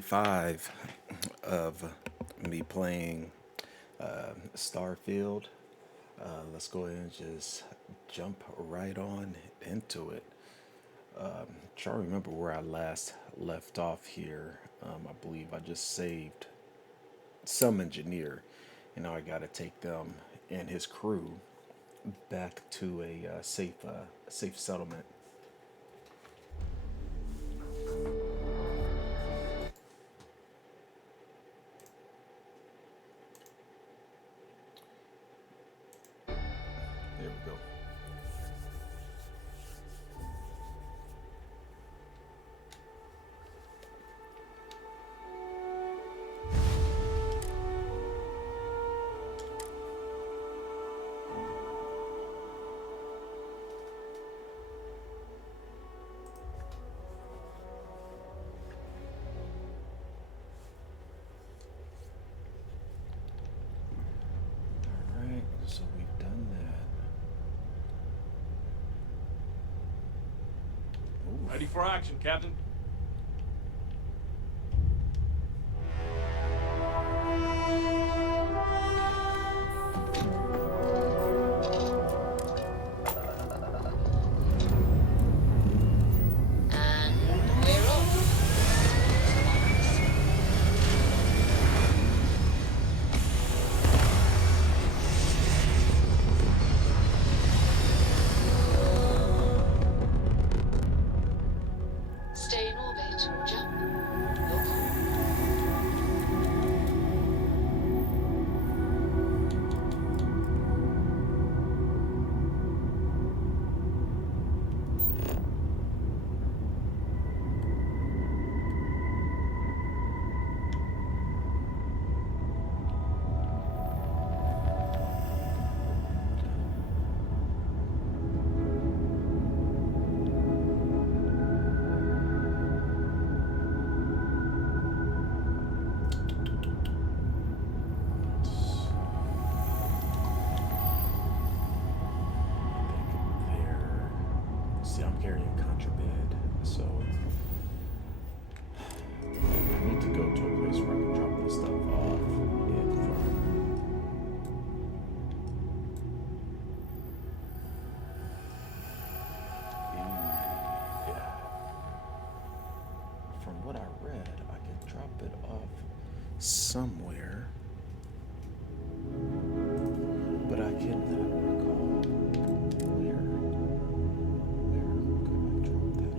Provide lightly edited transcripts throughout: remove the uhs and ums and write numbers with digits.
day 5 of me playing Starfield. Let's go ahead and just jump right on into it. Try to remember where I last left off here. I believe I just saved some engineer. Now I got to take them and his crew back to a safe settlement. There we go. All right, so we've done that. Ooh. Ready for action, Captain. And we're off. Stay in orbit, Roger. Your call. There. See, I'm carrying contraband, so I need to go to a place where I can drop this stuff off and yeah. From what I read, I can drop it off somewhere, but I cannot recall where. Where could I drop that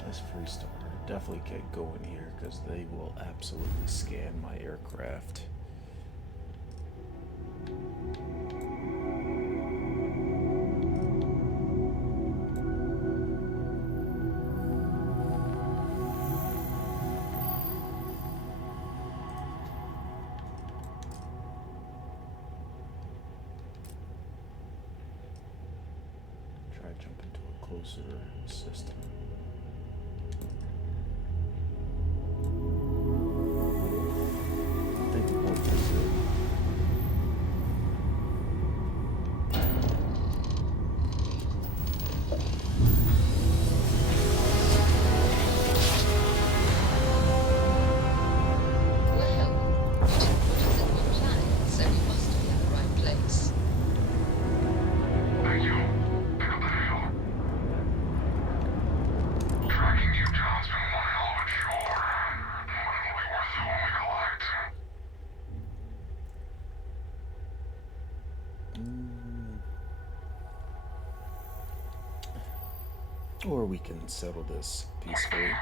off? Let's freestyle. Definitely can't go in here because they will absolutely scan my aircraft. Try to jump into a closer system. I think we'll just Well, you didn't put us in your plan, so we must be in the right place. Thank you. Pick up the hill. Tracking you, John's been one hell of a chore. But it'll be worth it when we collect. or we can settle this peacefully. This way,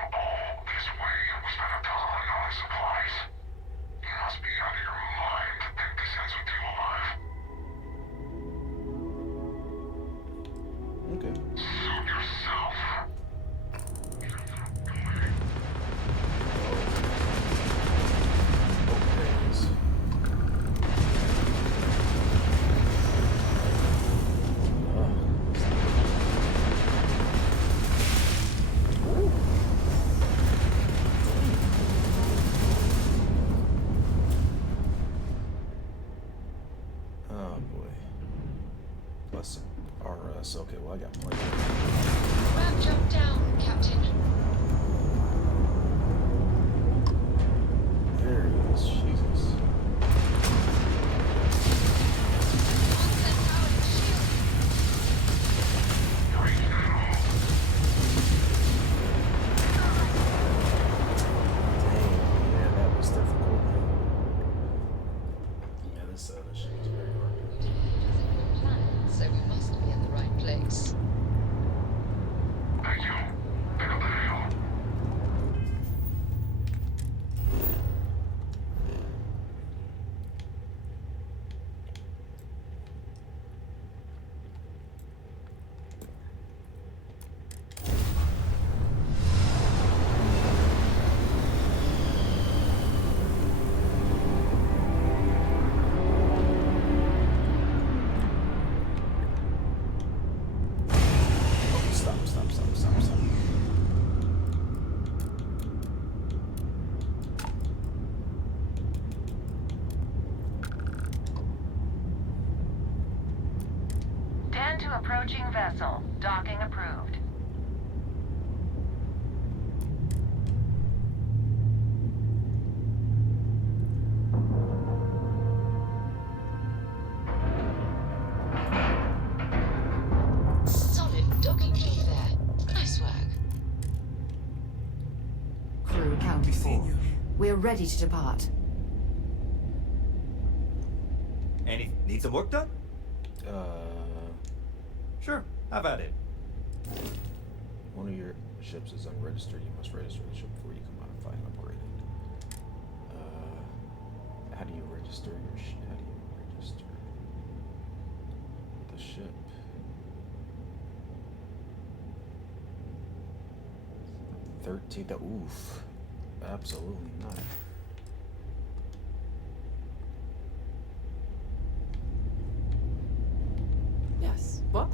we spent $1 on supplies. You must be out of your mind to think this ends with you alive. Okay. Suit yourself. Approaching vessel. Docking approved. Solid docking job there. Nice work. Crew count 4. We're ready to depart. Need some work done? Uh, Sure, have at it. One of your ships is unregistered. You must register the ship before you come out and find upgraded. How do you register your ship? How do you register the ship? $13. Oof. Absolutely not. Yes. What?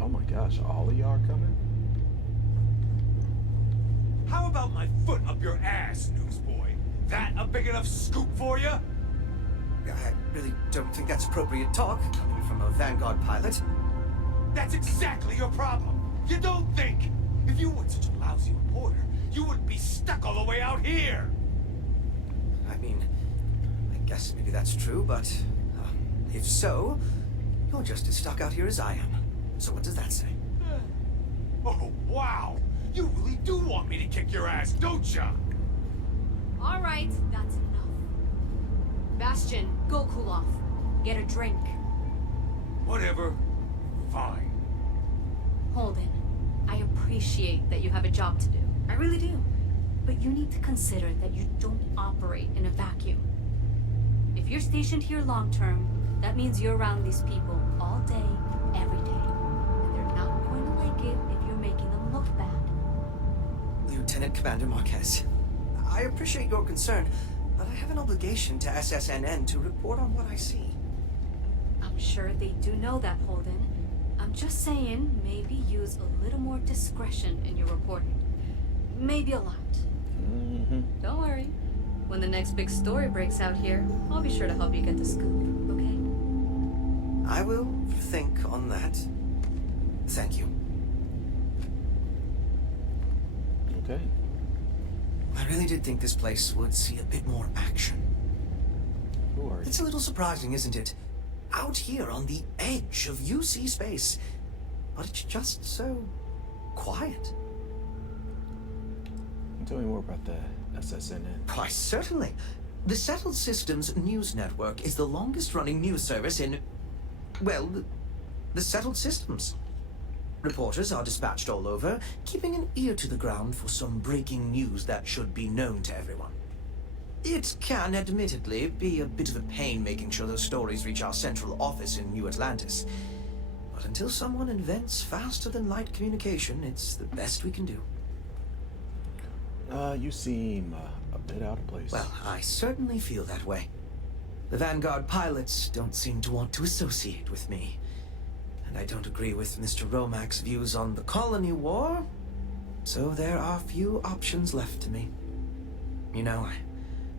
Oh my gosh, all of y'all are coming? How about my foot up your ass, newsboy? That a big enough scoop for you? I really don't think that's appropriate talk coming from a Vanguard pilot. That's exactly your problem. You don't think. If you weren't such a lousy reporter, you wouldn't be stuck all the way out here. I mean, I guess maybe that's true, but if so, you're just as stuck out here as I am. So what does that say? Oh, wow. You really do want me to kick your ass, don't ya? All right, that's enough. Bastion, go cool off. Get a drink. Whatever. Fine. Holden, I appreciate that you have a job to do. I really do. But you need to consider that you don't operate in a vacuum. If you're stationed here long term, that means you're around these people all day, every day. And they're not going to like it if you're making them look bad. Lieutenant Commander Marquez, I appreciate your concern, but I have an obligation to SSNN to report on what I see. I'm sure they do know that, Holden. I'm just saying, maybe use a little more discretion in your reporting. Maybe a lot. Don't worry. When the next big story breaks out here, I'll be sure to help you get the scoop, okay? I will think on that. Thank you. Okay. I really did think this place would see a bit more action. Who are you? It's a little surprising, isn't it? Out here on the edge of UC space. But it's just so quiet. Tell me more about the SSNN. Why, certainly. The Settled Systems News Network is the longest running news service in, well, the Settled Systems. Reporters are dispatched all over, keeping an ear to the ground for some breaking news that should be known to everyone. It can, admittedly, be a bit of a pain making sure those stories reach our central office in New Atlantis. But until someone invents faster-than-light communication, it's the best we can do. You seem a bit out of place. Well, I certainly feel that way. The Vanguard pilots don't seem to want to associate with me. And I don't agree with Mr. Romac's views on the colony war, so there are few options left to me. You know, I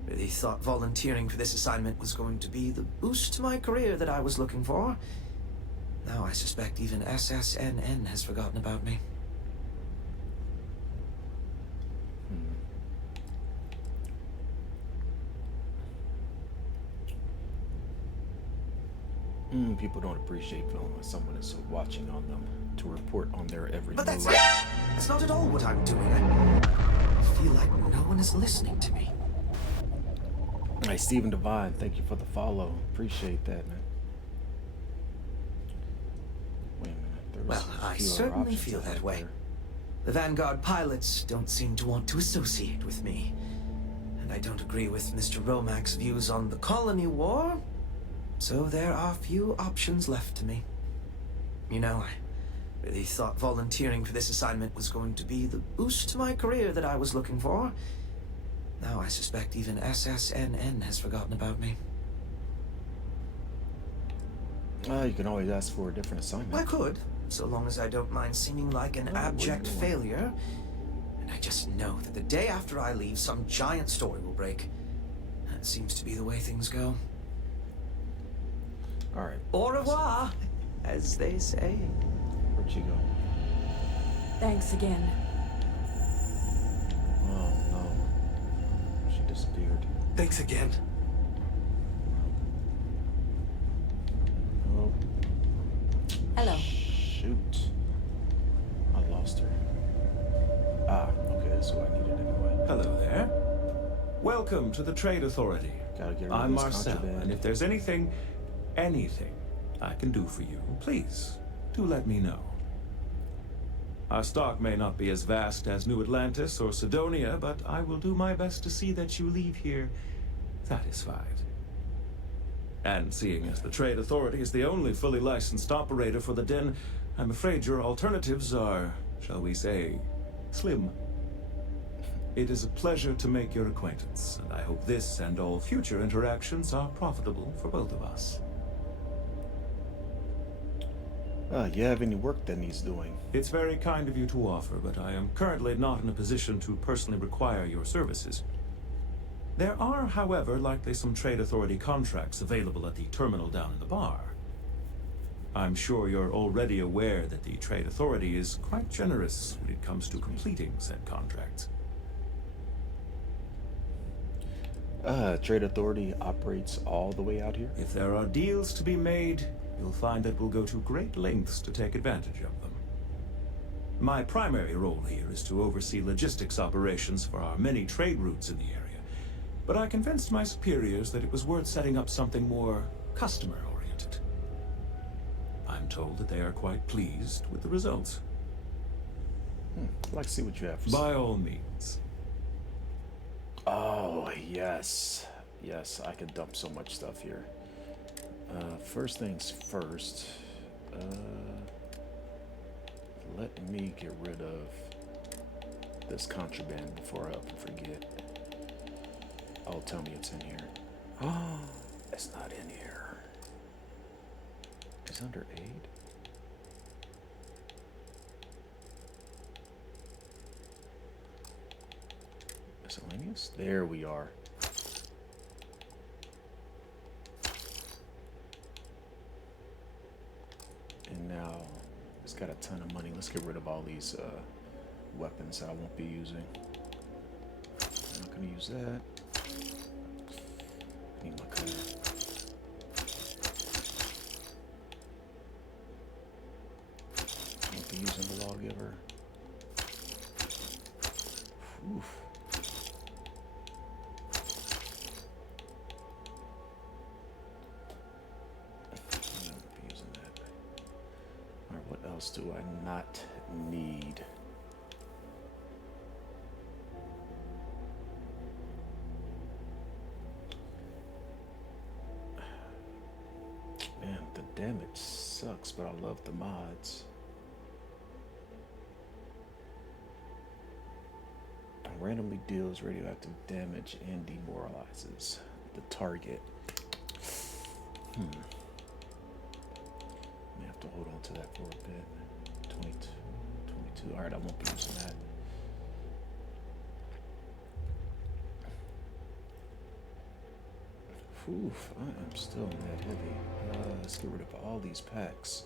really thought volunteering for this assignment was going to be the boost to my career that I was looking for. Now I suspect even SSNN has forgotten about me. People don't appreciate feeling when someone is watching on them to report on their every But move. that's not at all what I'm doing. I feel like no one is listening to me. Hey, Stephen Devine, thank you for the follow. Appreciate that, man. Wait a minute. There's Well, a I few other certainly options feel out that way. there. The Vanguard pilots don't seem to want to associate with me. And I don't agree with Mr. Romac's views on the colony war, so there are few options left to me. You know, I really thought volunteering for this assignment was going to be the boost to my career that I was looking for. Now I suspect even SSNN has forgotten about me. You can always ask for a different assignment. I could, so long as I don't mind seeming like an abject failure. And I just know that the day after I leave, some giant story will break. That seems to be the way things go. All right. Au revoir! as they say. Where'd she go? Thanks again. Oh no. She disappeared. Thanks again. Oh, Hello. shoot. I lost her. Ah, okay, that's who I needed anyway. Hello there. Welcome to the Trade Authority. Gotta get rid of I'm this Marcel, contraband. and if there's anything I can do for you, please do let me know. Our stock may not be as vast as New Atlantis or Sidonia, but I will do my best to see that you leave here satisfied. And seeing as the Trade Authority is the only fully licensed operator for the Den, I'm afraid your alternatives are, shall we say, slim. It is a pleasure to make your acquaintance, and I hope this and all future interactions are profitable for both of us. You have any work that needs doing? It's very kind of you to offer, but I am currently not in a position to personally require your services. There are, however, likely some Trade Authority contracts available at the terminal down in the bar. I'm sure you're already aware that the Trade Authority is quite generous when it comes to completing said contracts. Trade Authority operates all the way out here? If there are deals to be made, you'll find that we'll go to great lengths to take advantage of them. My primary role here is to oversee logistics operations for our many trade routes in the area, but I convinced my superiors that it was worth setting up something more customer-oriented. I'm told that they are quite pleased with the results. I'd like to see what you have for By all means. Oh, yes. Yes, I could dump so much stuff here. First things first, let me get rid of this contraband before I forget. Oh, tell me it's in here. Oh, it's not in here. It's under aid. Miscellaneous? There we are. And now it's got a ton of money. Let's get rid of all these weapons that I won't be using. I'm not gonna use that. I need my cutter. Won't be using the lawgiver. Oof. What else do I not need? Man, the damage sucks, but I love the mods. Randomly deals radioactive damage and demoralizes the target. I have to hold on to that for a bit. 22, 22. Alright, I won't be using that. Oof, I am still mad heavy. Let's get rid of all these packs.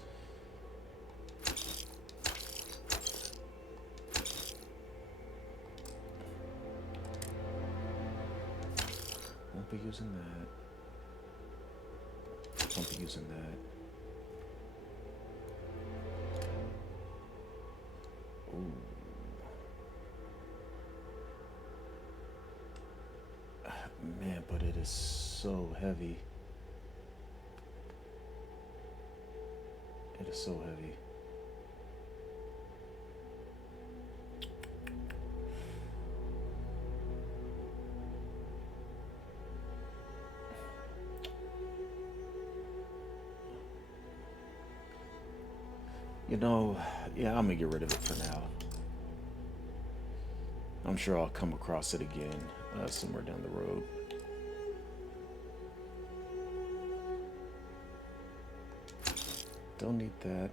Won't be using that. Won't be using that. Ooh. Man, but it is so heavy. It is so heavy. You know, yeah, I'm gonna get rid of it for now. I'm sure I'll come across it again somewhere down the road. Don't need that.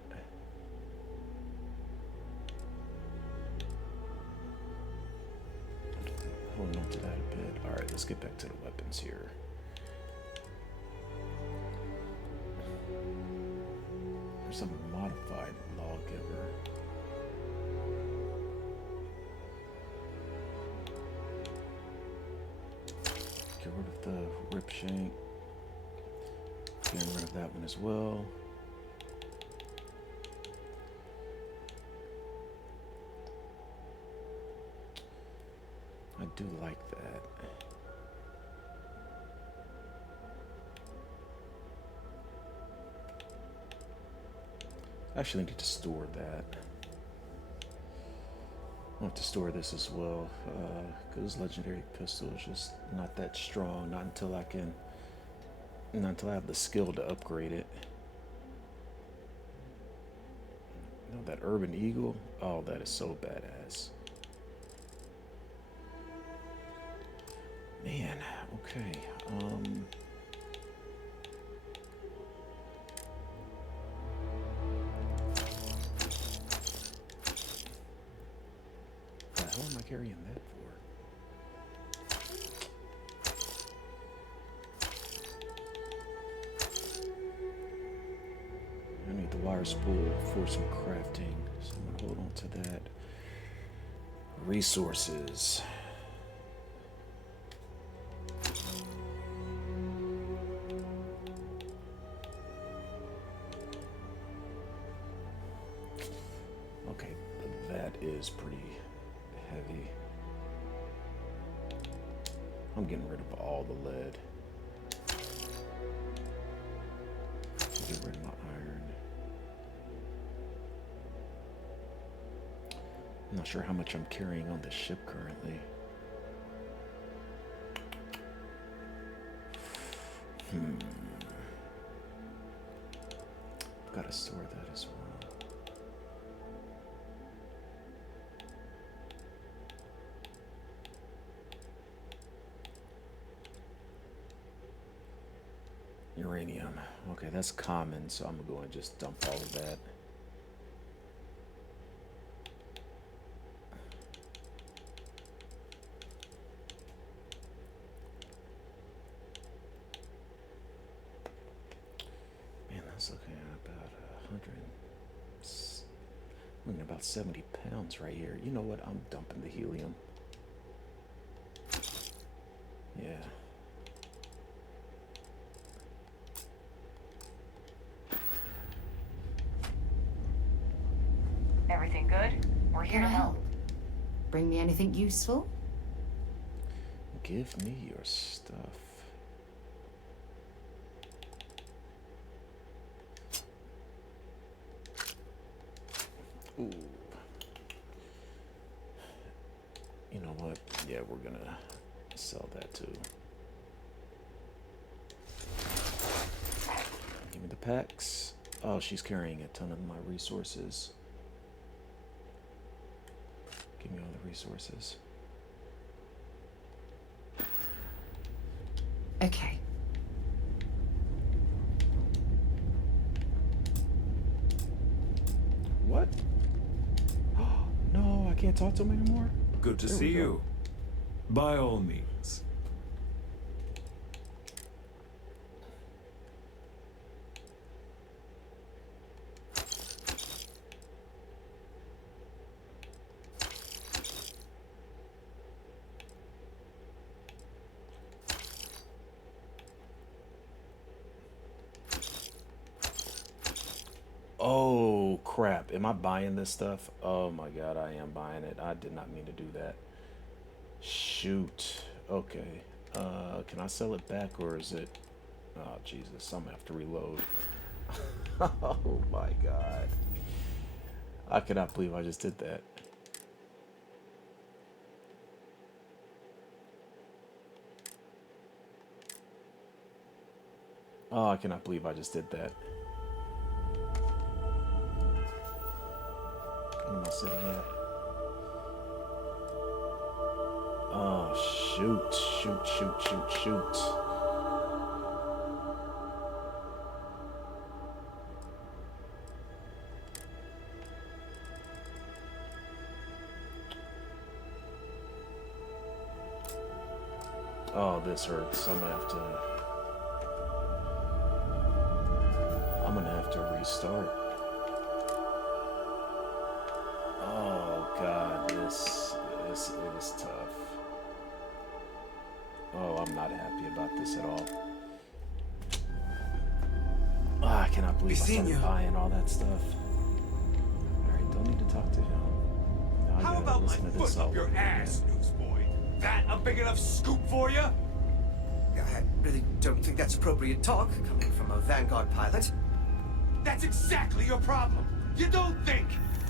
Hold on to that a bit. Alright, let's get back to the weapons here. There's a modified lawgiver. Get rid of the rip shank. Getting rid of that one as well. I do like that. I actually need to store that. I'll have to store this as well, because legendary pistol is just not that strong. Not until I have the skill to upgrade it. You know, that Urban Eagle? Oh, that is so badass. Man, okay. What the hell am I carrying that for? I need the wire spool for some crafting, so I'm gonna hold on to that. Resources. Okay, that is pretty heavy. I'm getting rid of all the lead. Get rid of my iron. I'm not sure how much I'm carrying on the ship currently. Gotta store that as well. Uranium. Okay, that's common, so I'm gonna go and just dump all of that. Man, that's looking at about 100. Looking at about 70 pounds right here. You know what? I'm dumping the helium. Yeah. Everything good? We're here to help. Bring me anything useful? Give me your stuff. Ooh. You know what? Yeah, we're gonna sell that too. Give me the packs. Oh, she's carrying a ton of my resources. Give me all the resources. Okay. What? No, I can't talk to him anymore. Good to There see we go. you. By all means. Oh crap, am I buying this stuff? Oh my god, I am buying it. I did not mean to do that. Shoot. Okay. Can I sell it back, or is it... Oh Jesus, I'm gonna have to reload. Oh my god. I cannot believe I just did that. Oh, I cannot believe I just did that. What am I sitting at? Oh, shoot, shoot, shoot, shoot, shoot. Oh, this hurts. I'm gonna have to restart. is tough. Oh, I'm not happy about this at all. Ah, I cannot believe I started buying all that stuff. Alright, don't need to talk to him. Now I How gotta about my listen to this foot all up your over again. ass, newsboy? That a big enough scoop for you? I really don't think that's appropriate talk coming from a Vanguard pilot. That's exactly your problem. You don't think.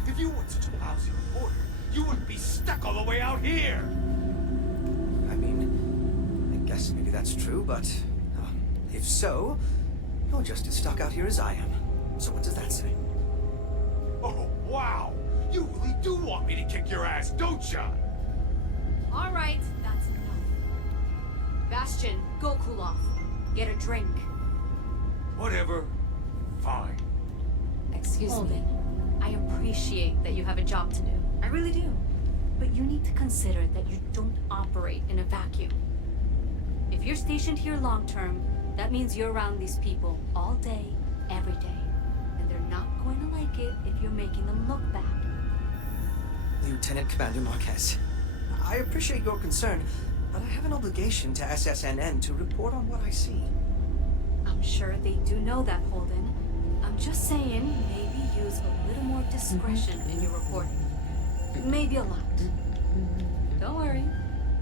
If you weren't such a lousy reporter, you wouldn't be stuck all the way out here. I mean, I guess maybe that's true, but if so, you're just as stuck out here as I am. So what does that say? Oh, wow. You really do want me to kick your ass, don't ya? All right, that's enough. Bastion, go cool off. Get a drink. Whatever. Fine. Excuse me. Holden, I appreciate that you have a job to do. I really do. But you need to consider that you don't operate in a vacuum. If you're stationed here long term, that means you're around these people all day, every day. And they're not going to like it if you're making them look bad. Lieutenant Commander Marquez, I appreciate your concern, but I have an obligation to SSNN to report on what I see. I'm sure they do know that, Holden. I'm just saying, maybe use a little more discretion in your reporting. Maybe a lot. Don't worry.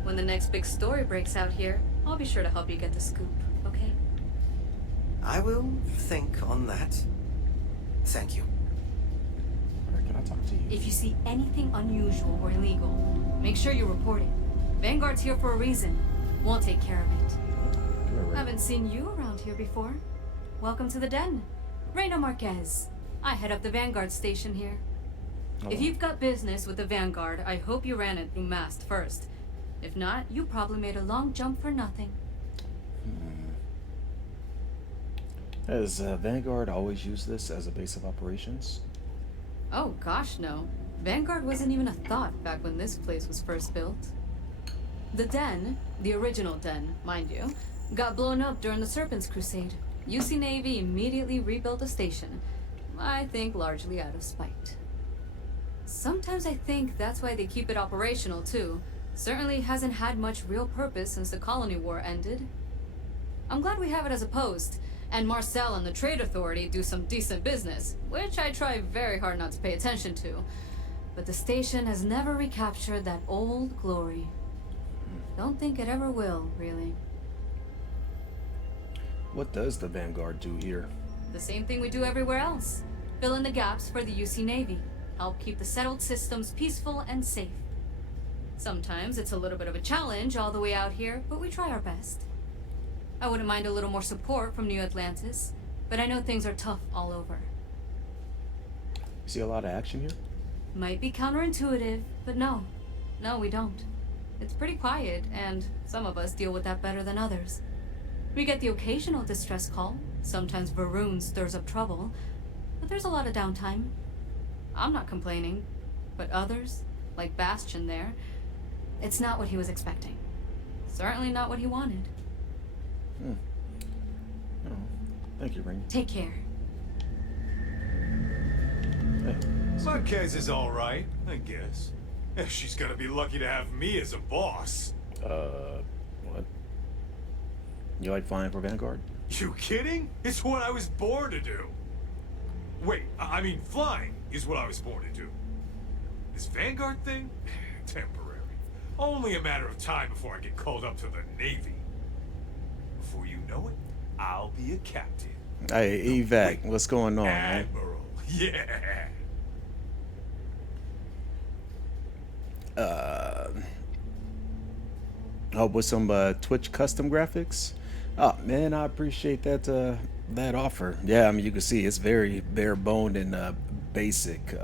When the next big story breaks out here, I'll be sure to help you get the scoop, okay? I will think on that. Thank you. Alright, can I talk to you? If you see anything unusual or illegal, make sure you report it. Vanguard's here for a reason. We'll take care of it. Come here, Ray. Haven't seen you around here before. Welcome to the den. Reina Marquez. I head up the Vanguard station here. If you've got business with the Vanguard, I hope you ran it through MAST first. If not, you probably made a long jump for nothing. Has Vanguard always used this as a base of operations? Oh gosh, no. Vanguard wasn't even a thought back when this place was first built. The den, the original den, mind you, got blown up during the Serpent's Crusade. UC Navy immediately rebuilt the station. I think largely out of spite. Sometimes I think that's why they keep it operational too. Certainly hasn't had much real purpose since the Colony War ended. I'm glad we have it as a post, and Marcel and the Trade Authority do some decent business, which I try very hard not to pay attention to. But the station has never recaptured that old glory. Don't think it ever will, really. What does the Vanguard do here? The same thing we do everywhere else. Fill in the gaps for the UC Navy. Help keep the settled systems peaceful and safe. Sometimes it's a little bit of a challenge all the way out here, but we try our best. I wouldn't mind a little more support from New Atlantis, but I know things are tough all over. You see a lot of action here? Might be counterintuitive, but no. No, we don't. It's pretty quiet, and some of us deal with that better than others. We get the occasional distress call. Sometimes Varun stirs up trouble, but there's a lot of downtime. I'm not complaining, but others, like Bastion there, it's not what he was expecting. Certainly not what he wanted. Oh, thank you, Ring. Take care. Hey, Marquez is all right, I guess. Yeah, she's gonna be lucky to have me as a boss. what? You like flying for Vanguard? You kidding? It's what I was born to do. Wait, I mean flying is what I was born to do. This Vanguard thing? Temporary. Only a matter of time before I get called up to the Navy. Before you know it, I'll be a captain. Hey, Evac, what's going on, man? Admiral, yeah. Oh, with some Twitch custom graphics. Oh man, I appreciate that that offer. Yeah, I mean you can see it's very bare boned and basic.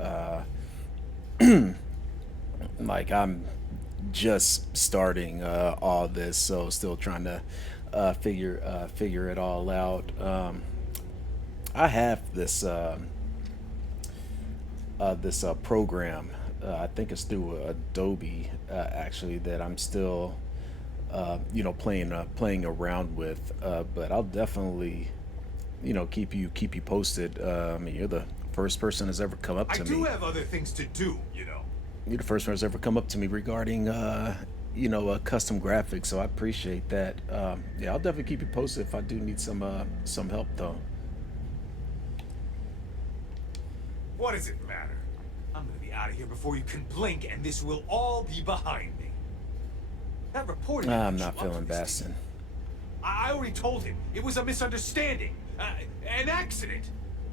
Like I'm just starting all this, so still trying to figure it all out. I have this this program. I think it's through Adobe actually that I'm still you know playing around with. But I'll definitely keep you posted. I mean you're the first person that's ever come up to I me. do have other things to do, you know. You're the first one that's ever come up to me regarding, custom graphics. So I appreciate that. Yeah, I'll definitely keep you posted if I do need some help though. What does it matter? I'm gonna be out of here before you can blink, and this will all be behind me. That reporter didn't I'm put not you up feeling for this, Bastion. did he? I already told him it was a misunderstanding, an accident.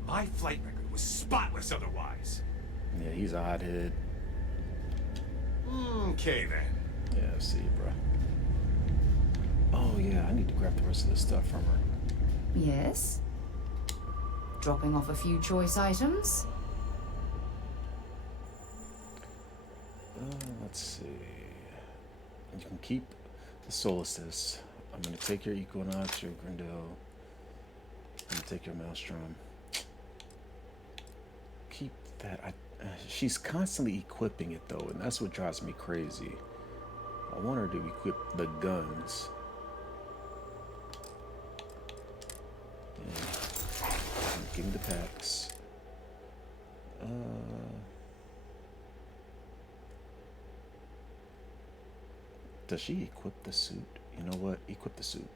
My flight record was spotless otherwise. Yeah, he's a hothead. Okay then. Yeah, see you, bro. Oh yeah, I need to grab the rest of this stuff from her. Yes? Dropping off a few choice items? Let's see. You can keep the Solstice. I'm gonna take your Equinox, your Grindel. I'm gonna take your Maelstrom. Keep that. She's constantly equipping it though, and that's what drives me crazy. I want her to equip the guns. Yeah. Give me the packs. Does she equip the suit? You know what? Equip the suit.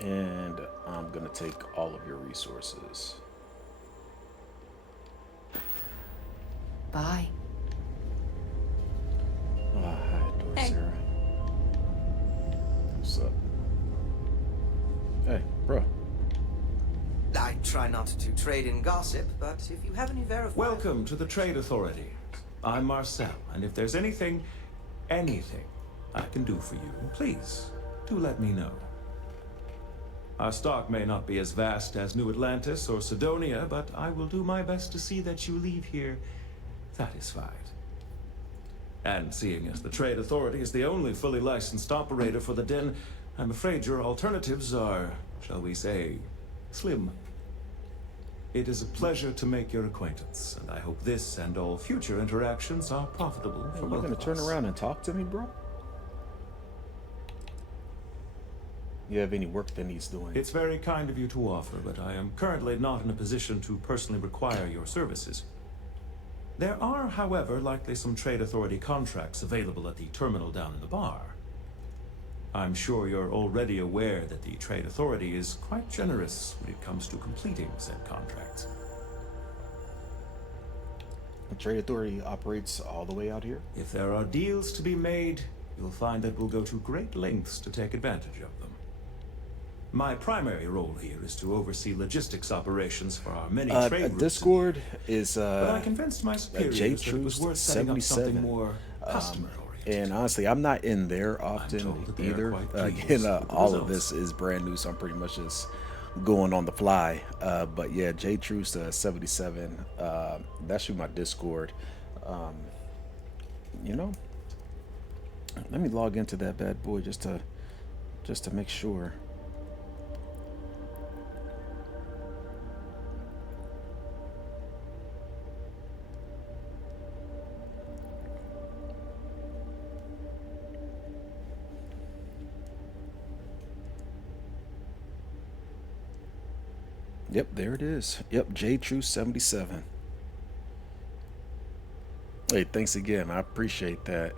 And I'm gonna take all of your resources. Bye. Oh, hi, Dorsera. What's up? Hey, bro. I try not to trade in gossip, but if you have any verified... Welcome to the Trade Authority. I'm Marcel, and if there's anything I can do for you, please, do let me know. Our stock may not be as vast as New Atlantis or Sidonia, but I will do my best to see that you leave here satisfied. And seeing as the Trade Authority is the only fully licensed operator for the Den, I'm afraid your alternatives are, shall we say, slim. It is a pleasure to make your acquaintance, and I hope this and all future interactions are profitable for both of us. You're gonna turn around and talk to me, bro? You have any work that needs doing? It's very kind of you to offer, but I am currently not in a position to personally require your services. There are, however, likely some Trade Authority contracts available at the terminal down in the bar. I'm sure you're already aware that the Trade Authority is quite generous when it comes to completing said contracts. The Trade Authority operates all the way out here? If there are deals to be made, you'll find that we'll go to great lengths to take advantage of them. My primary role here is to oversee logistics operations for our many trade routes. Discord is but I convinced my superiors that it was worth setting up something more customer-oriented. And honestly, I'm not in there often either. Again, all of this is brand new, so I'm pretty much just going on the fly. But yeah, JTroost77. That's through my Discord. Let me log into that bad boy just to make sure. Yep, there it is. Yep, JTroost77. Hey, thanks again. I appreciate that.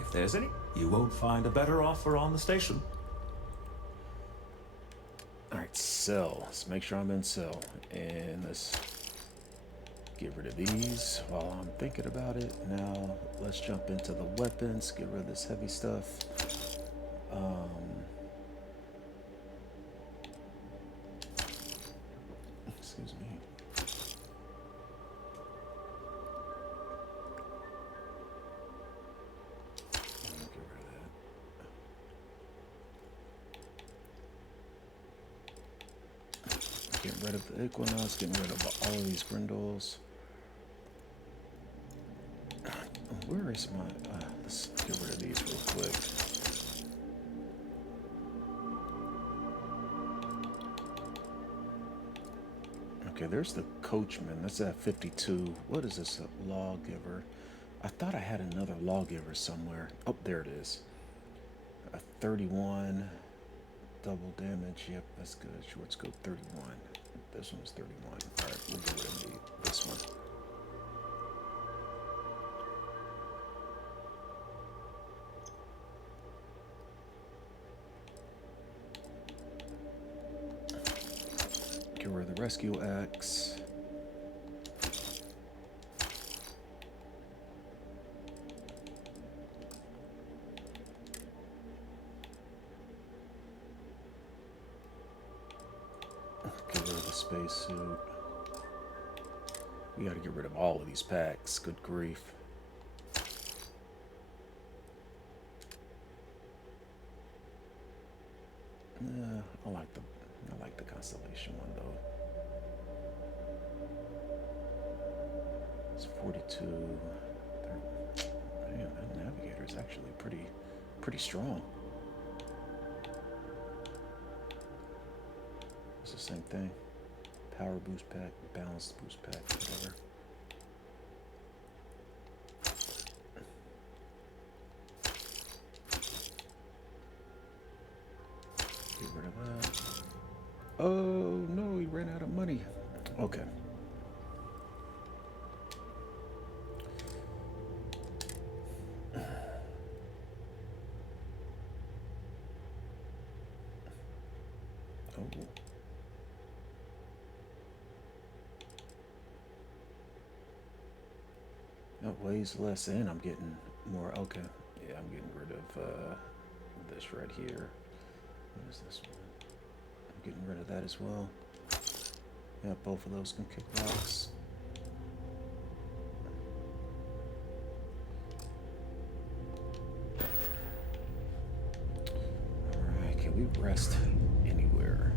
If there's any, you won't find a better offer on the station. All right, sell. Let's make sure I'm in sell. And let's get rid of these while I'm thinking about it. Now, let's jump into the weapons. Get rid of this heavy stuff. Excuse me. Get rid of that. Getting rid of the Equinox, getting rid of all of these Grindels. Where is my... let's get rid of these real quick. Okay, there's the Coachman. That's at 52. What is this? A Lawgiver. I thought I had another Lawgiver somewhere. Oh, there it is. A 31. Double damage. Yep, that's good. Short scope 31. This one's 31. All right, we'll get rid of this one. Get rid of the rescue axe. Get rid of the spacesuit. We gotta get rid of all of these packs. Good grief. I like the Constellation one though. It's 42. Man, that navigator is actually pretty strong. It's the same thing. Power boost pack, balanced boost pack, whatever. Get rid of that. Oh no, he ran out of money. Okay. Oh. That weighs less and I'm getting more. Okay. Yeah, I'm getting rid of this right here. What is this one? I'm getting rid of that as well. Yeah, both of those can kick rocks. Alright, can we rest anywhere?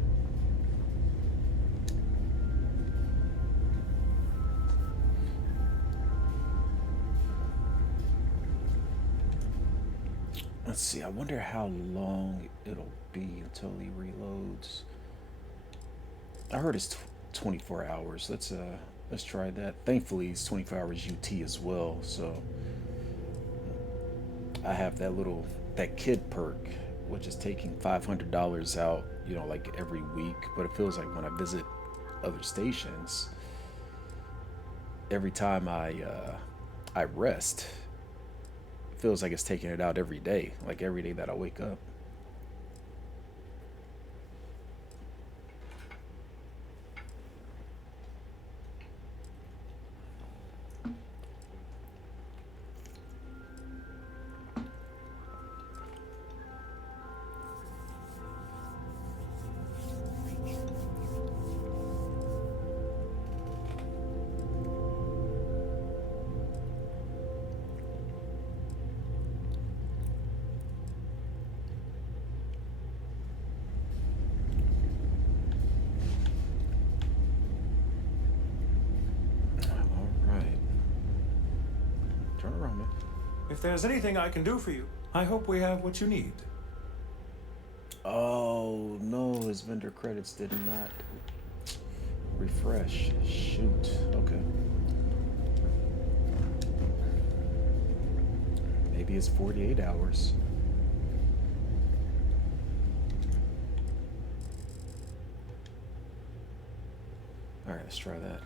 Let's see, I wonder how long it'll be until he reloads. I heard it's 24 hours. Let's try that. Thankfully, it's 24 hours UT as well, so I have that kid perk, which is taking $500 out, you know, like every week. But it feels like when I visit other stations, every time I rest, it feels like it's taking it out every day, like every day that I wake up. If there's anything I can do for you, I hope we have what you need. Oh no, his vendor credits did not refresh. Shoot. Okay. Maybe it's 48 hours. All right, let's try that.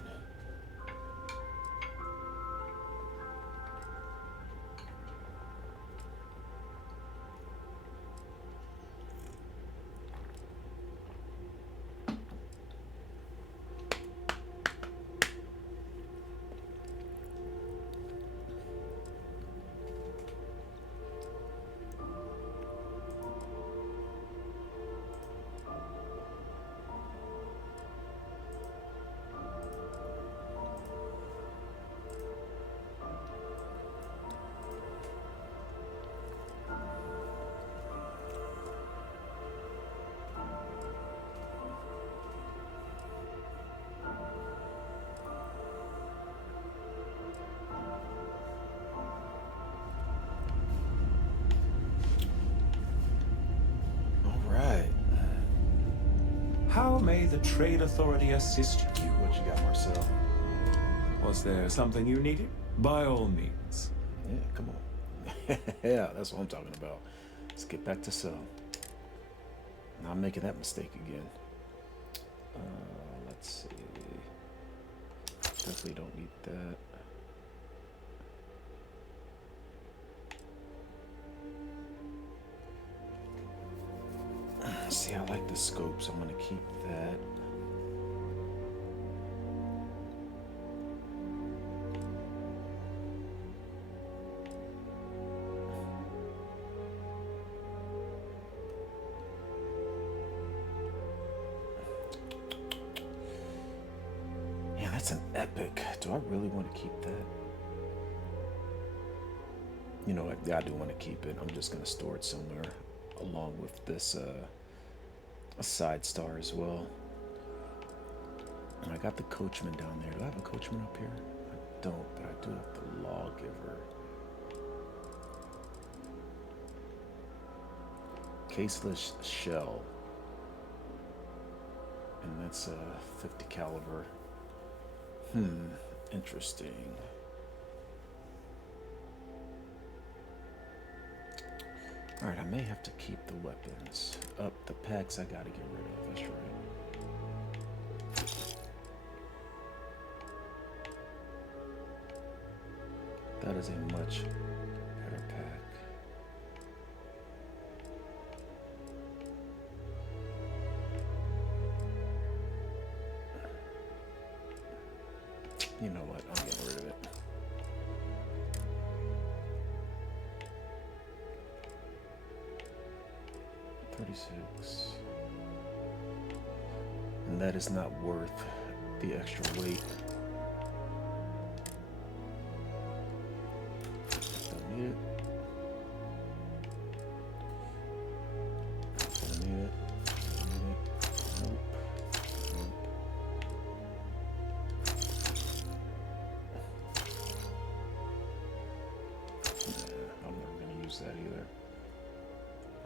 How may the Trade Authority assist you? What you got, Marcel? Was there something you needed? By all means. Yeah, come on. Yeah, that's what I'm talking about. Let's get back to cell. Not making that mistake again. Let's Let's see. Definitely don't need that. See, I like the scope, so I'm gonna keep that. Yeah, that's an epic. Do I really want to keep that? You know what? Yeah, I do want to keep it. I'm just gonna store it somewhere along with this a side star as well. And I got the coachman down there. Do I have a coachman up here? I don't, but I do have the lawgiver. Caseless shell. And that's a 50 caliber. Interesting. Alright, I may have to keep the weapons. Up, the packs I gotta get rid of, that's right. That is a much better pack. You know what, I'm getting rid of it. And that is not worth the extra weight. Don't need it. Don't need it. Don't need it. Nope. Nope. Nah, I'm never gonna use that either.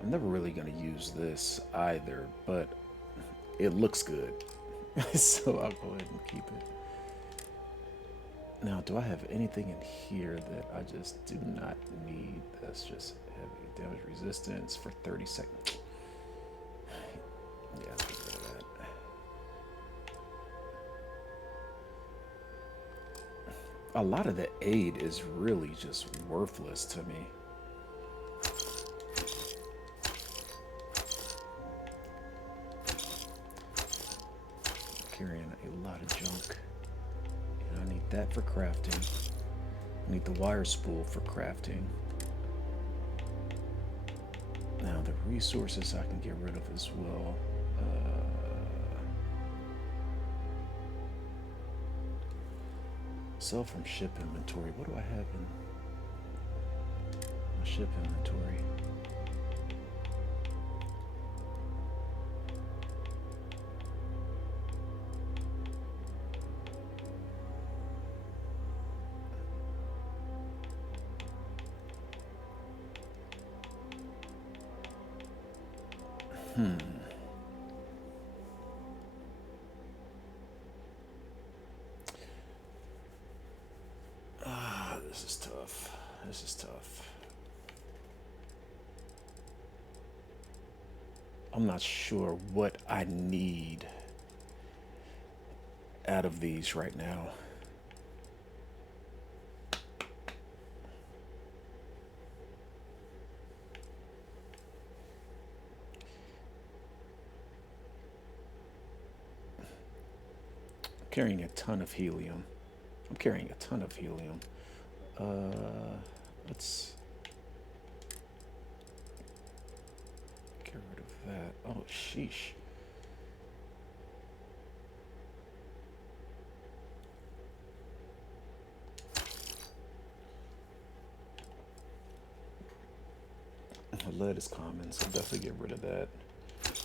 I'm never really going to use this either, but it looks good. So I'll go ahead and keep it. Now, do I have anything in here that I just do not need? That's just heavy damage resistance for 30 seconds. Yeah, let's get rid of that. A lot of the aid is really just worthless to me. Carrying a lot of junk. And I need that for crafting. I need the wire spool for crafting. Now the resources I can get rid of as well. Sell from ship inventory. What do I have in my ship inventory? This is tough. This is tough. I'm not sure what I need out of these right now. Carrying a ton of helium. I'm carrying a ton of helium. Let's get rid of that. Oh, sheesh. Lead is common, so definitely get rid of that.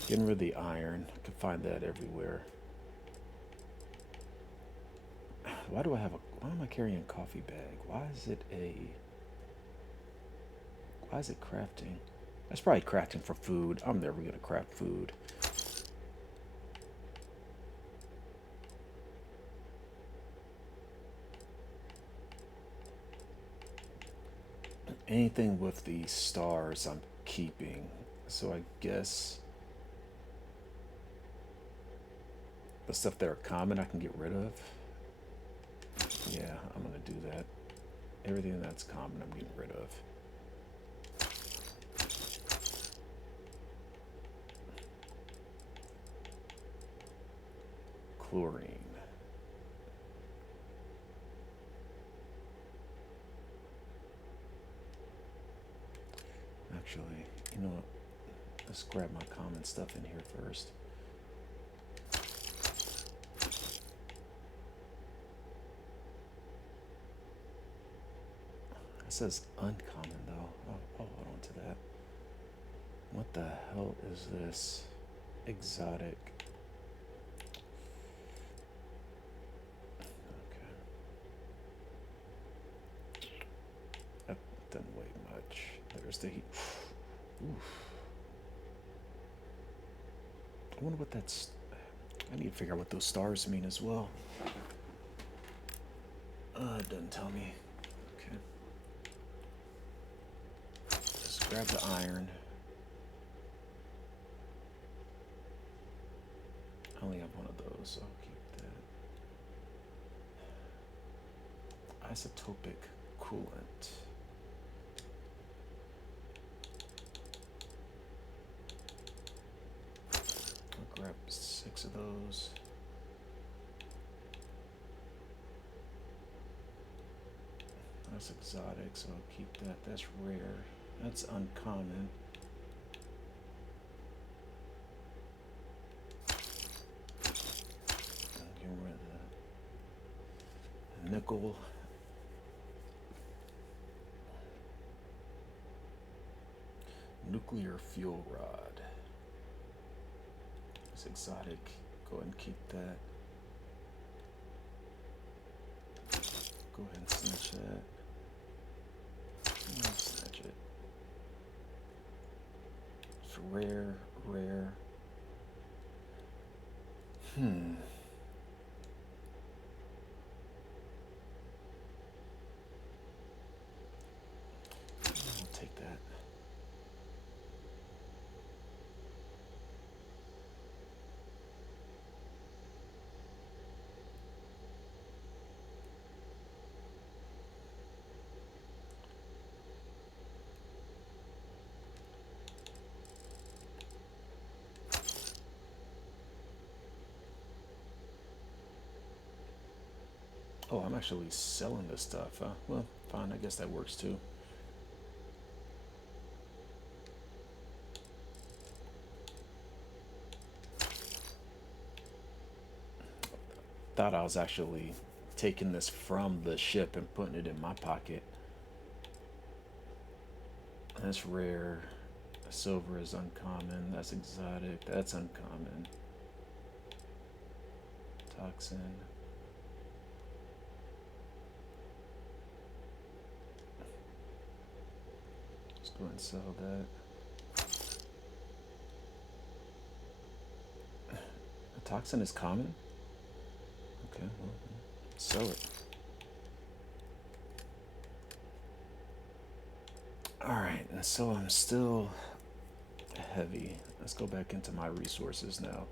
Getting rid of the iron. I can find that everywhere. Why am I carrying a coffee bag? Why is it crafting? That's probably crafting for food. I'm never gonna craft food. Anything with the stars I'm keeping. So I guess The stuff that are common I can get rid of. Yeah, I'm gonna do that. Everything that's common I'm getting rid of. Chlorine. Actually, you know what? Let's grab my common stuff in here first. It says uncommon though. Oh, hold on to that. What the hell is this? Exotic. Okay. That doesn't weigh much. There's the heat. Oof. I wonder what that's. I need to figure out what those stars mean as well. It doesn't tell me. Okay. Just grab the iron. I only have one of those, so I'll keep that. Isotopic coolant. I'll grab 6 of those. That's exotic, so I'll keep that. That's rare. That's uncommon. Get rid of the nickel. Nuclear fuel rod. It's exotic. Go ahead and keep that. Go ahead and snatch that. Snatch it. It's rare, rare. I'll take that. Oh, I'm actually selling this stuff, huh? Well, fine, I guess that works too. Thought I was actually taking this from the ship and putting it in my pocket. That's rare. Silver is uncommon. That's exotic. That's uncommon. Toxin. Let's go ahead and sell that. A toxin is common? Okay, well, sell it. Alright, and so I'm still heavy. Let's go back into my resources now.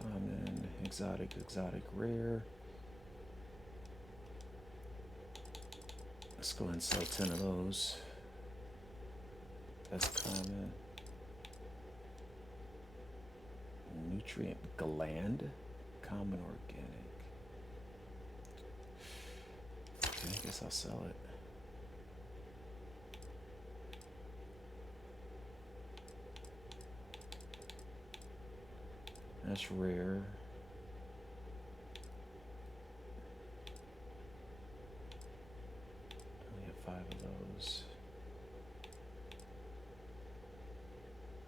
Common, exotic, exotic, rare. Let's go ahead and sell 10 of those. That's common. Nutrient gland, common organic. Okay, I guess I'll sell it. That's rare. Only have 5 of those.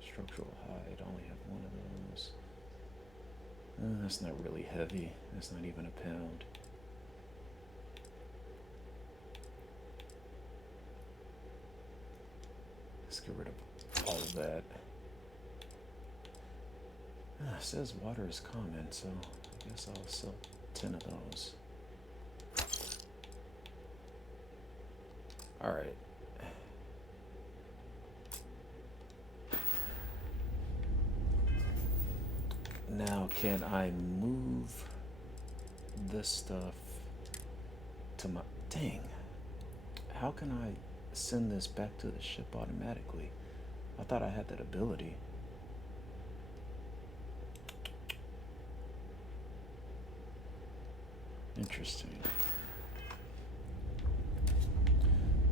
Structural hide, only have 1 of those. That's not really heavy. That's not even a pound. Let's get rid of all of that. It says water is common, so I guess I'll sell 10 of those. All right. Now, can I move this stuff to my... Dang. How can I send this back to the ship automatically? I thought I had that ability. Interesting.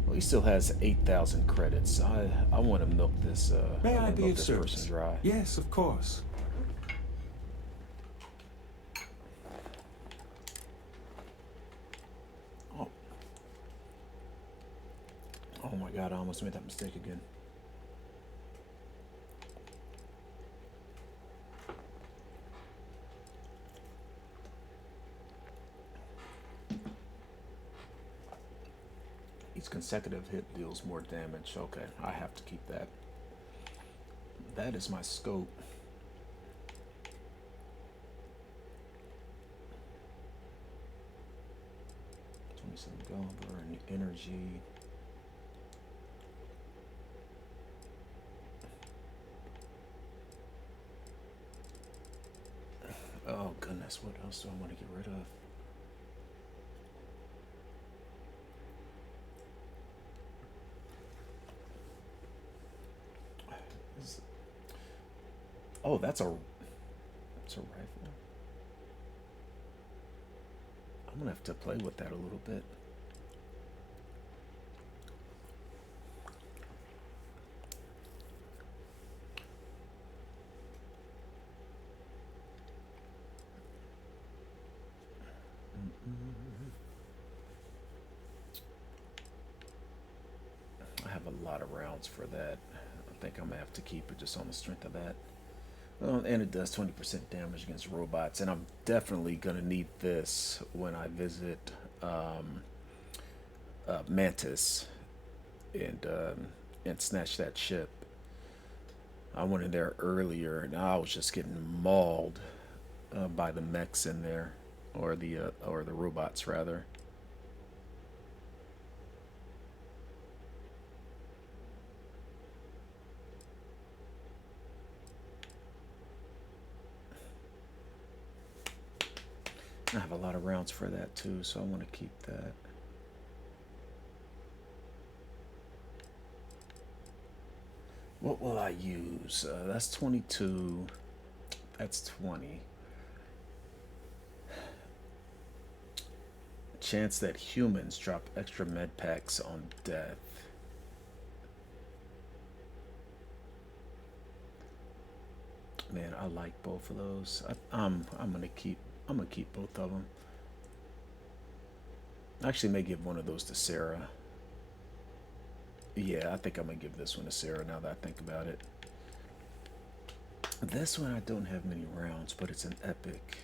Well, he still has 8,000 credits. I want to milk this. May I wanna be milk of this service? person dry. Yes, of course. Oh. Oh my God! I almost made that mistake again. Each consecutive hit deals more damage. Okay, I have to keep that. That is my scope. Some Gulliver and energy. Oh goodness, what else do I want to get rid of? Oh, that's a rifle. I'm gonna have to play with that a little bit. I have a lot of rounds for that. I think I'm gonna have to keep it just on the strength of that. And it does 20% damage against robots, and I'm definitely gonna need this when I visit Mantis and snatch that ship. I went in there earlier, and I was just getting mauled by the mechs in there, or the robots rather. I have a lot of rounds for that too, so I want to keep that. What will I use? That's 22. That's 20. Chance that humans drop extra med packs on death. Man, I like both of those. I'm gonna keep both of them. I actually may give one of those to Sarah. Yeah, I think I'm gonna give this one to Sarah now that I think about it. This one I don't have many rounds, but it's an epic.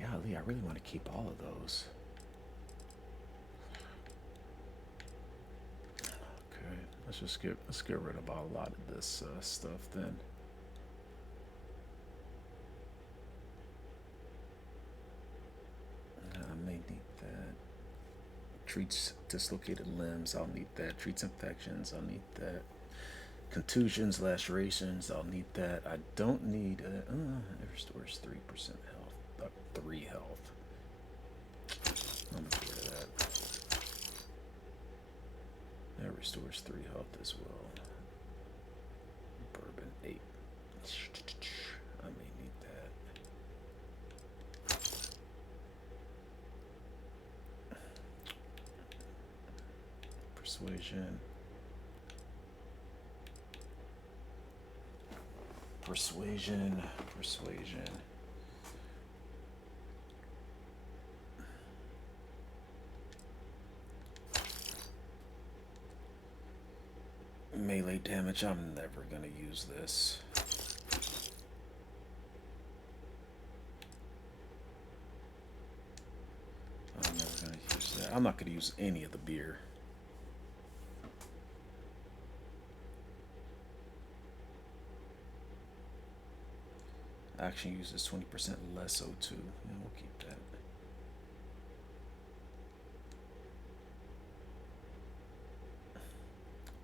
Golly, I really want to keep all of those. Okay, let's get rid of a lot of this stuff then. I may need that. Treats dislocated limbs, I'll need that. Treats infections, I'll need that. Contusions, lacerations, I'll need that. I don't need it restores 3% health, 3 health. I'm gonna get rid of that. That restores 3 health as well. Bourbon 8. I may need that. Persuasion. Persuasion. Melee damage, I'm never gonna use this. I'm never gonna use that. I'm not gonna use any of the beer. Action uses 20% less O2. Yeah, we'll keep that.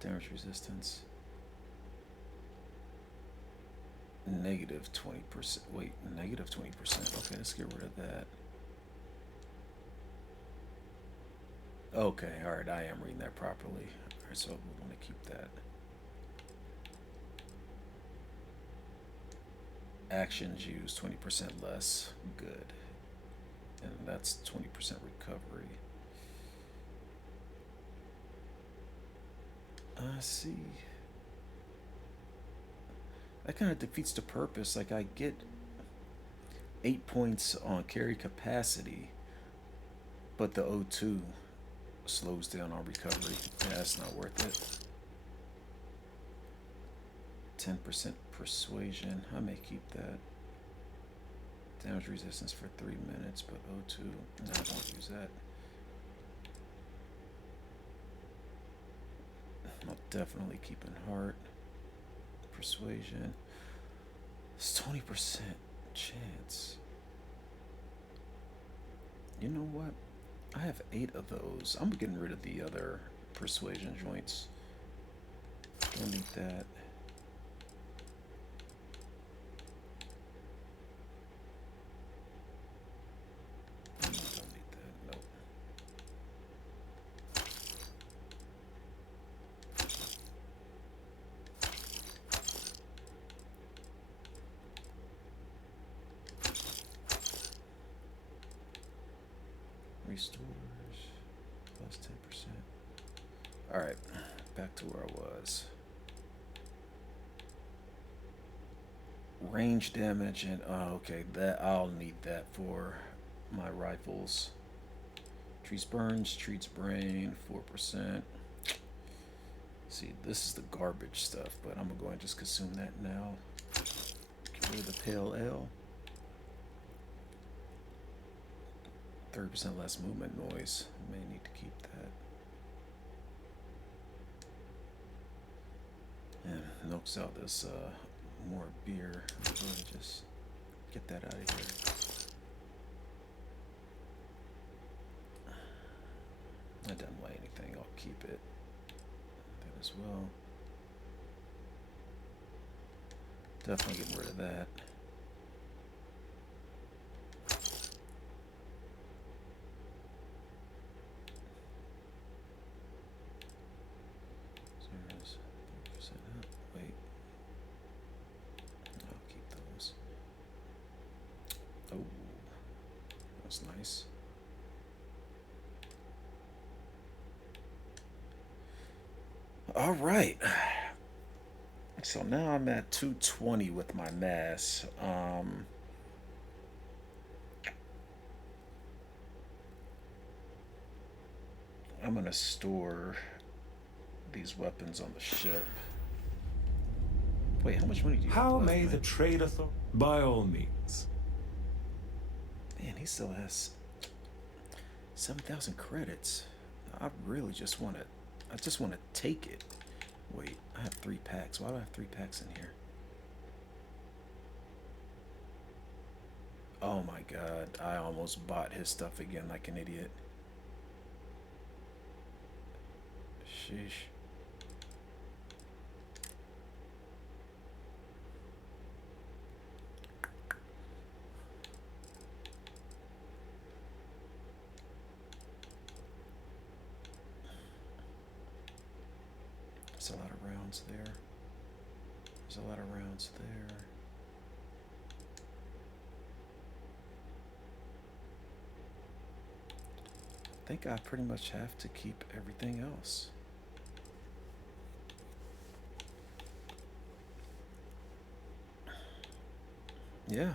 Damage resistance. Negative 20%. Wait, negative 20%. Okay, let's get rid of that. Okay, alright, I am reading that properly. Alright, so we want to keep that. Actions use 20% less. Good. And that's 20% recovery. I see. That kind of defeats the purpose. Like, I get 8 points on carry capacity, but the O2 slows down on recovery. Yeah, that's not worth it. 10% persuasion. I may keep that. Damage resistance for 3 minutes, but O2. No, I won't use that. I'll definitely keep in heart. Persuasion. It's 20% chance. You know what? I have 8 of those. I'm getting rid of the other persuasion joints. Don't need that. Don't need that. Nope. Restores plus 10%. Alright, back to where I was. Range damage and okay, that I'll need that for my rifles. Treats burns, treats brain, 4%. See, this is the garbage stuff, but I'm gonna go and just consume that now. Get rid of the pale ale. 30% less movement noise. May need to keep that. And milks out this more beer. I'm going to just get that out of here. That doesn't weigh anything. I'll keep it. That as well. Definitely getting rid of that. Wait. I'll keep those. Oh, that's nice. All right. So now I'm at 220 with my mass. I'm gonna store these weapons on the ship. Wait, how much money do you have How left, may man? the trade authority? By all means. Man, he still has 7,000 credits. I really just want to. I just want to take it. Wait, I have 3 packs. Why do I have 3 packs in here? Oh my god, I almost bought his stuff again like an idiot. Sheesh. There's a lot of rounds there. There's a lot of rounds there. I think I pretty much have to keep everything else. Yeah,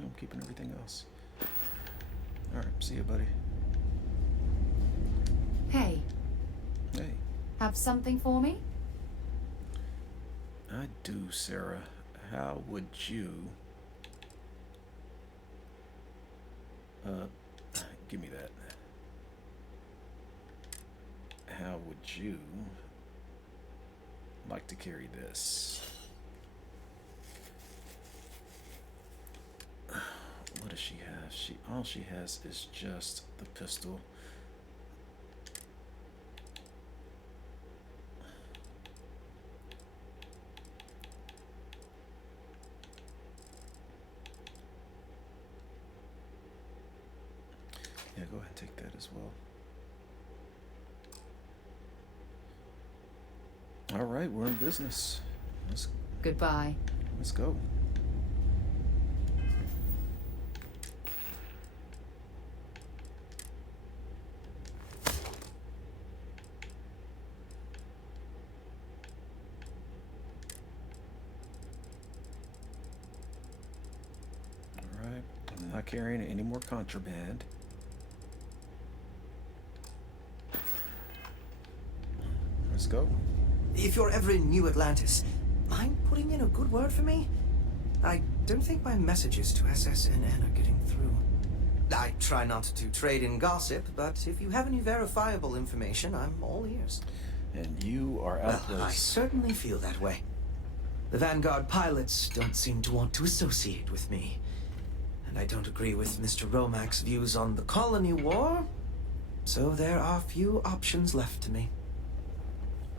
I'm keeping everything else. Alright, see you, buddy. Hey, Hey, have something for me? I do, Sarah. How would you... give me that. How would you like to carry this? does she have? All she has is just the pistol. Yeah, go ahead and take that as well. All right, we're in business. Goodbye. Let's go. All right, I'm not carrying any more contraband. Let's go. If you're ever in New Atlantis, mind putting in a good word for me? I don't think my messages to SSNN are getting through. I try not to trade in gossip, but if you have any verifiable information, I'm all ears. And you are out of Well, I place. certainly feel that way. The Vanguard pilots don't seem to want to associate with me. And I don't agree with Mr. Romack's views on the colony war, so there are few options left to me.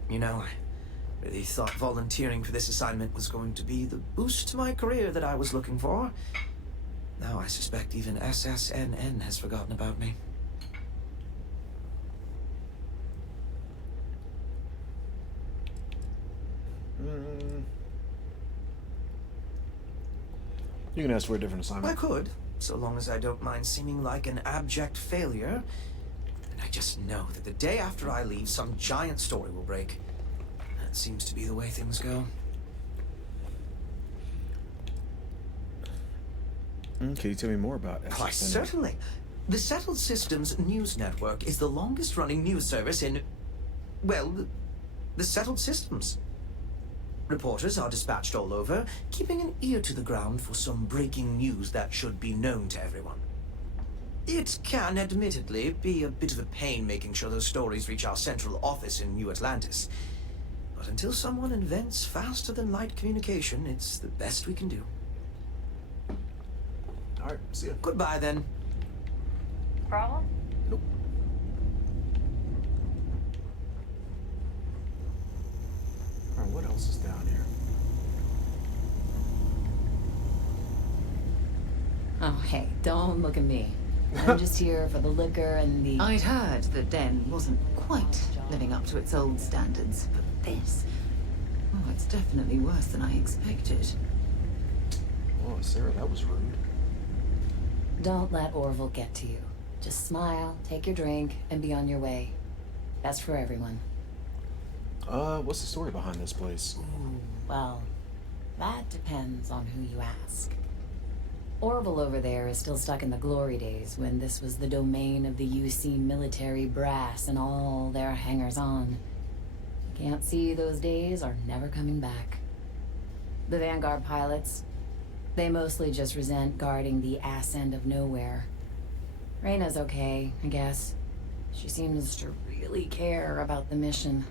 You know, I really thought volunteering for this assignment was going to be the boost to my career that I was looking for. Now I suspect even SSNN has forgotten about me. You can ask for a different I assignment. could, so long as I don't mind seeming like an abject failure. And I just know that the day after I leave, some giant story will break. That seems to be the way things go. Can you tell me more about Why, SSN? certainly. The Settled Systems News Network is the longest running news service in, well, the Settled Systems. Reporters are dispatched all over, keeping an ear to the ground for some breaking news that should be known to everyone. It can, admittedly, be a bit of a pain making sure those stories reach our central office in New Atlantis. But until someone invents faster-than-light communication, it's the best we can do. All right, see ya. Goodbye, then. Problem? Nope. All right, what else is down here? Oh, hey, don't look at me. I'm just here for the liquor and the... I'd heard the den wasn't quite living up to its old standards, but this... Oh, it's definitely worse than I expected. Oh, Sarah, that was rude. Don't let Orville get to you. Just smile, take your drink, and be on your way. That's for everyone. What's the story behind this place? Ooh, well, that depends on who you ask. Orville over there is still stuck in the glory days when this was the domain of the UC military brass and all their hangers-on. Can't see those days are never coming back. The Vanguard pilots, they mostly just resent guarding the ass end of nowhere. Reyna's okay, I guess. She seems to really care about the mission.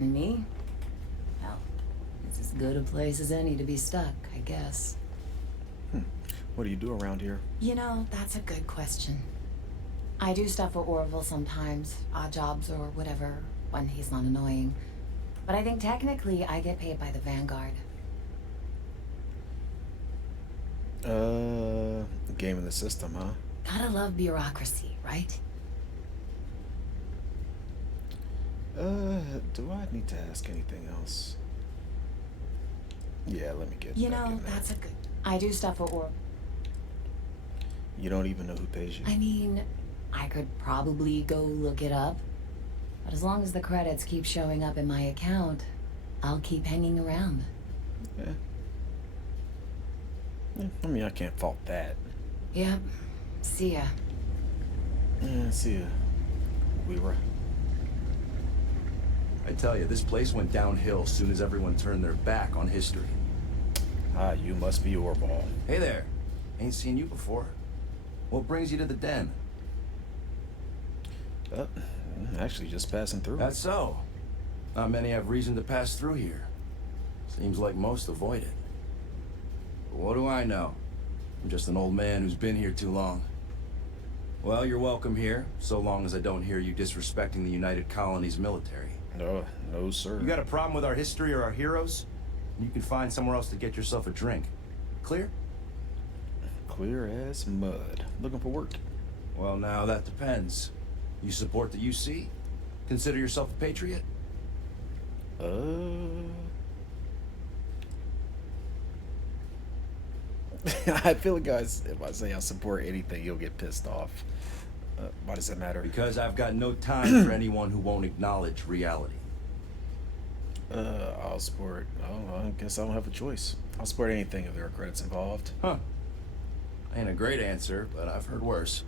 And me? Well, it's as good a place as any to be stuck, I guess. What do you do around here? You know, that's a good question. I do stuff for Orville sometimes, odd jobs or whatever, when he's not annoying. But I think technically I get paid by the Vanguard. Game in the system, huh? Gotta love bureaucracy, right? Do I need to ask anything else? Yeah, let me get You back know, in there. that's a good... I do stuff for Orville. You don't even know who pays you? I mean, I could probably go look it up. But as long as the credits keep showing up in my account, I'll keep hanging around. Yeah. I mean, I can't fault that. Yep. See ya. Yeah, see ya. We were... I tell you, this place went downhill soon as everyone turned their back on history. Ah, you must be Orville. Hey there. Ain't seen you before. What brings you to the den? Actually, just passing through. That's so. Not many have reason to pass through here. Seems like most avoid it. But what do I know? I'm just an old man who's been here too long. Well, you're welcome here, so long as I don't hear you disrespecting the United Colonies military. No, no, sir. You got a problem with our history or our heroes? You can find somewhere else to get yourself a drink. Clear? Clear as mud. Looking for work. Well, now that depends. You support the UC? Consider yourself a patriot? I feel like, guys, if I say I support anything, you'll get pissed off. Why does that matter? Because I've got no time for anyone who won't acknowledge reality. I'll support. Oh, I guess I don't have a choice. I'll support anything if there are credits involved. Huh. Ain't a great answer, but I've heard worse.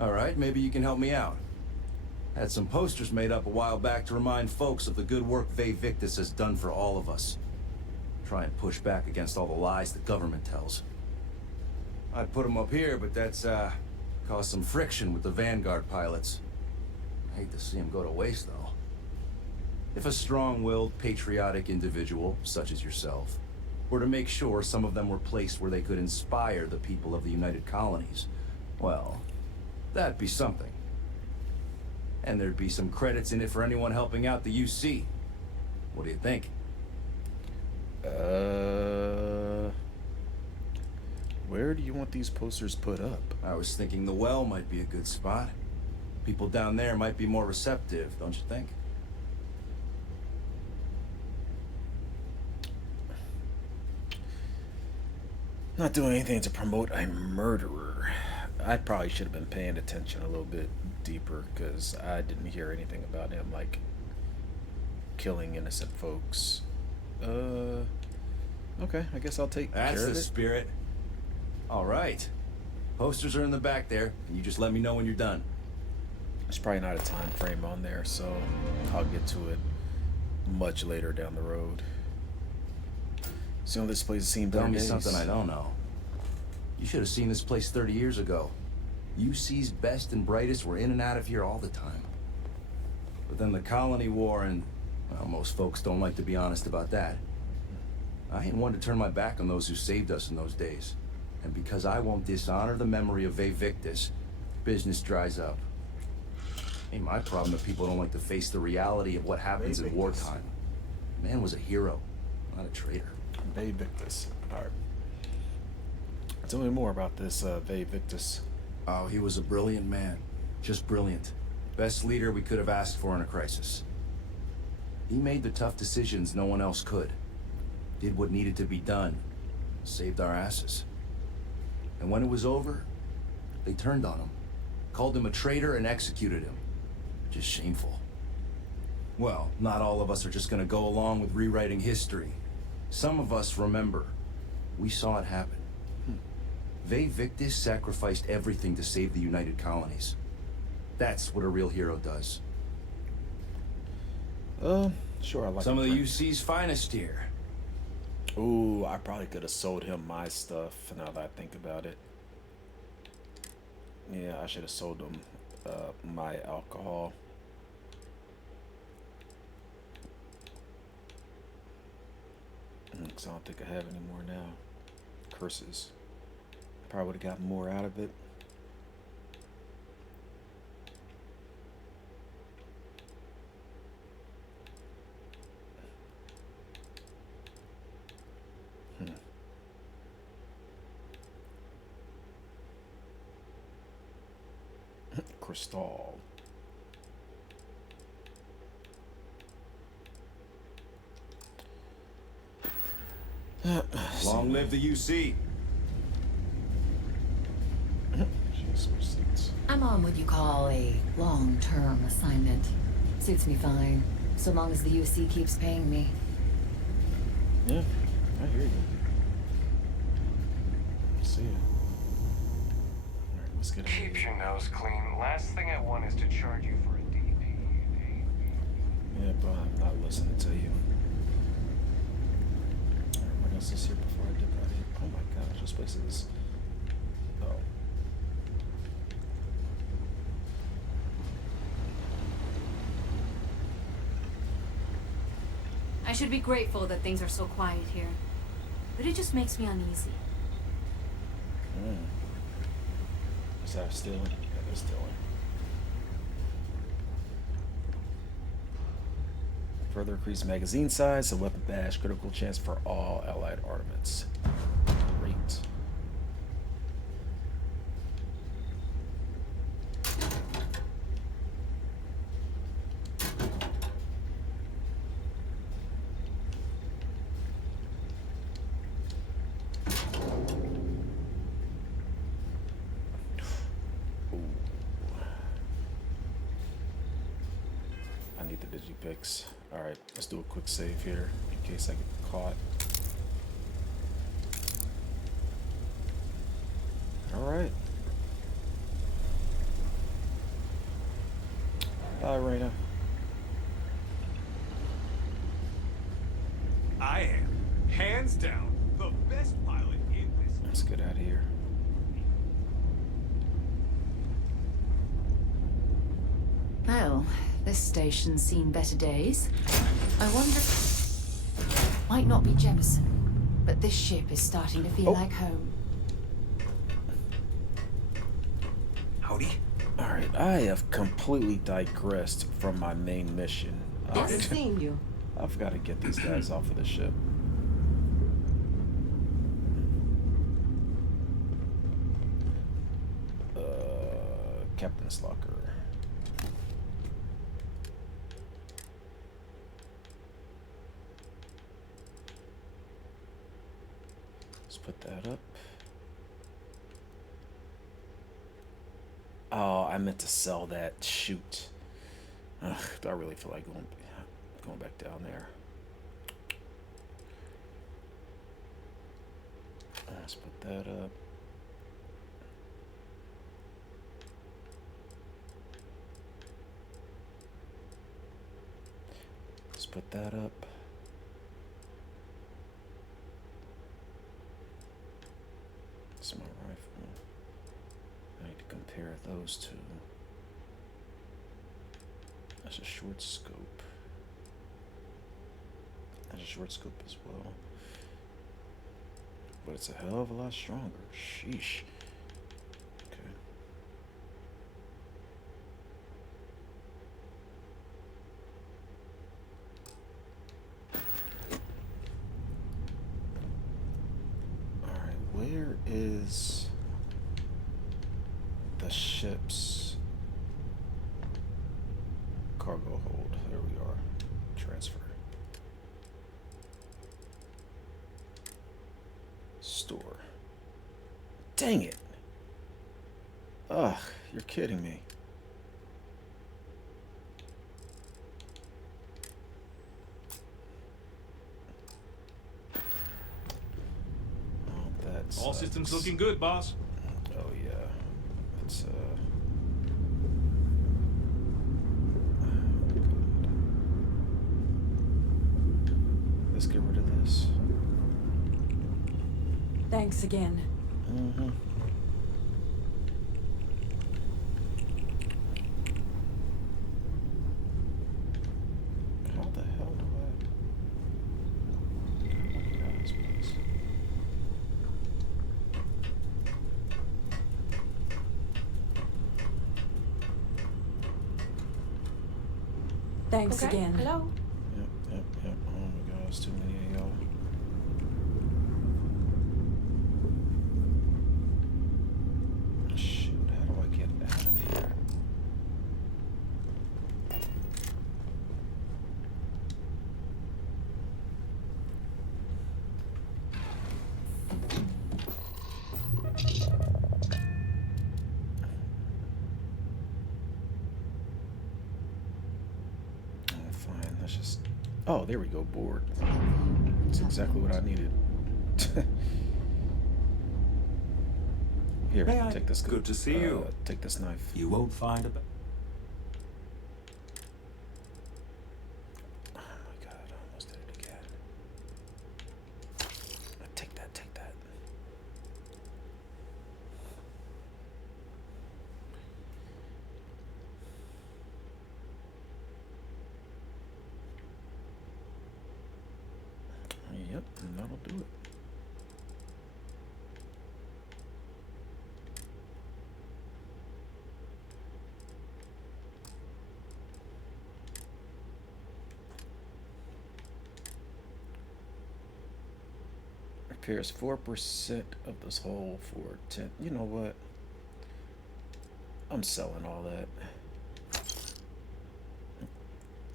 Alright, maybe you can help me out. Had some posters made up a while back to remind folks of the good work Vae Victis has done for all of us. Try and push back against all the lies the government tells. I'd put them up here, but that's, caused some friction with the Vanguard pilots. I hate to see them go to waste, though. If a strong-willed, patriotic individual, such as yourself, were to make sure some of them were placed where they could inspire the people of the United Colonies, well, that'd be something. And there'd be some credits in it for anyone helping out the UC. What do you think? Where do you want these posters put up? I was thinking the well might be a good spot. People down there might be more receptive, don't you think? Not doing anything to promote a murderer. I probably should have been paying attention a little bit deeper, because I didn't hear anything about him, like, killing innocent folks. Okay, I guess I'll take care of it. That's the spirit. All right. Posters are in the back there, and you just let me know when you're done. There's probably not a time frame on there, so I'll get to it much later down the road. So this place has seen better days. Tell me something I don't know. You should have seen this place 30 years ago. UC's best and brightest were in and out of here all the time. But then the Colony War and, well, most folks don't like to be honest about that. I ain't one to turn my back on those who saved us in those days. And because I won't dishonor the memory of Vae Victis, business dries up. Ain't my problem that people don't like to face the reality of what happens in wartime. Man was a hero, not a traitor. Vae Victis. Alright. Tell me more about this Vae Victis. Oh, he was a brilliant man. Just brilliant. Best leader we could have asked for in a crisis. He made the tough decisions no one else could. Did what needed to be done. Saved our asses. And when it was over, they turned on him. Called him a traitor and executed him. Just shameful. Well, not all of us are just gonna go along with rewriting history. Some of us remember. We saw it happen. Vae Victis sacrificed everything to save the United Colonies. That's what a real hero does. Sure, I like some of the UC's finest here. Ooh, I probably could have sold him my stuff, now that I think about it. Yeah, I should have sold him my alcohol. Because I don't think I have any more now. Curses. Probably would have gotten more out of it. Crystal. Long live the UC. I'm on what you call a long-term assignment. Suits me fine, so long as the UC keeps paying me. Yeah, I hear you. See ya. Alright, let's get it. Keep your nose clean. Last thing I want is to charge you for a DP. Yeah, but I'm not listening to you. Alright, what else is here before I dip out of here? Oh my gosh, this place is... Oh. I should be grateful that things are so quiet here, but it just makes me uneasy. Is that stealing? That is stealing. Further increase magazine size, a weapon bash, critical chance for all allied armaments. Great. I need the digipicks. Alright, let's do a quick save here in case I get caught. Alright. Bye, Raina. I am, hands down, the best pilot in this. Let's get out of here. Well, this station's seen better days. I wonder... Might not be Jemison, but this ship is starting to feel like home. Howdy. Alright, I have completely digressed from my main mission. Yes, seeing you. I've got to get these guys off of the ship. Captain's locker. Let's put that up. Oh, I meant to sell that. Shoot. Ugh, do I really feel like going back down there? Let's put that up. Let's put that up. It's my rifle. I need to compare those two. That's a short scope. That's a short scope as well. But it's a hell of a lot stronger. Sheesh. Okay. Alright, where is the ship's cargo hold? There we are. Transfer. Store. Dang it. Ugh, you're kidding me. Oh, that's All systems looking good, boss. Oh yeah. It's let's get rid of this. Thanks again. Mm-hmm. How the hell do I get out of this place? Thanks again. Hello. Yep. Oh my god, it's too many of y'all. Shoot, how do I get out of here? Oh, fine, let's just... Oh, there we go, board. That's exactly what I needed. Here, May I? take this. Good to see you. Take this knife. You won't find a... Oh my god, I almost did it again. Take that, take that. Yep, and that'll do it. Repairs 4% of this hole for 10. You know what? I'm selling all that.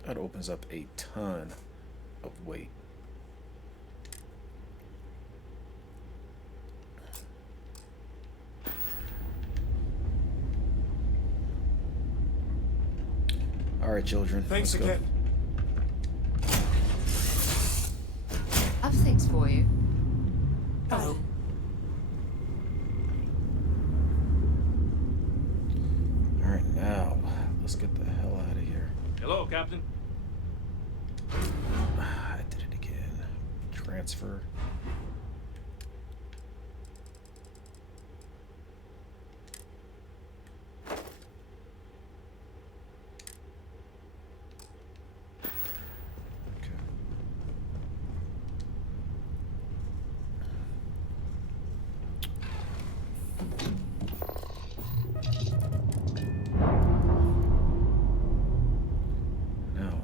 That opens up a ton of weight. All right, children. Thanks let's again. Go. I've things for you. Hello. All right, now let's get the hell out of here. Hello, Captain. I did it again. Transfer.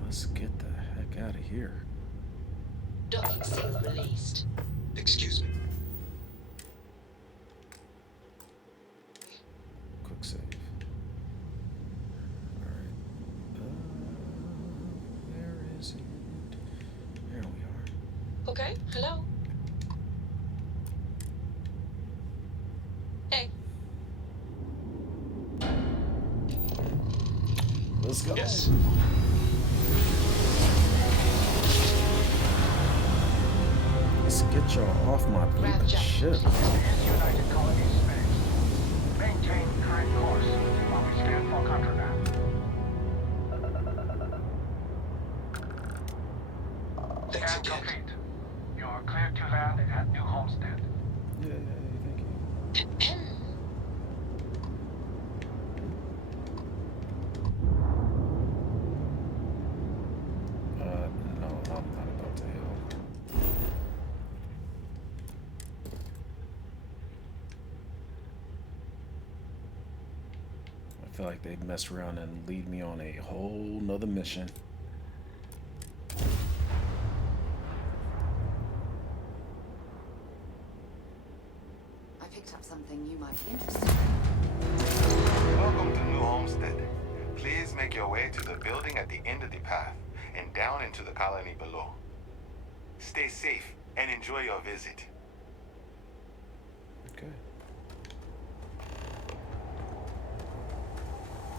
Let's get the heck out of here. Docking seal released. Excuse me. Quick save. Alright. Where is it? There we are. Okay, hello? Hey. Let's go. Yes. Let's get y'all off my bleeping ship. United Colonies Space. Maintain current course while we scan for contraband. Scan complete. You are cleared to land at New Homestead. Yeah, thank you. No, I'm not about to help. I feel like they'd mess around and lead me on a whole nother mission. I picked up something you might be interested in. Welcome to New Homestead. Please make your way to the building at the end of the path and down into the colony below. Stay safe and enjoy your visit. Okay.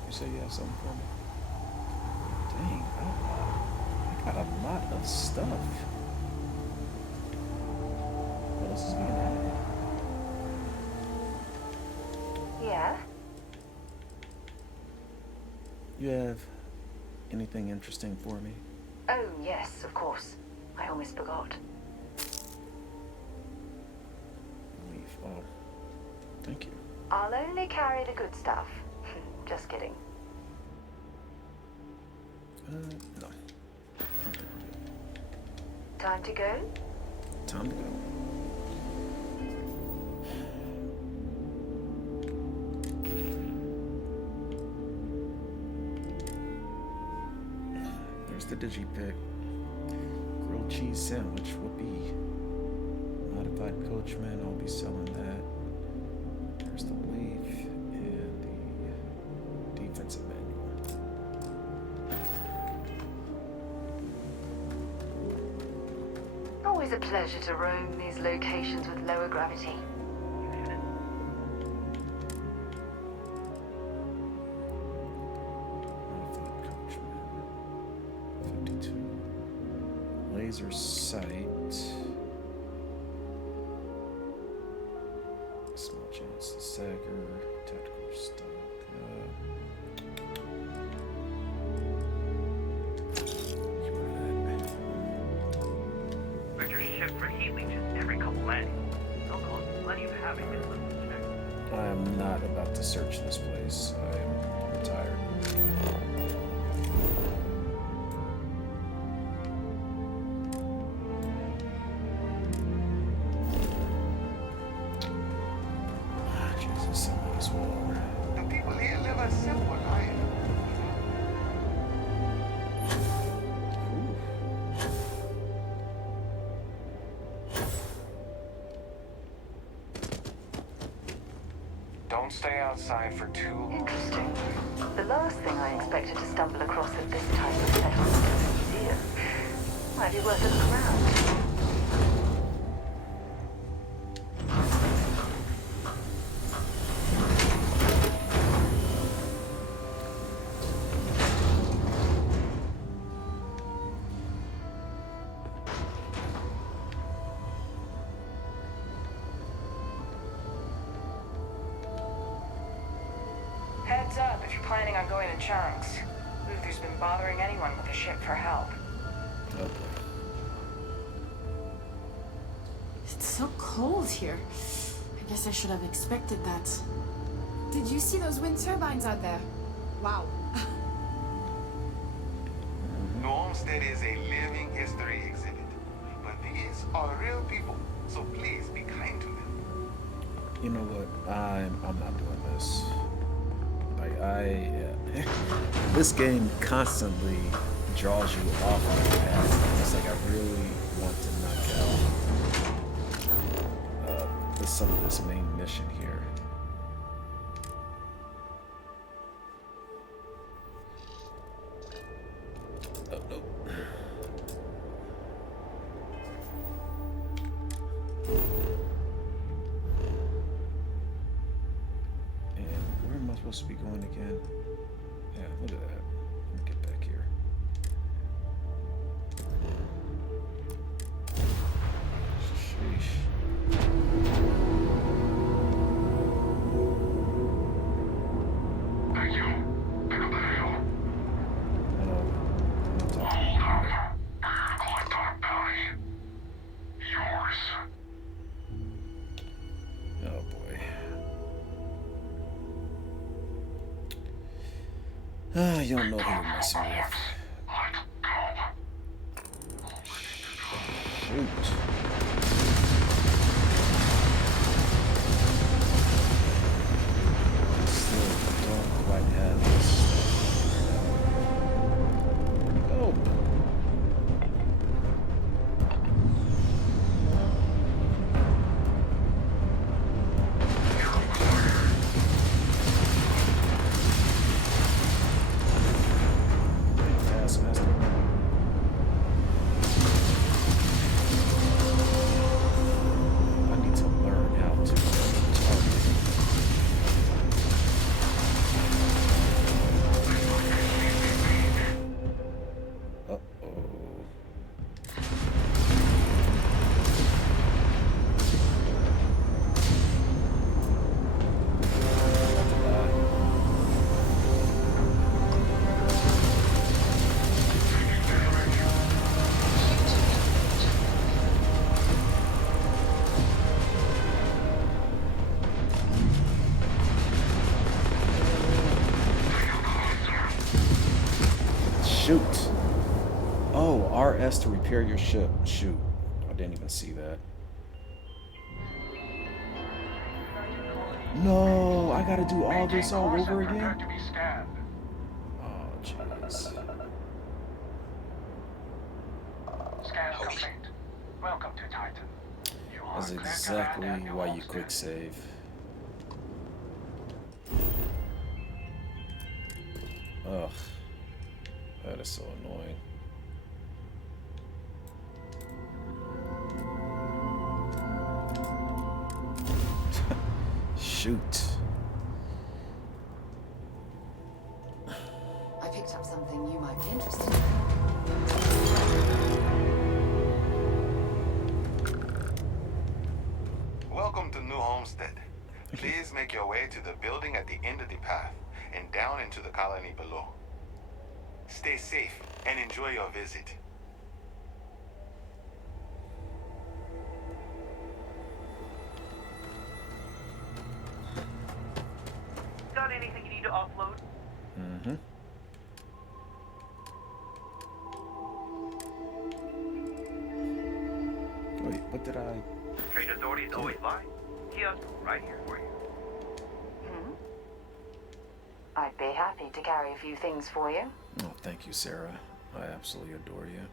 You say you have something for me? Dang, I got a lot of stuff. What else is being added? Yeah? You have anything interesting for me? Oh, yes, of course. I almost forgot. Leave. Oh, thank you. I'll only carry the good stuff. Just kidding. No. Time to go? Time to go. There's the digipick. Grilled cheese sandwich. Whoopee. Modified coachman. I'll be selling that. There's the leaf and the defensive manual. Always a pleasure to roam these locations with lower gravity. Modified coachman. 52. Laser sight. Small chance to stagger. Tactical stock. But your ship for heat leeches every couple landings. They'll cause plenty of havoc in little check. I am not about to search this place. I am retired. Jesus, somebody's war. The people here live a simple life. Don't stay outside for too long. Interesting. The last thing I expected to stumble across at this type of settlement was a museum. Might be worth a look around. Heads up if you're planning on going in chunks. Luther's been bothering anyone with a ship for help. Oh boy. It's so cold here. I guess I should have expected that. Did you see those wind turbines out there? Wow. New Homestead is a living history exhibit. But these are real people, so please be kind to them. You know what? I'm not doing this. Like this game constantly draws you off of the path. It's like I really want to knock out some of this main mission here. Oh no. Am I supposed to be going again? Yeah, look at that. Let me get back here. Sheesh. Thank you. Pick up the hail. I'm talking Hold up. We're gonna collect on a bounty. Yours. Oh boy. You don't know who you're messing with. Shoot. Still don't quite have this. Oh. I need to learn how to target. Uh-oh. Shoot. Oh, RS to repair your ship. Shoot. I didn't even see that. No, I gotta do all this all over again? Oh, jeez. Scan complete. Welcome to Titan. That's exactly why you quick save. Ugh. That is so annoying. Shoot. I picked up something you might be interested in. Welcome to New Homestead. Please make your way to the building at the end of the path and down into the colony below. Stay safe and enjoy your visit. Got anything you need to offload? Mm-hmm. Wait, what did I... Trade authorities always lie. Kiosk right here for you. I'd be happy to carry a few things for you. Oh, thank you, Sarah. I absolutely adore you.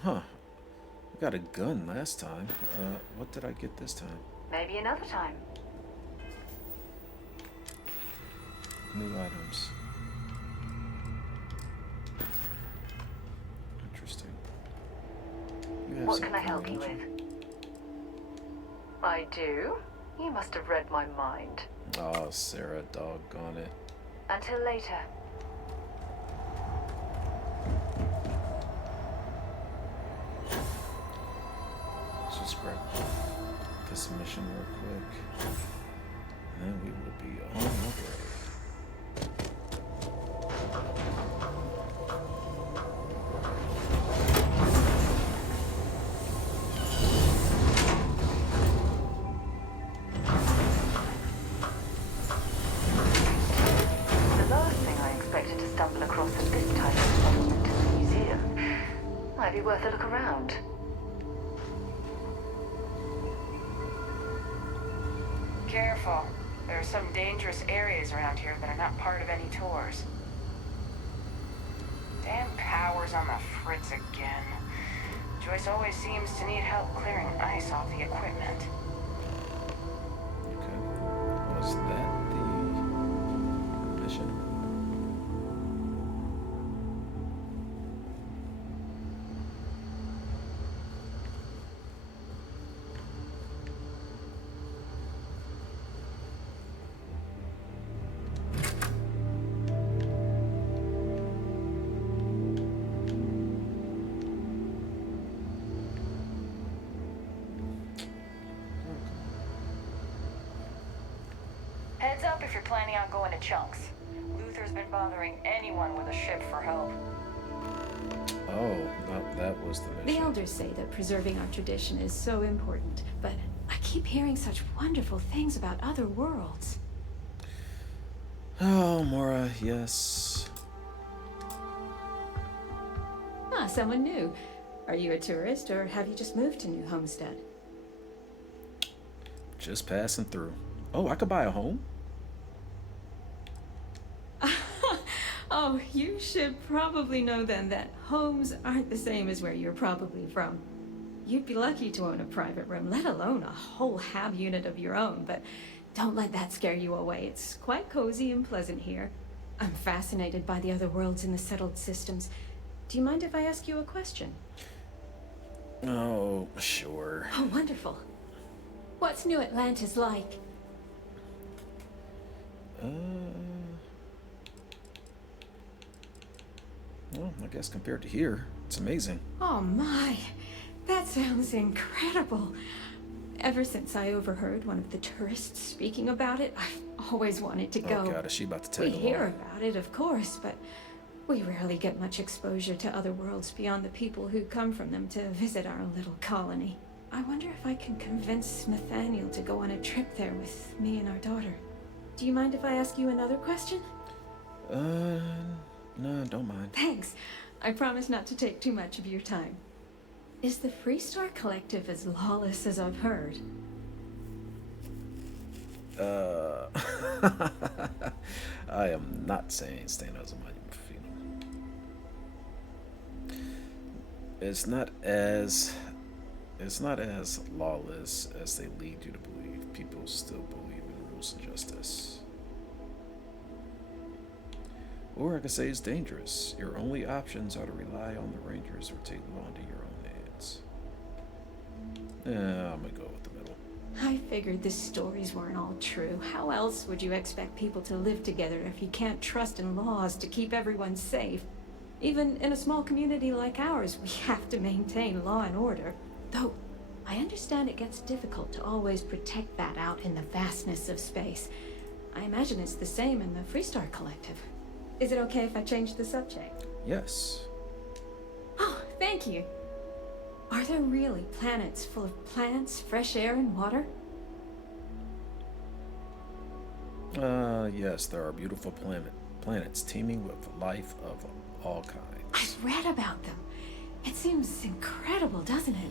Huh. got a gun last time. What did I get this time? Maybe another time. New items. Interesting. You have What some can I help you don't with? I do? You must have read my mind. Oh, Sarah, doggone it. Until later. Let's just grab this mission real quick. And then we will be on our way. The last thing I expected to stumble across at this type of settlement is a museum. Might be worth a look around. Careful. There are some dangerous areas around here that are not part of any tours. Damn power's on the fritz again. Joyce always seems to need help clearing ice off the equipment. Okay. Was that the mission? Heads up if you're planning on going to Chunks. Luther's been bothering anyone with a ship for help. Oh, no, that was the The mission. elders say that preserving our tradition is so important, but I keep hearing such wonderful things about other worlds. Oh, Mora, yes. Ah, someone new. Are you a tourist, or have you just moved to New Homestead? Just passing through. Oh, I could buy a home? Oh, you should probably know then that homes aren't the same as where you're probably from. You'd be lucky to own a private room, let alone a whole hab unit of your own, but don't let that scare you away. It's quite cozy and pleasant here. I'm fascinated by the other worlds in the settled systems. Do you mind if I ask you a question? Oh, sure. Oh, wonderful. What's New Atlantis like? Well, I guess compared to here, it's amazing. Oh my, that sounds incredible. Ever since I overheard one of the tourists speaking about it, I've always wanted to go. Oh God, is she about to We tag hear along? about it, of course, but we rarely get much exposure to other worlds beyond the people who come from them to visit our little colony. I wonder if I can convince Nathaniel to go on a trip there with me and our daughter. Do you mind if I ask you another question? No, don't mind. Thanks. I promise not to take too much of your time. Is the Freestar Collective as lawless as I've heard? I am not saying Stanos are my It's not as lawless as they lead you to believe. People still believe in rules and justice. Or I could say it's dangerous. Your only options are to rely on the Rangers or take law into your own hands. I'm gonna go with the middle. I figured the stories weren't all true. How else would you expect people to live together if you can't trust in laws to keep everyone safe? Even in a small community like ours, we have to maintain law and order. Though, I understand it gets difficult to always protect that out in the vastness of space. I imagine it's the same in the Freestar Collective. Is it okay if I change the subject? Yes. Oh, thank you. Are there really planets full of plants, fresh air, and water? Yes, there are beautiful planets teeming with life of all kinds. I've read about them. It seems incredible, doesn't it?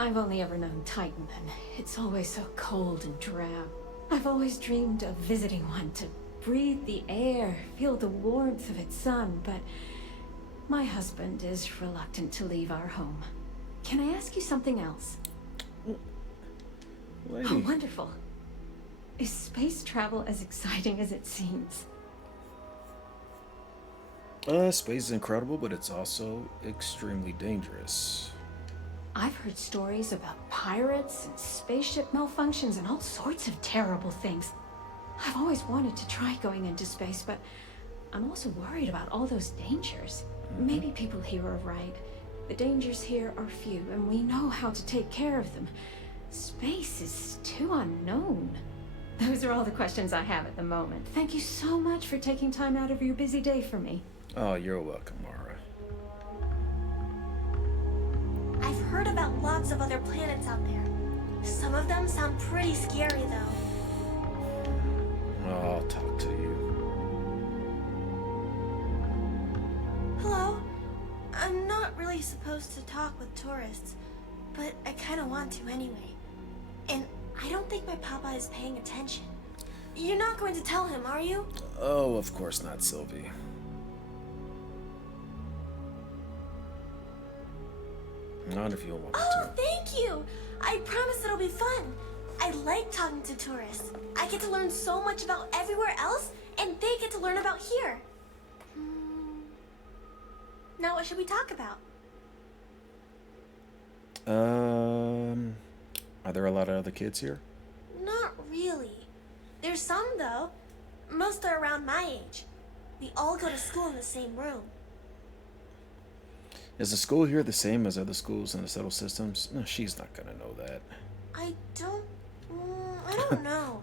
I've only ever known Titan, and it's always so cold and drab. I've always dreamed of visiting one to breathe the air, feel the warmth of its sun, but my husband is reluctant to leave our home. Can I ask you something else? Lady. Oh, wonderful. Is space travel as exciting as it seems? Space is incredible, but it's also extremely dangerous. I've heard stories about pirates and spaceship malfunctions and all sorts of terrible things. I've always wanted to try going into space, but I'm also worried about all those dangers. Maybe people here are right. The dangers here are few, and we know how to take care of them. Space is too unknown. Those are all the questions I have at the moment. Thank you so much for taking time out of your busy day for me. Oh, you're welcome, Mara. I've heard about lots of other planets out there. Some of them sound pretty scary, though. I'll talk to you. Hello? I'm not really supposed to talk with tourists, but I kind of want to anyway. And I don't think my papa is paying attention. You're not going to tell him, are you? Oh, of course not, Sylvie. Not if you don't want me Oh, to. thank you! I promise it'll be fun. I like talking to tourists. I get to learn so much about everywhere else, and they get to learn about here. Now what should we talk about? Are there a lot of other kids here? Not really. There's some, though. Most are around my age. We all go to school in the same room. Is the school here the same as other schools in the settled systems? No, she's not gonna know that. I don't know.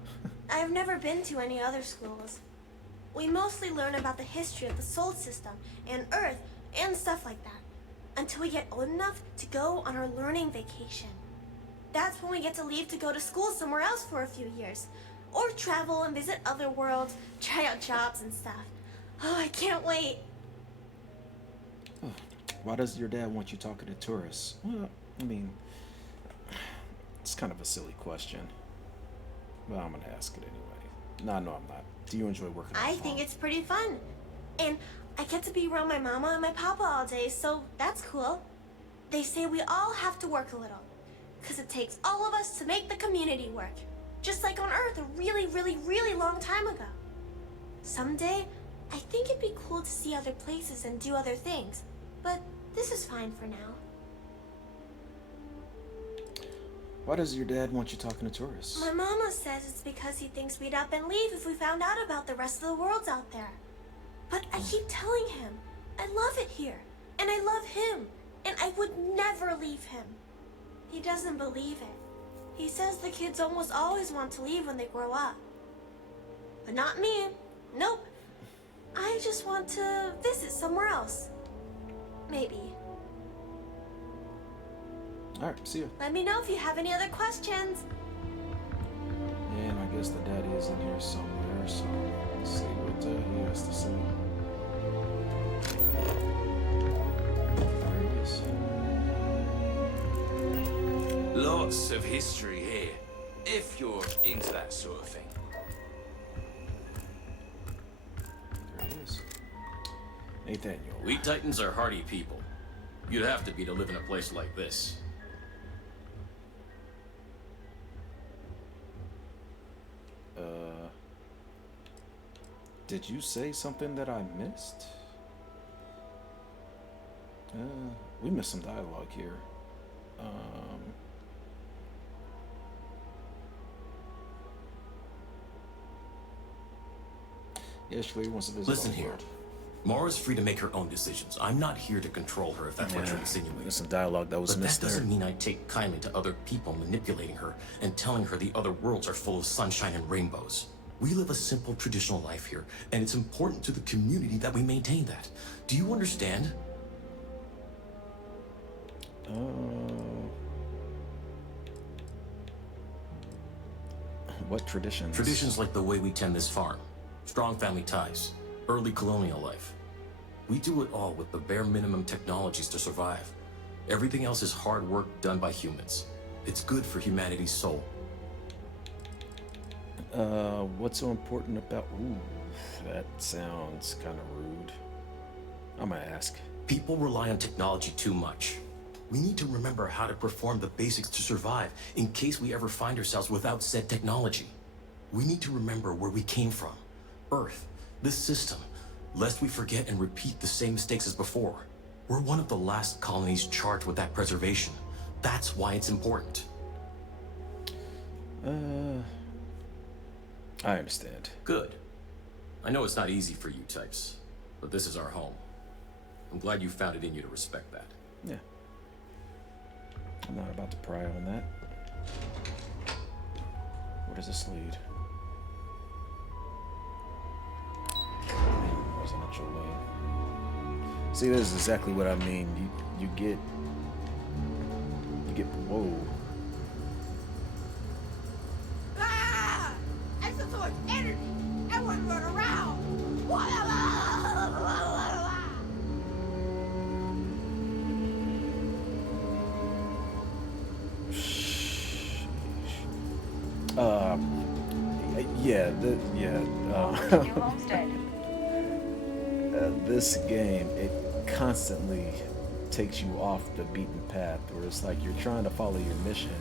I've never been to any other schools. We mostly learn about the history of the Sol system and Earth and stuff like that until we get old enough to go on our learning vacation. That's when we get to leave to go to school somewhere else for a few years, or travel and visit other worlds, try out jobs and stuff. Oh, I can't wait. Why does your dad want you talking to tourists? Well, I mean, it's kind of a silly question. But I'm gonna ask it anyway. No, I'm not. Do you enjoy working on the I farm? think it's pretty fun. And I get to be around my mama and my papa all day, so that's cool. They say we all have to work a little, because it takes all of us to make the community work. Just like on Earth a really, really, really long time ago. Someday, I think it'd be cool to see other places and do other things. But this is fine for now. Why does your dad want you talking to tourists? My mama says it's because he thinks we'd up and leave if we found out about the rest of the worlds out there. But I keep telling him, I love it here, and I love him, and I would never leave him. He doesn't believe it. He says the kids almost always want to leave when they grow up. But not me. Nope. I just want to visit somewhere else. Maybe. Alright, see ya. Let me know if you have any other questions. And I guess the daddy is in here somewhere, so let's see what he has to say. There he is. Lots of history here, if you're into that sort of thing. There he is. Nathaniel. We Titans are hardy people. You'd have to be to live in a place like this. Did you say something that I missed? We missed some dialogue here. Yeah, Ashley wants to visit. Listen here. Mara's free to make her own decisions. I'm not here to control her, if that's what you're insinuating. There's some dialogue that was missed But that there. doesn't mean I take kindly to other people manipulating her and telling her the other worlds are full of sunshine and rainbows. We live a simple, traditional life here, and it's important to the community that we maintain that. Do you understand? What traditions? Traditions like the way we tend this farm. Strong family ties. Early colonial life. We do it all with the bare minimum technologies to survive. Everything else is hard work done by humans. It's good for humanity's soul. What's so important about... Ooh, that sounds kind of rude. I'm gonna ask. People rely on technology too much. We need to remember how to perform the basics to survive in case we ever find ourselves without said technology. We need to remember where we came from. Earth, this system, lest we forget and repeat the same mistakes as before. We're one of the last colonies charged with that preservation. That's why it's important. I understand. Good. I know it's not easy for you types, but this is our home. I'm glad you found it in you to respect that. Yeah. I'm not about to pry on that. Where does this lead? Residential lane. See, this is exactly what I mean. You get, whoa. Ah! I have so much energy. I want to run around. New homestead. This game, it constantly takes you off the beaten path, where it's like you're trying to follow your mission,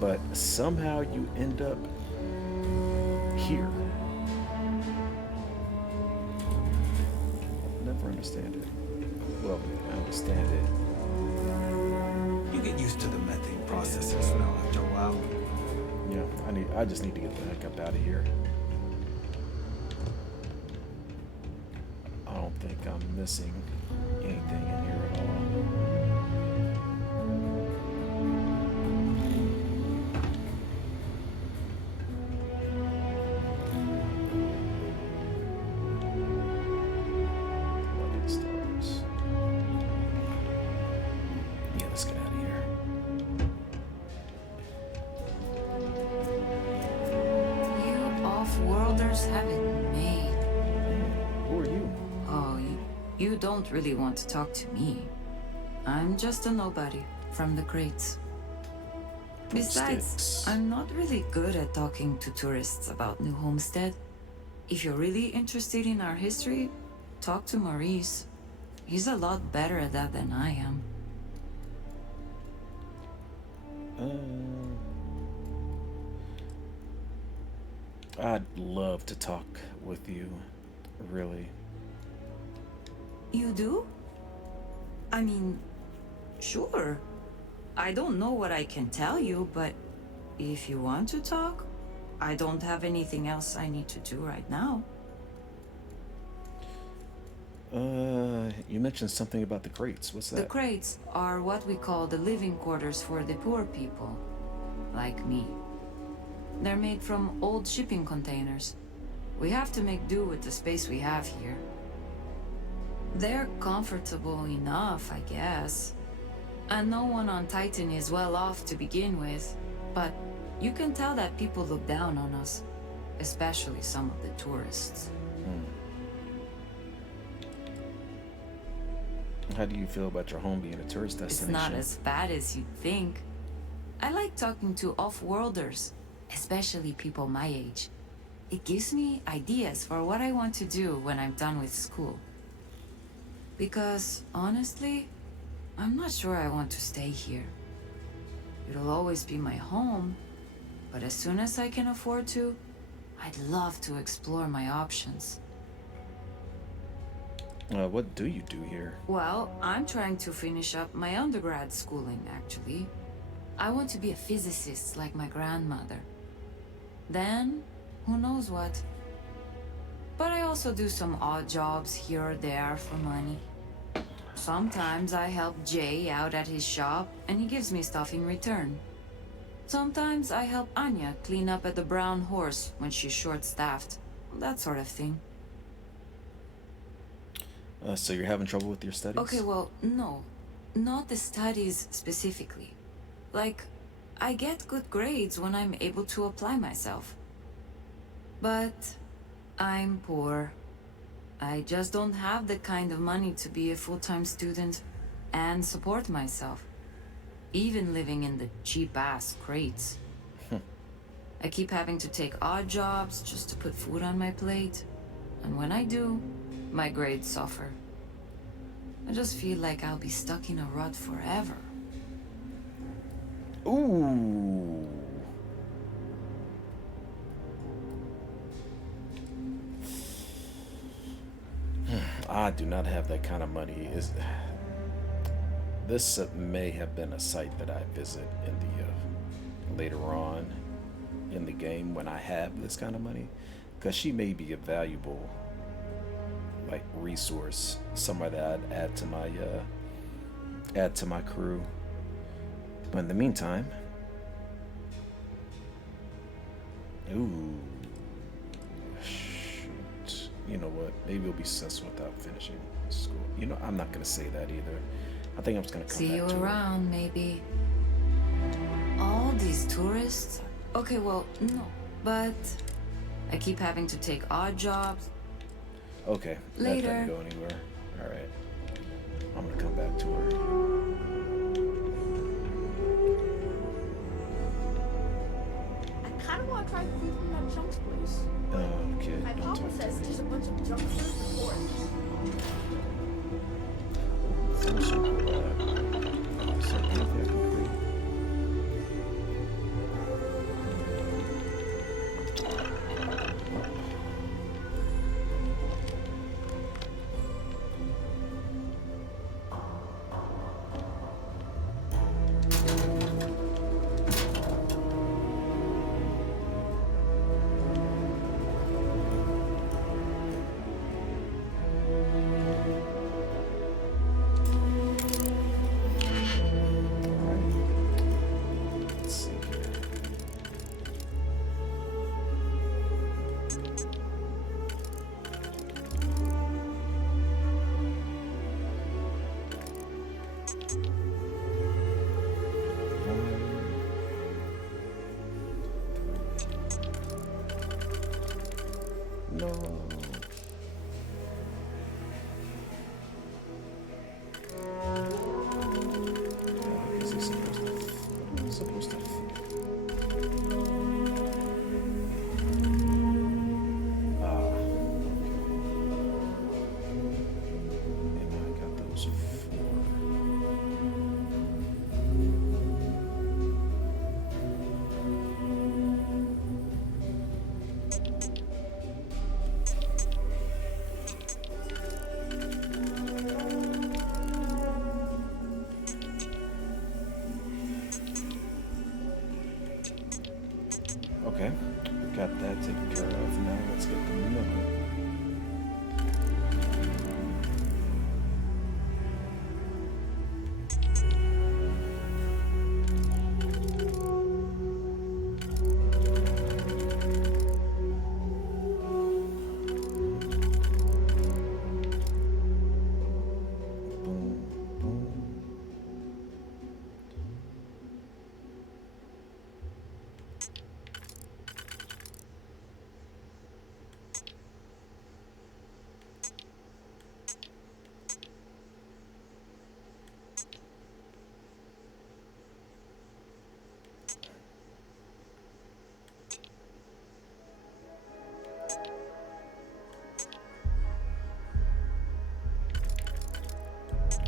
but somehow you end up here. I'll never understand it. Well, I understand it. You get used to the methane processes now after a while. Yeah, I just need to get the heck up out of here. I don't think I'm missing anything in here at all. Lucky stars. Yeah, let's get out of here. You off-worlders have it made. Who are you? Oh, you don't really want to talk to me. I'm just a nobody from the crates. Besides, Sticks. I'm not really good at talking to tourists about New Homestead. If you're really interested in our history, talk to Maurice. He's a lot better at that than I am. I'd love to talk with you, really. You do? I mean, sure. I don't know what I can tell you, but if you want to talk, I don't have anything else I need to do right now. You mentioned something about the crates. What's that? The crates are what we call the living quarters for the poor people, like me. They're made from old shipping containers. We have to make do with the space we have here. They're comfortable enough, I guess. And no one on Titan is well off to begin with, but you can tell that people look down on us, especially some of the tourists. How do you feel about your home being a tourist destination? It's not as bad as you'd think. I like talking to off-worlders, especially people my age. It gives me ideas for what I want to do when I'm done with school. Because, honestly, I'm not sure I want to stay here. It'll always be my home, but as soon as I can afford to, I'd love to explore my options. What do you do here? Well, I'm trying to finish up my undergrad schooling, actually. I want to be a physicist like my grandmother. Then, who knows what. But I also do some odd jobs here or there for money. Sometimes I help Jay out at his shop, and he gives me stuff in return. Sometimes I help Anya clean up at the Brown Horse when she's short-staffed. That sort of thing. So you're having trouble with your studies? Okay, well, no. Not the studies specifically. Like, I get good grades when I'm able to apply myself. But I'm poor. I just don't have the kind of money to be a full-time student and support myself. Even living in the cheap-ass crates. I keep having to take odd jobs just to put food on my plate. And when I do, my grades suffer. I just feel like I'll be stuck in a rut forever. Ooh. I do not have that kind of money. This may have been a site that I visit in the later on in the game when I have this kind of money, because she may be a valuable like resource, somebody that I'd add to my crew. But in the meantime, ooh, shoot. You know what? Maybe it'll be sense without finishing school. You know, I'm not gonna say that either. I think I'm just gonna come See back you to around, maybe. All these tourists? Okay, well, no. But I keep having to take odd jobs. Okay, Later. That doesn't go anywhere. All right, I'm gonna come back to her. I kind of want to try food from that Chunks place. Okay, My don't papa talk to says me. there's a bunch of junk food for tourists. Full circle lab. So anything I can create. Let's see here. No. Is he supposed to and I got those four. Okay, we got that taken care of. Now let's get the milk. Boom, boom.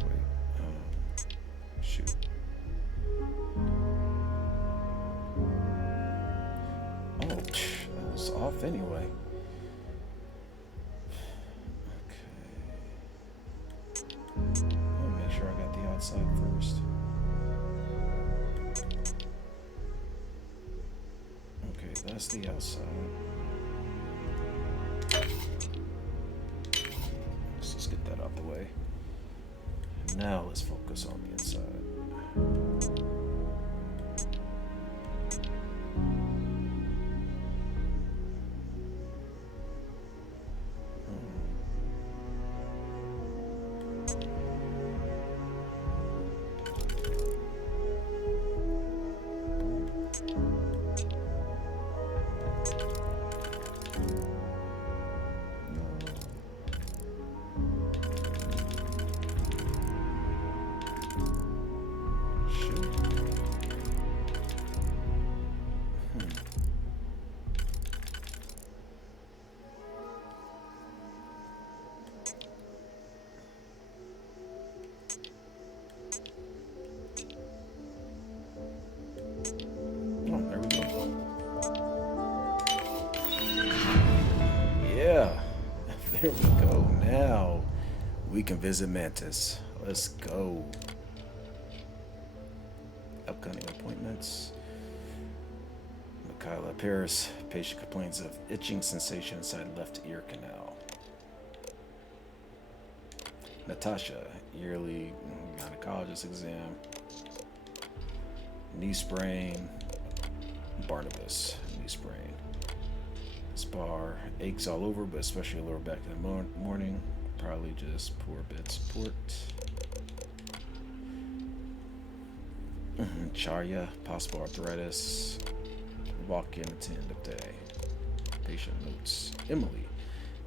Wait, shoot. Oh, that was off anyway. Okay. Let me make sure I got the outside first. Okay, that's the outside. Let's just get that out the way. Now let's focus on the inside. There we go. Now we can visit Mantis. Let's go. Upcoming appointments. Mikhaila Paris. Patient complains of itching sensation inside left ear canal. Natasha. Yearly gynecologist exam. Knee sprain. Barnabas. Knee sprain. Spar. Aches all over, but especially lower back in the morning. Probably just poor bed support. Charya. Possible arthritis. Walk-in at the end of day. Patient notes. Emily.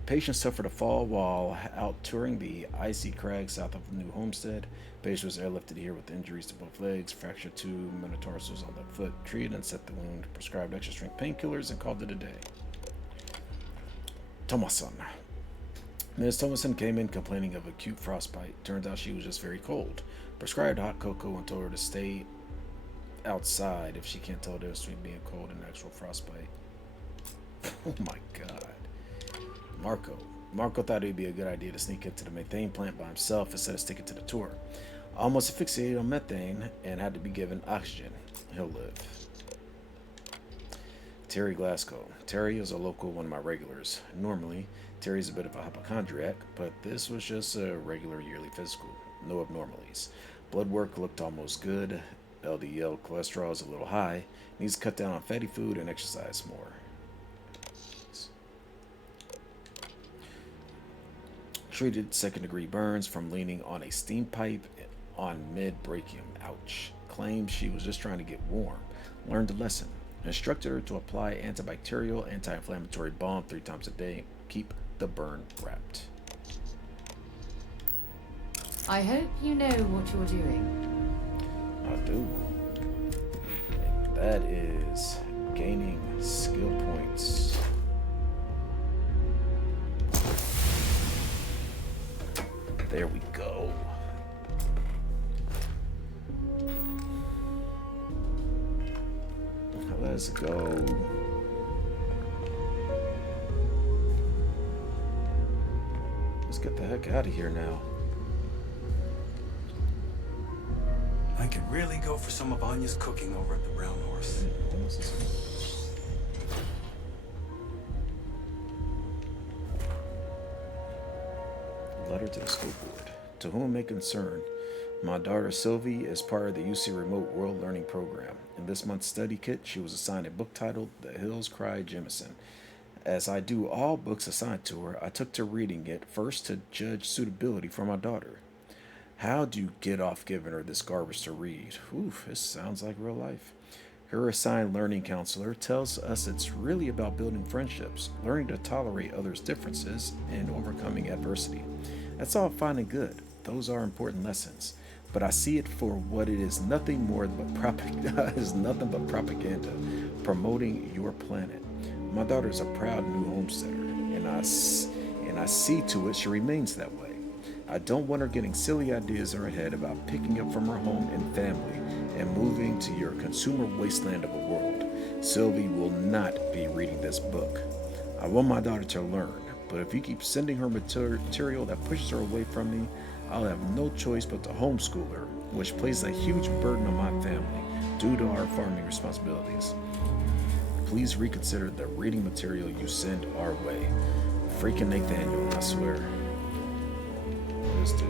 Patient suffered a fall while out touring the icy crags south of New Homestead. Patient was airlifted here with injuries to both legs, fractured two metatarsals on the foot, treated and set the wound, prescribed extra strength painkillers, and called it a day. Thomason. Ms. Thomason came in complaining of acute frostbite. Turns out she was just very cold. Prescribed hot cocoa and told her to stay outside if she can't tell the difference between being cold and actual frostbite. Oh my god. Marco thought it would be a good idea to sneak into the methane plant by himself instead of sticking to the tour. Almost asphyxiated on methane and had to be given oxygen. He'll live. Terry Glasgow. Terry is a local, one of my regulars. Normally, Terry's a bit of a hypochondriac, but this was just a regular yearly physical. No abnormalities. Blood work looked almost good. LDL cholesterol is a little high. Needs to cut down on fatty food and exercise more. Treated second-degree burns from leaning on a steam pipe on mid-brachium. Ouch. Claimed she was just trying to get warm. Learned a lesson. Instructed her to apply antibacterial, anti-inflammatory balm 3 times a day. Keep the burn wrapped. I hope you know what you're doing. I do. That is gaining skill points. There we go. Let's go. Let's get the heck out of here now. I could really go for some of Anya's cooking over at the Brown Horse. Letter to the school board. To whom it may concern, my daughter Sylvie is part of the UC Remote World Learning Program. In this month's study kit, she was assigned a book titled The Hills Cry Jemison. As I do all books assigned to her, I took to reading it first to judge suitability for my daughter. How do you get off giving her this garbage to read? Oof, this sounds like real life. Her assigned learning counselor tells us it's really about building friendships, learning to tolerate others' differences, and overcoming adversity. That's all fine and good. Those are important lessons. But I see it for what it is, nothing but propaganda, promoting your planet. My daughter's a proud new homesteader, and I see to it she remains that way. I don't want her getting silly ideas in her head about picking up from her home and family and moving to your consumer wasteland of a world. Sylvie will not be reading this book. I want my daughter to learn, but if you keep sending her material that pushes her away from me, I'll have no choice but to homeschool her, which places a huge burden on my family due to our farming responsibilities. Please reconsider the reading material you send our way. Freaking Nathaniel, I swear. This dude.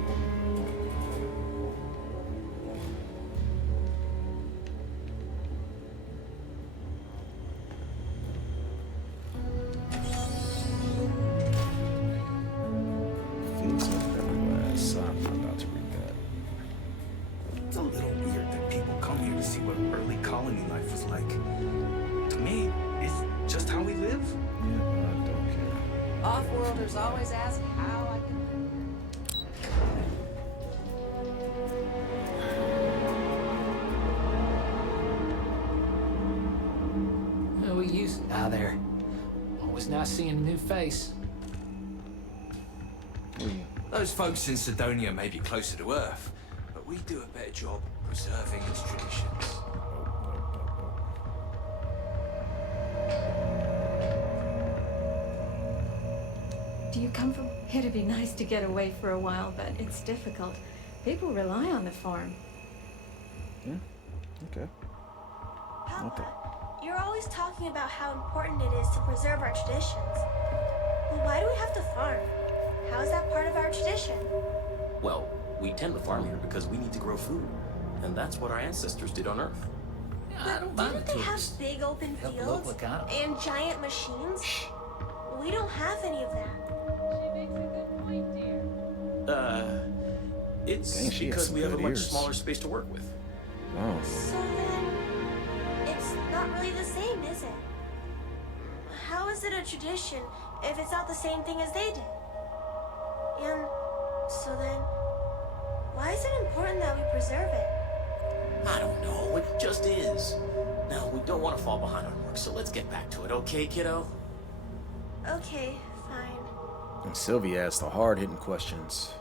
Fields of Everglass. I'm not about to read that. It's a little weird that people come here to see what early colony life was like. To me, it's just how we live. Yeah, I don't care. Off-worlders always ask how I can. Well, we used to die there. Always nice seeing a new face. Those folks in Sidonia may be closer to Earth, but we do a better job preserving its traditions. Do you come from It'd be nice to get away for a while, but it's difficult. People rely on the farm. Yeah. Okay. Okay. You're always talking about how important it is to preserve our traditions. Well, why do we have to farm? How is that part of our tradition? Well, we tend to farm here because we need to grow food. And that's what our ancestors did on Earth. But didn't they have big open fields and giant machines? We don't have any of that. It's Dang, she has because some we have a good much ears. smaller space to work with. Wow. So then, it's not really the same, is it? How is it a tradition if it's not the same thing as they did? And so then, why is it important that we preserve it? I don't know, it just is. Now, we don't want to fall behind on work, so let's get back to it, okay, kiddo? Okay, fine. And Sylvia asked the hard-hitting questions.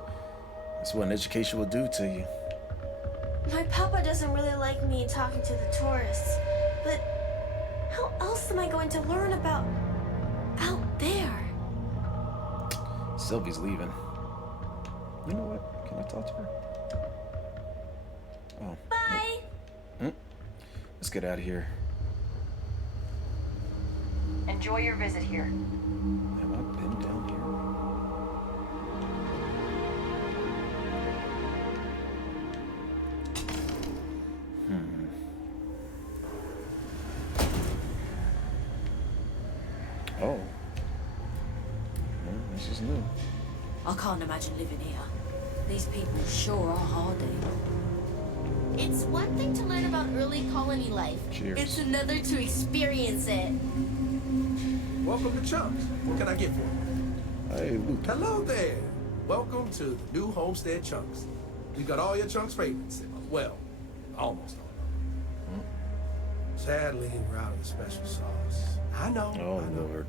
That's what an education will do to you. My papa doesn't really like me talking to the tourists, but how else am I going to learn about out there? Sylvie's leaving. You know what? Can I talk to her? Oh. Bye. Let's get out of here. Enjoy your visit here. Have I been down here? Oh. This is new. I can't imagine living here. These people sure are hardy. It's one thing to learn about early colony life. Cheers. It's another to experience it. Welcome to Chunks. What can I get for you? Hey, Luke. Hello there. Welcome to the new Homestead Chunks. We got all your Chunks favorites. Well, almost all of them. Sadly, we're out of the special sauce. I know. Oh, I know. Lord.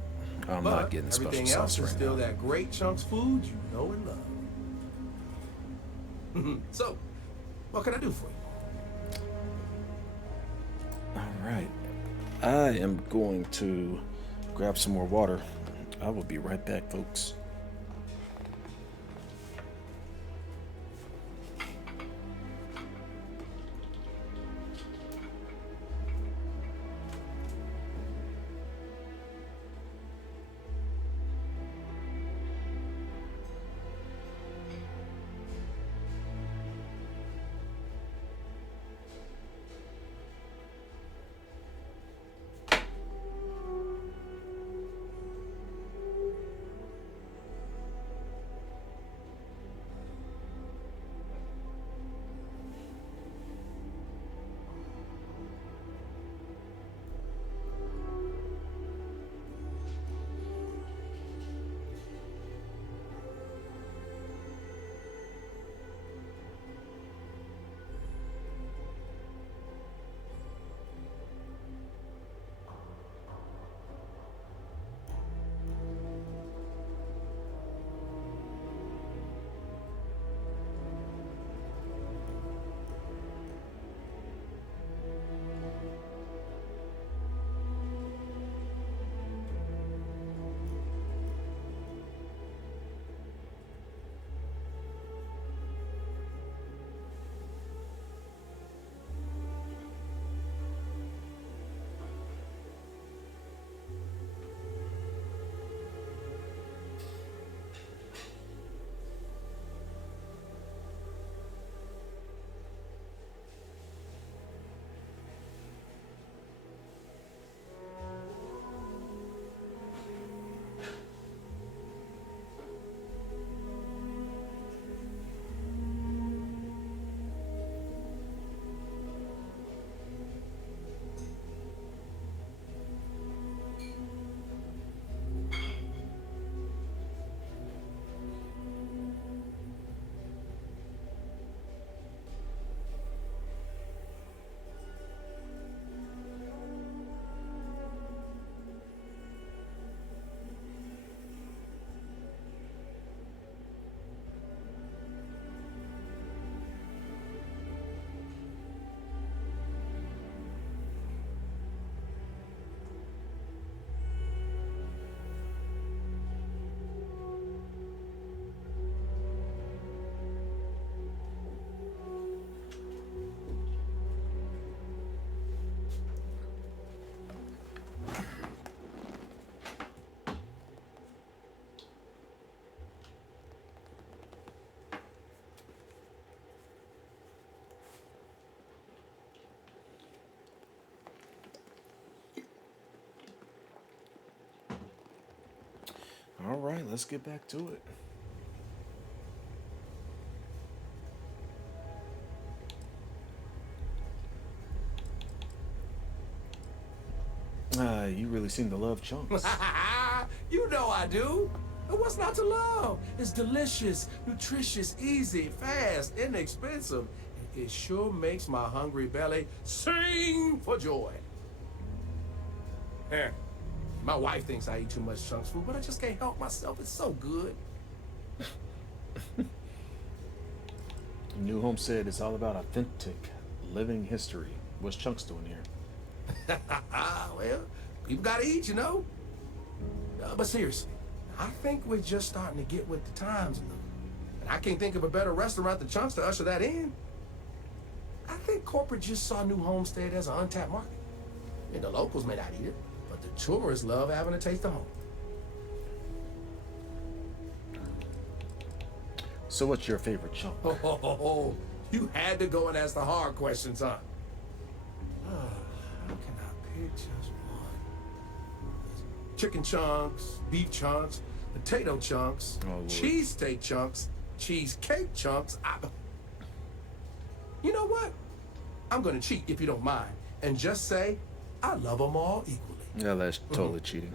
I'm But not getting special everything sauce else is right still now. that great Chunks food you know and love. So, what can I do for you? All right. I am going to grab some more water. I will be right back, folks. right, let's get back to it. You really seem to love chunks. You know I do. And what's not to love? It's delicious, nutritious, easy, fast, inexpensive. It sure makes my hungry belly sing for joy. My wife thinks I eat too much chunks food, but I just can't help myself. It's so good. New Homestead is all about authentic living history. What's Chunks doing here? Well, people gotta eat, you know? But seriously, I think we're just starting to get with the times now. And I can't think of a better restaurant than Chunks to usher that in. I think corporate just saw New Homestead as an untapped market. And the locals may not eat it, but the tourists love having a taste of home. So what's your favorite chunk? Oh, you had to go and ask the hard questions, huh? How can I pick just one? Chicken chunks, beef chunks, potato chunks, cheesesteak chunks, cheesecake chunks. You know what? I'm gonna cheat if you don't mind, and just say I love them all equally. Yeah, that's totally cheating.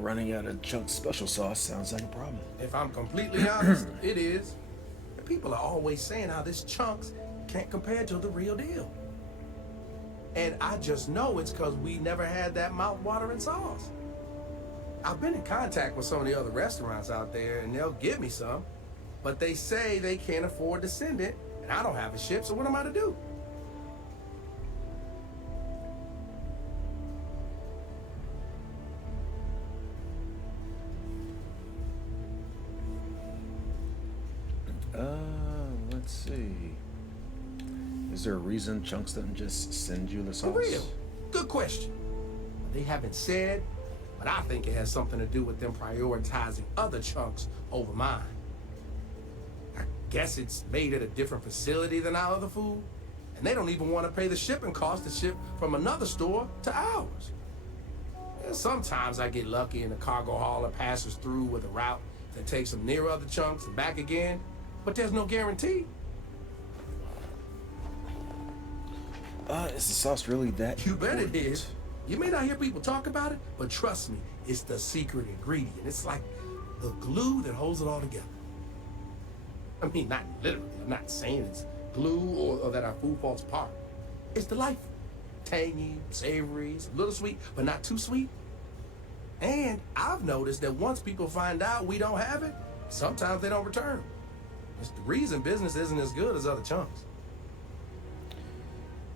Running out of chunk special sauce sounds like a problem. If I'm completely honest, it is. People are always saying how this chunks can't compare to the real deal. And I just know it's because we never had that mouth-watering sauce. I've been in contact with some of the other restaurants out there, and they'll give me some, but they say they can't afford to send it, and I don't have a ship, so what am I to do? Let's see. Is there a reason Chunks doesn't just send you the sauce? For real? Good question. They haven't said, but I think it has something to do with them prioritizing other chunks over mine. I guess it's made at a different facility than our other food, and they don't even want to pay the shipping cost to ship from another store to ours. And sometimes I get lucky and the cargo hauler passes through with a route that takes them near other chunks and back again, but there's no guarantee. Is the sauce really that You bet it important? is. You may not hear people talk about it, but trust me, it's the secret ingredient. It's like the glue that holds it all together. I mean, not literally. I'm not saying it's glue or that our food falls apart. It's delightful. Tangy, savory, it's a little sweet, but not too sweet. And I've noticed that once people find out we don't have it, sometimes they don't return. It's the reason business isn't as good as other chunks.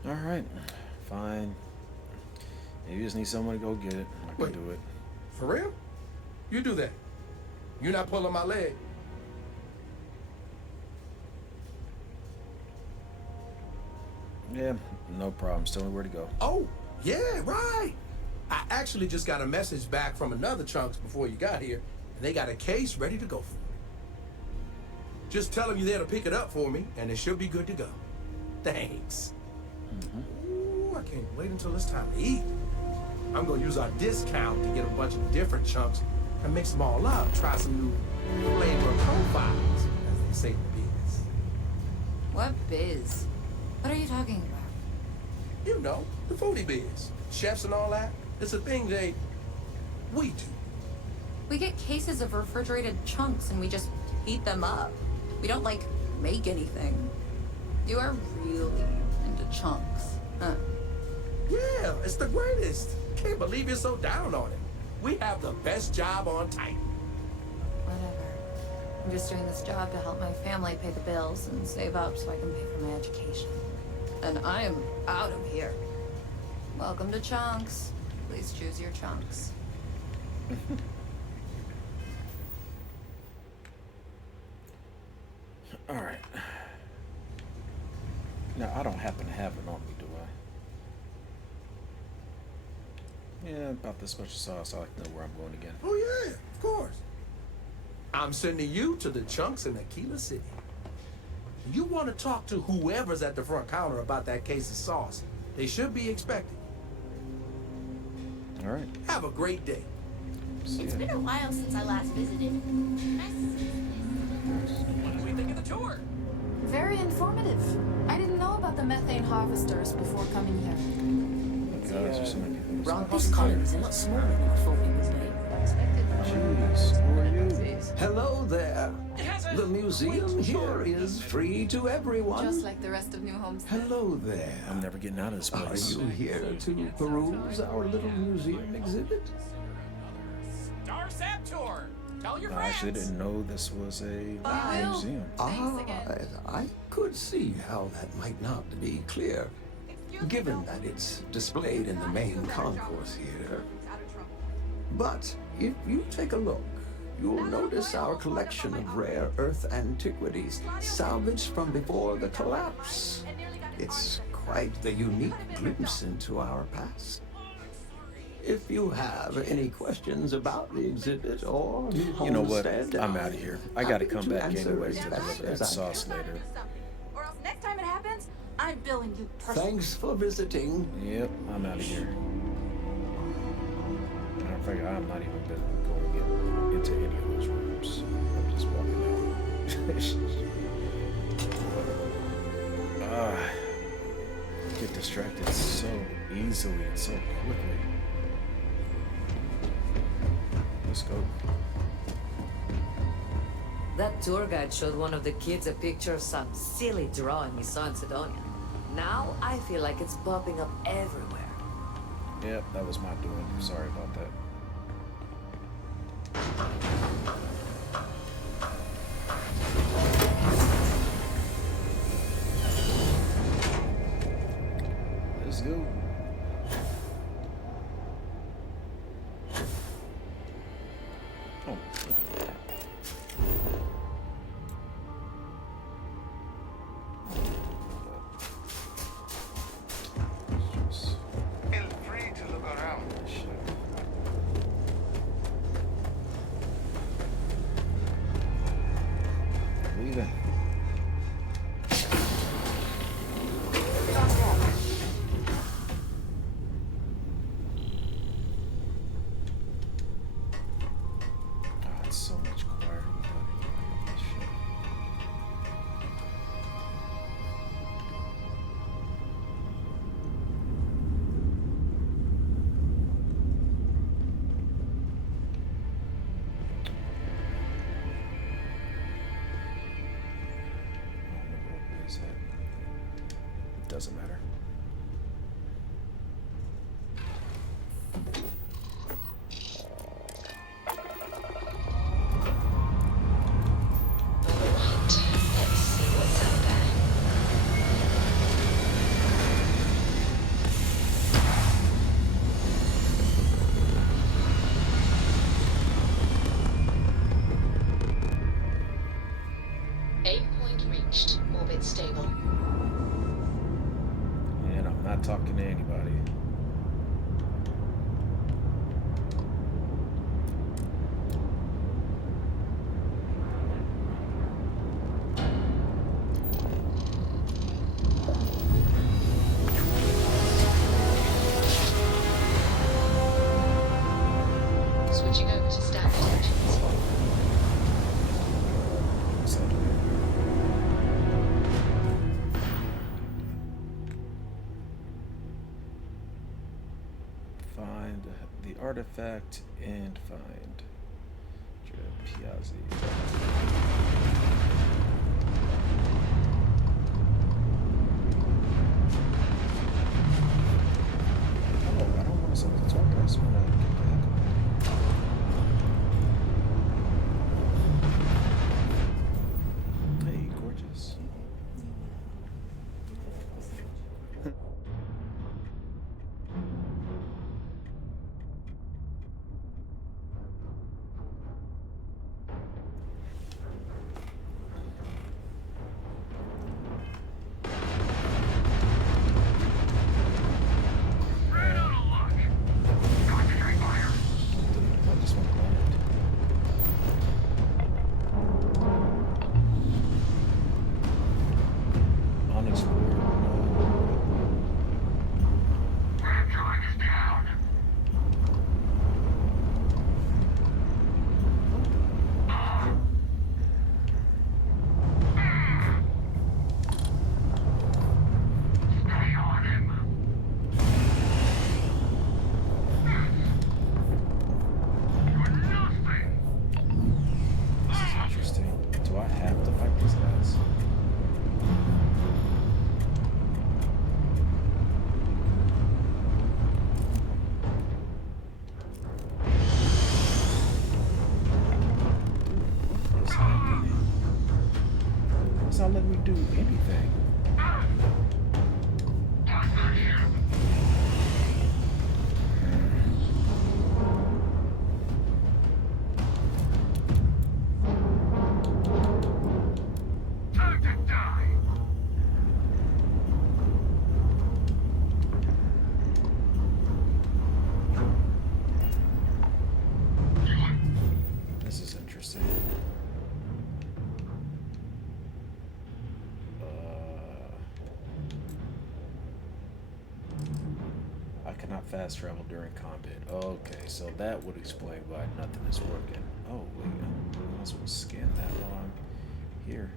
All right, fine. If you just need someone to go get it, I can do it. For real? You do that. You're not pulling my leg. Yeah, no problem. Tell me where to go. Oh, yeah, right. I actually just got a message back from another Chunks before you got here, and they got a case ready to go for it. Just tell them you're there to pick it up for me, and it should be good to go. Thanks. Ooh, I can't wait until it's time to eat. I'm gonna use our discount to get a bunch of different chunks and mix them all up. Try some new flavor profiles, as they say in the biz. What biz? What are you talking about? You know, the foodie biz. Chefs and all that. It's a thing we do. We get cases of refrigerated chunks and we just heat them up. We don't, like, make anything. You are really into chunks, huh? Yeah, it's the greatest. Can't believe you're so down on it. We have the best job on tight. Whatever. I'm just doing this job to help my family pay the bills and save up so I can pay for my education. And I am out of here. Welcome to Chunks. Please choose your chunks. All right. Now, I don't happen to have it on me, do I? Yeah, about this special sauce, I like to know where I'm going again. Oh, yeah, of course. I'm sending you to the Chunks in Aquila City. You want to talk to whoever's at the front counter about that case of sauce. They should be expecting. All right. Have a great day. It's been a while since I last visited. What do we think of the tour? Very informative. I didn't know about the methane harvesters before coming here. Gosh, there's so many people. This colony's a lot smaller than I thought it would be. Jeez, who are you? Hello there. The museum here is free to everyone. Just like the rest of New Homestead. Hello there. I'm never getting out of this place. Are you here to peruse our little museum exhibit? Starfield tour. Tell your I friends. actually didn't know this was a museum. I could see how that might not be clear, given that it's displayed in the main concourse here. But if you take a look, you'll notice our collection of rare Earth antiquities salvaged from before the collapse. It's quite the unique glimpse into our past. If you have any questions about the exhibit or New You know what? Homestead, I'm out of here. I gotta come back answer anyway as to best deliver that as I sauce can. later. Or else next time it happens, I'm billing you personally. Thanks for visiting. Yep, I'm out of here. Matter of fact, I'm not even going into any of those rooms. I'm just walking out. Get distracted so easily and so quickly. Let's go. That tour guide showed one of the kids a picture of some silly drawing he saw in Sidonia. Now I feel like it's popping up everywhere. Yep, that was my doing. Sorry about that. Let's go. Oh. Feel free to look around. Leaving. Oh, it's so much quieter without anybody on this shit. I don't remember what place that. It doesn't matter. Reached. Orbit stable. And I'm not talking to anybody. Switching over to standard engines. Find the artifact and find Piazzi. Oh, I don't want to talk to I just want to get back. Hey, gorgeous. these guys. What is happening? It's not letting me do anything. This is interesting. I cannot fast travel during combat. Okay, so that would explain why nothing is working. Oh, wait. I'm not supposed to scan that while I'm here.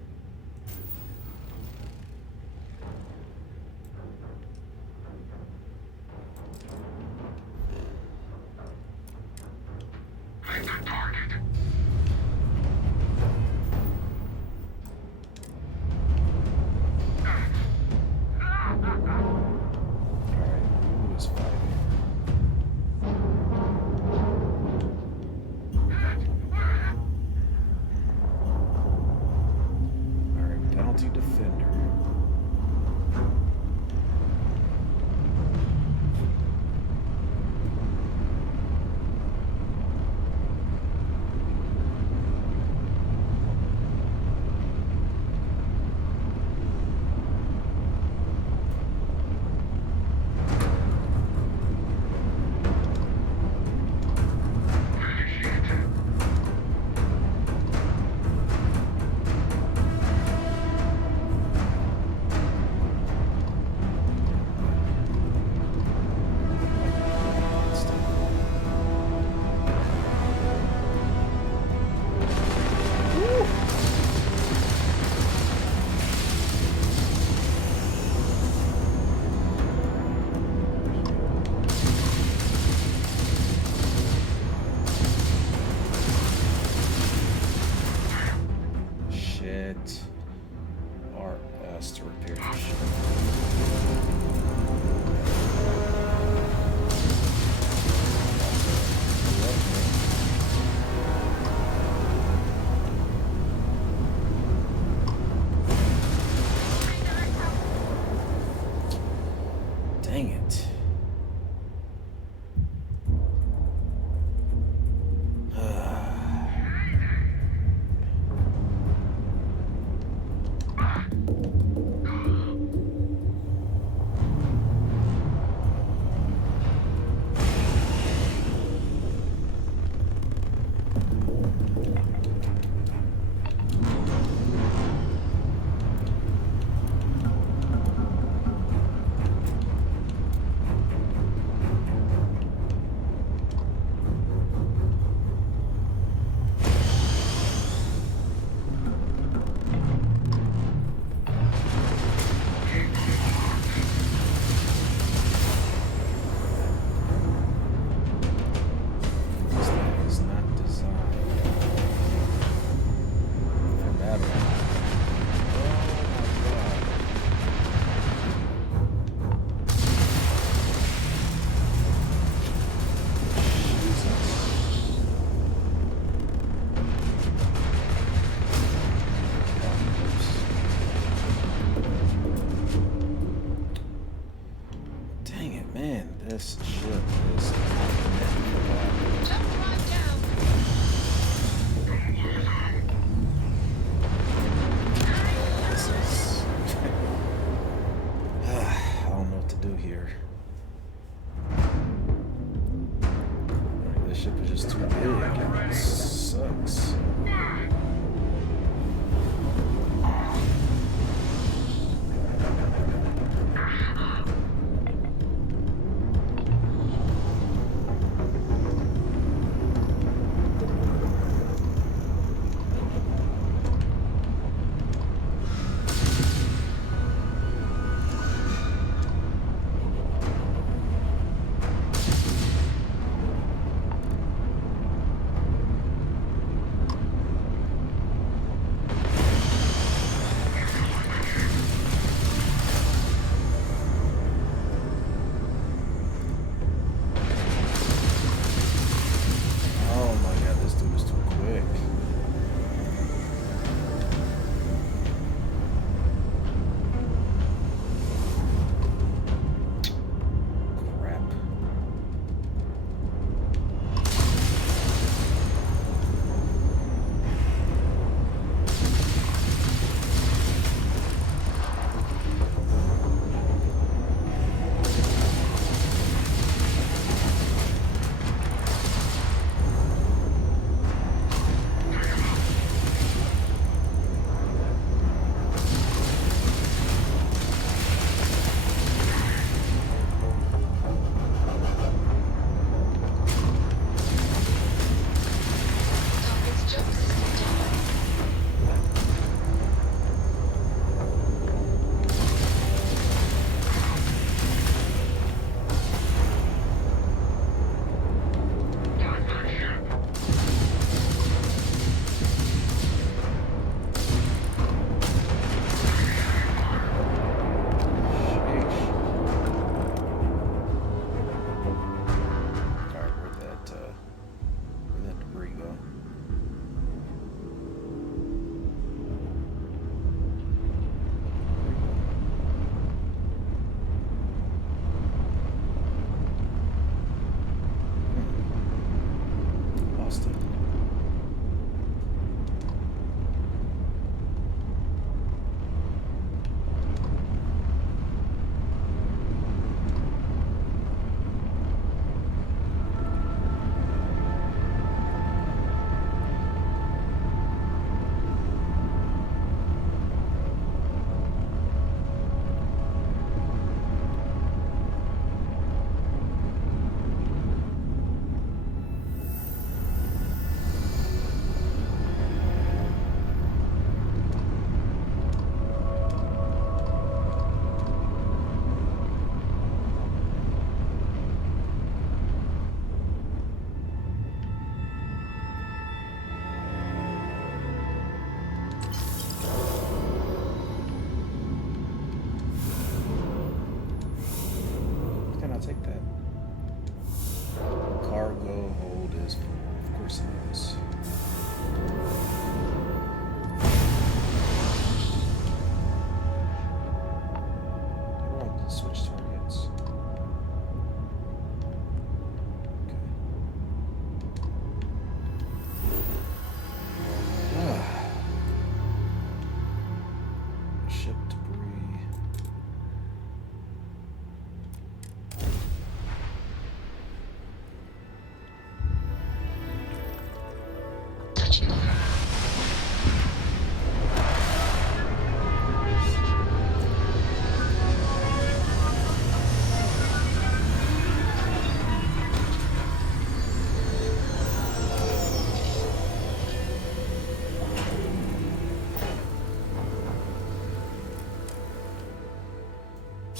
Dang it.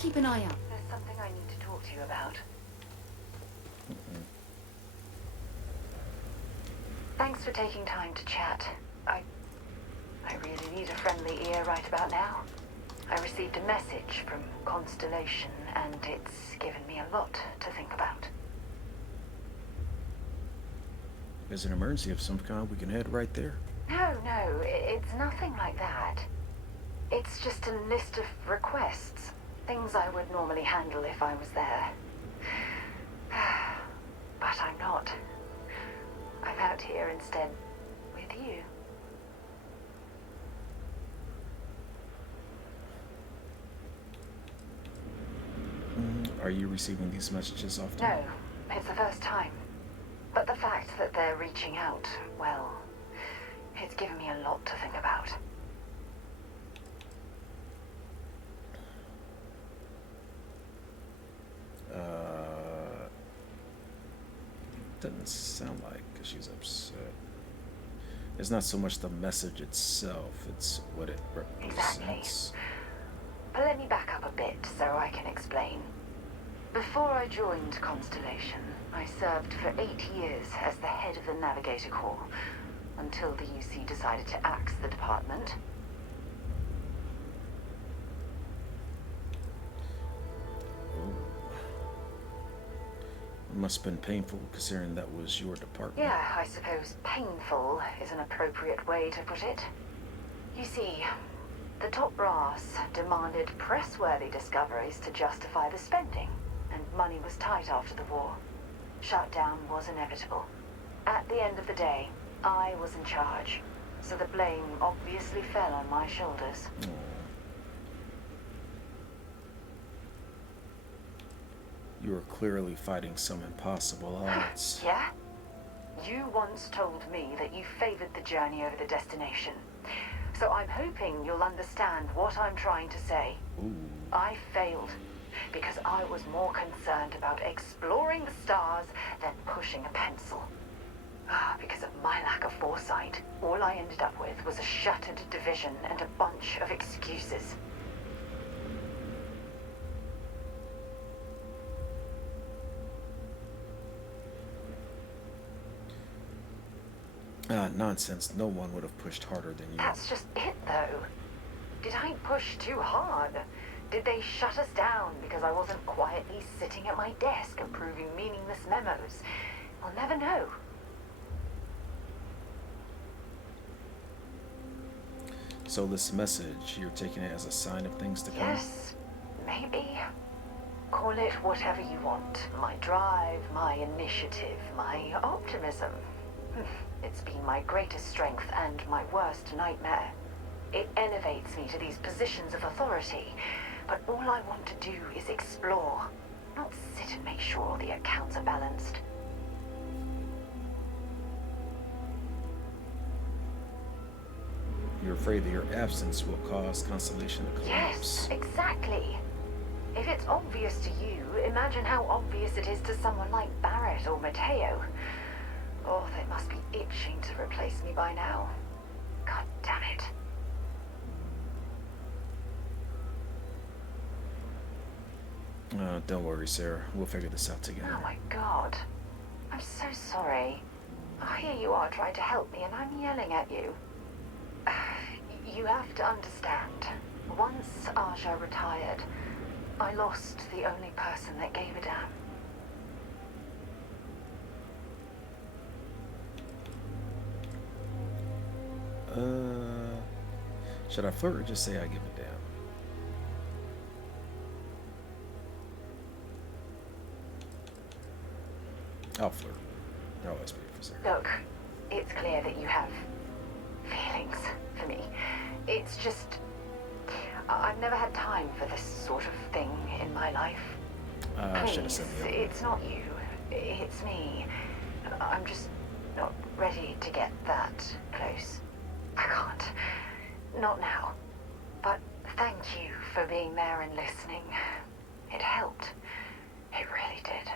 keep an eye out. There's something I need to talk to you about. Thanks for taking time to chat. I really need a friendly ear right about now. I received a message from Constellation, and it's given me a lot to think about. There's an emergency of some kind. We can head right there. No, it's nothing like that. It's just a list of requests. Things I would normally handle if I was there. But I'm not. I'm out here instead with you. Are you receiving these messages often? No, it's the first time. But the fact that they're reaching out, well, it's given me a lot to think about. Doesn't sound like she's upset. It's not so much the message itself, it's what it represents. Exactly. But let me back up a bit so I can explain. Before I joined Constellation, I served for 8 years as the head of the Navigator Corps, until the UC decided to axe the department. It must have been painful considering that was your department. Yeah, I suppose painful is an appropriate way to put it. You see, the top brass demanded press-worthy discoveries to justify the spending, and money was tight after the war. Shutdown was inevitable. At the end of the day, I was in charge, so the blame obviously fell on my shoulders. You were clearly fighting some impossible odds. Yeah? You once told me that you favored the journey over the destination. So I'm hoping you'll understand what I'm trying to say. Ooh. I failed because I was more concerned about exploring the stars than pushing a pencil. Because of my lack of foresight, all I ended up with was a shattered division and a bunch of excuses. Nonsense. No one would have pushed harder than you. That's just it, though. Did I push too hard? Did they shut us down because I wasn't quietly sitting at my desk approving meaningless memos? We'll never know. So this message, you're taking it as a sign of things to come? Yes, maybe. Call it whatever you want. My drive, my initiative, my optimism. It's been my greatest strength and my worst nightmare. It elevates me to these positions of authority, but all I want to do is explore, not sit and make sure the accounts are balanced. You're afraid that your absence will cause Constellation to collapse. Yes, exactly. If it's obvious to you, imagine how obvious it is to someone like Barrett or Mateo. Oh, they must be itching to replace me by now. God damn it. Don't worry, Sarah. We'll figure this out together. Oh my God. I'm so sorry. Oh, here you are trying to help me and I'm yelling at you. You have to understand. Once Aja retired, I lost the only person that gave a damn. Should I flirt or just say I give a damn? I'll flirt. I'll always be for Sarah. Look, it's clear that you have feelings for me. It's just, I've never had time for this sort of thing in my life. I should have said the other. It's not you, it's me. I'm just not ready to get that close. I can't. Not now. But thank you for being there and listening. It helped. It really did.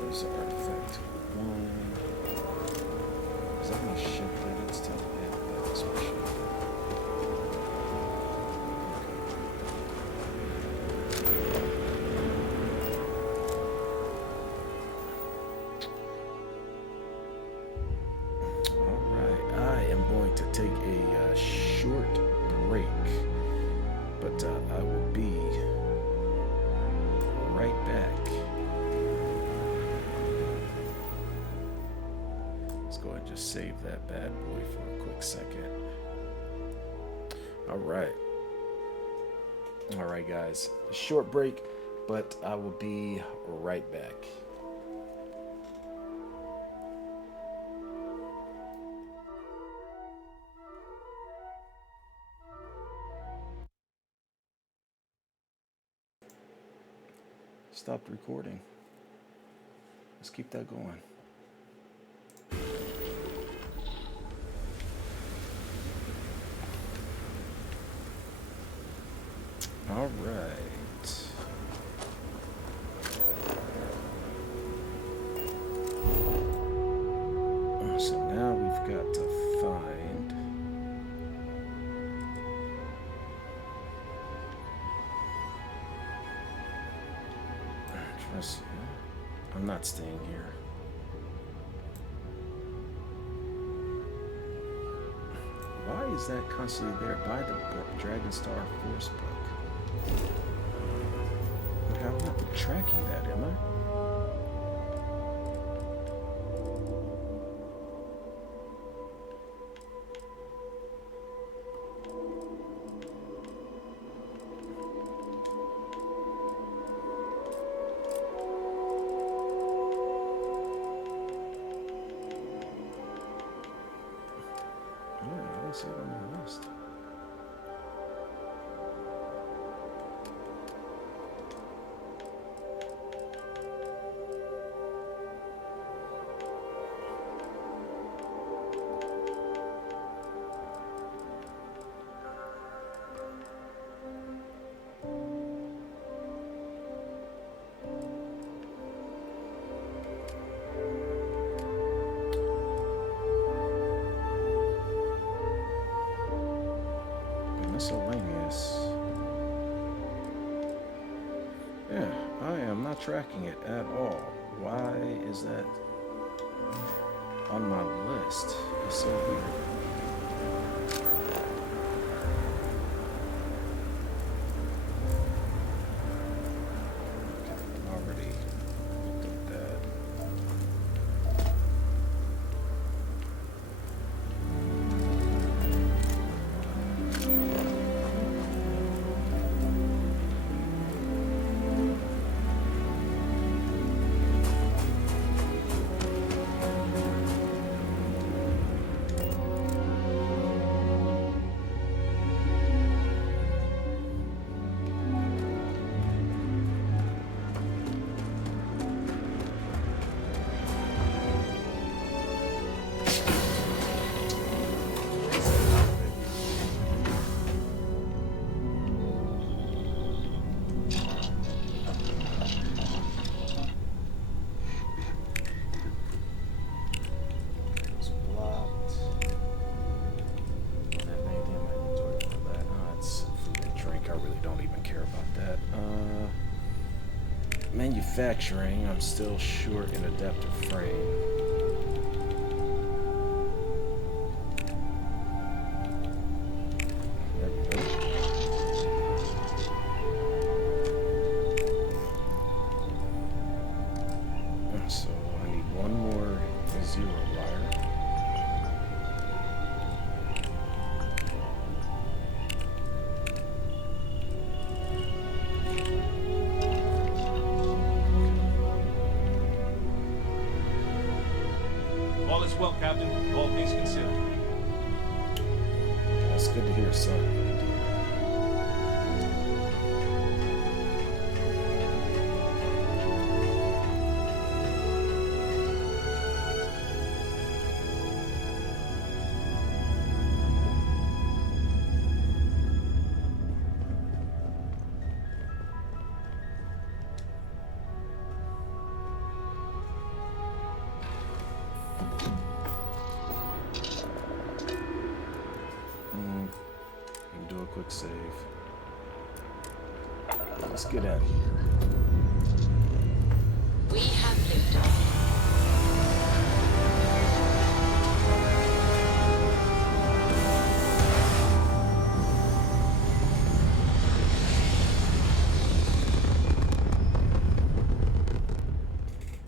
There's an artifact. 1, Is that my ship that it's telling me? Yeah, that's my ship. Alright, I am going to take a short break, but I will be right back. Let's go ahead and just save that bad boy for a quick second. Alright. Alright, guys. A short break, but I will be right back. Stopped recording. Let's keep that going. All right. So now we've got to find trust. I'm not staying here. Why is that constantly there? By the Dragon Star Force book. Like, I'm not tracking that, am I? See it on the list. Miscellaneous. Yeah, I am not tracking it at all. Why is that on my list? It's so weird. Manufacturing, I'm still short in adaptive frame. There we go. So I need one more zero wire. All is well, Captain. All things considered. That's good to hear, son. quick save. Let's get out of here. We have liftoff.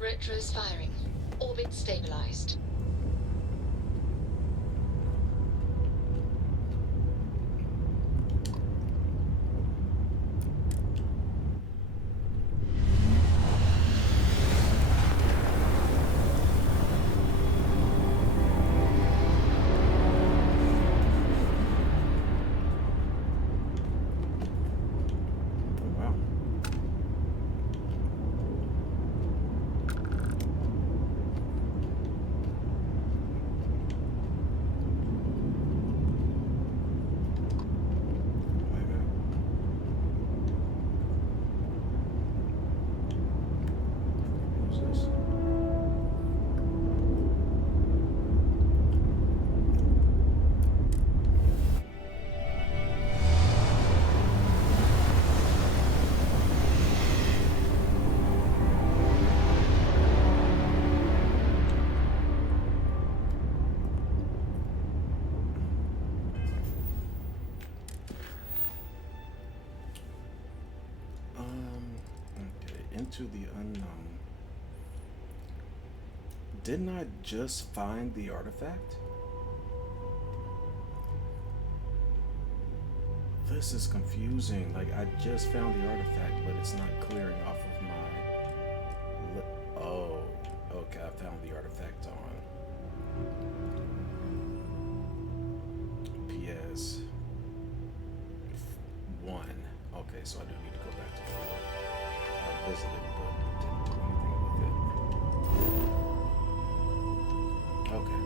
Retros firing. Orbit stabilized. Into the unknown. Didn't I just find the artifact? This is confusing. Like, I just found the artifact, but it's not clearing off of my... Oh, okay, I found the artifact on PS 1. Okay, so I do need to go back to 4. I visited, but didn't do anything with it. Okay.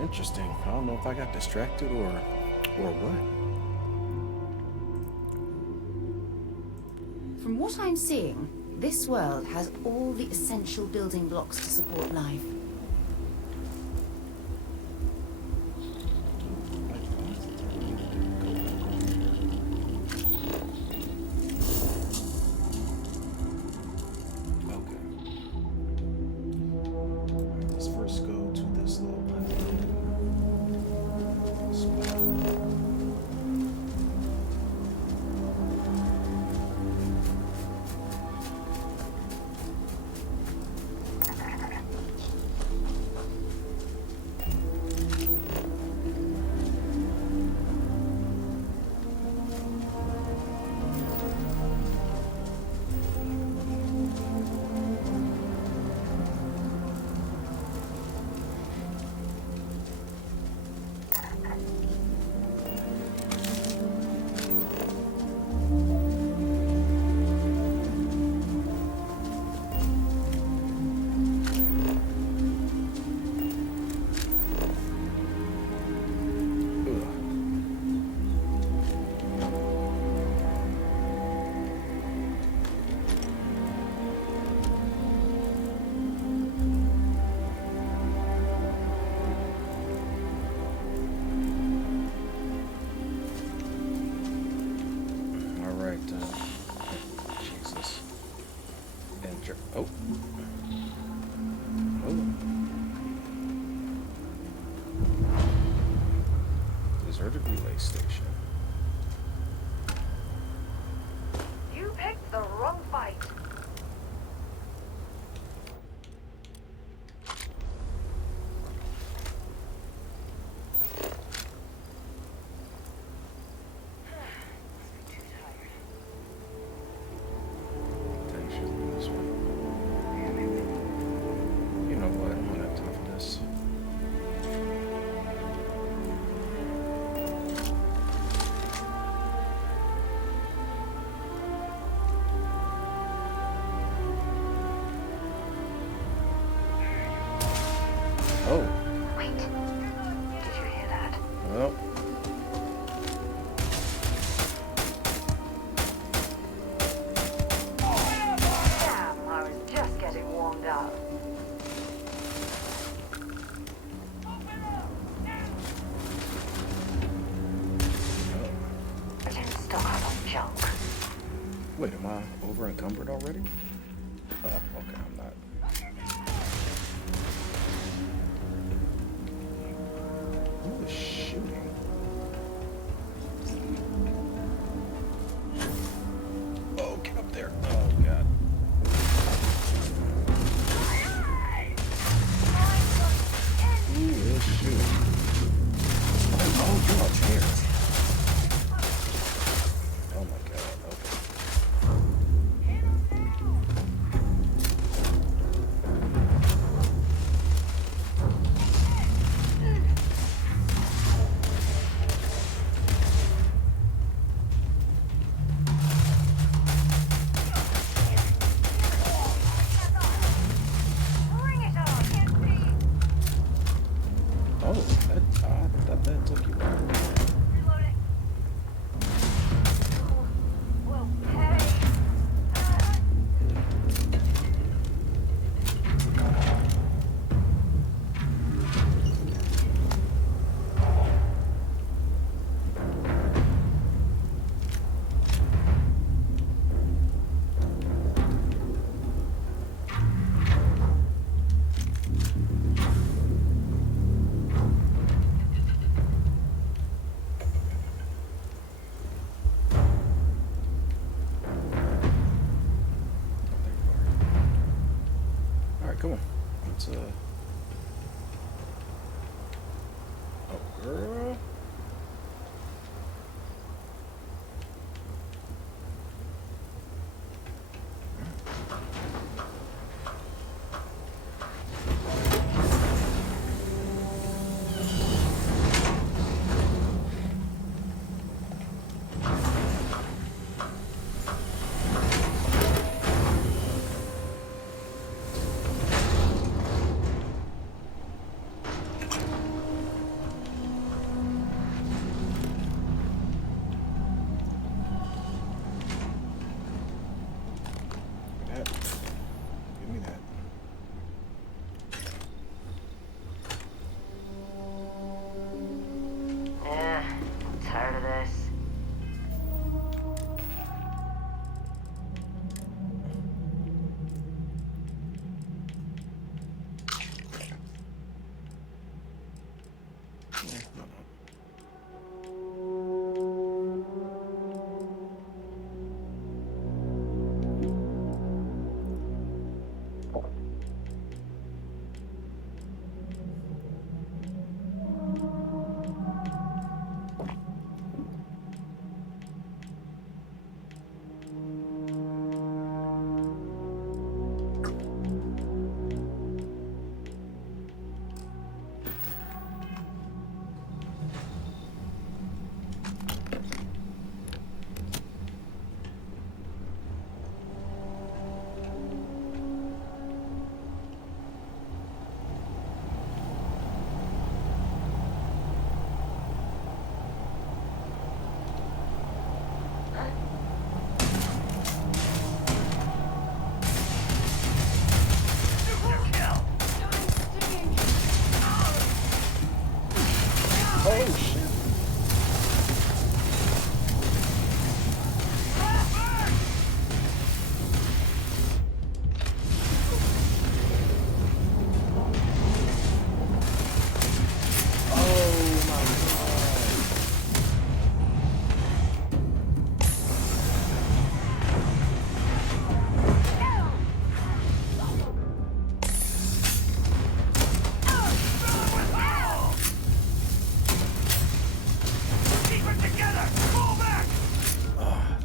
Interesting. I don't know if I got distracted or what. From what I'm seeing, this world has all the essential building blocks to support life. Jesus. Enter. Oh. Deserted relay station. You picked the wrong fight. Well. Damn, I was just getting warmed up. I didn't stock up on junk. Wait, am I over encumbered already? Oh, okay, I'm not. Who is shooting? Oh, get up there. Oh, God. Who is shooting? Oh, you're up there. Oh, my God. Okay. Oh, that, I thought that took you out. All right, come on. Let's oh, girl. That. Give me that. Yeah, I'm tired of this. Oh, shit. Oh, my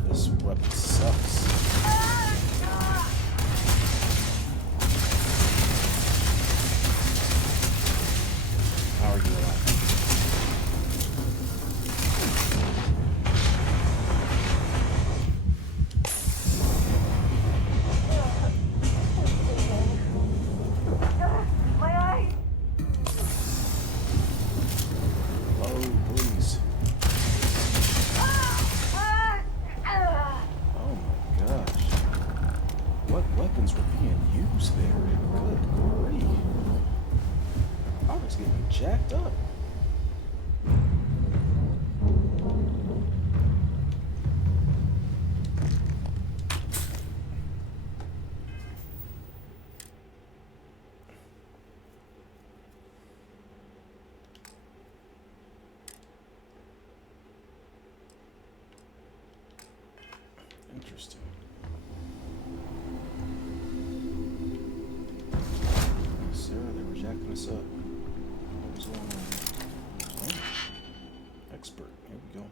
this weapon sucks. How are you alive? My eyes! Oh, please. Oh my gosh. What weapons were being used there? Good grief. I was getting jacked up. Interesting. Sarah, they were jacking us up. What was going on? Oh, expert. Here we go.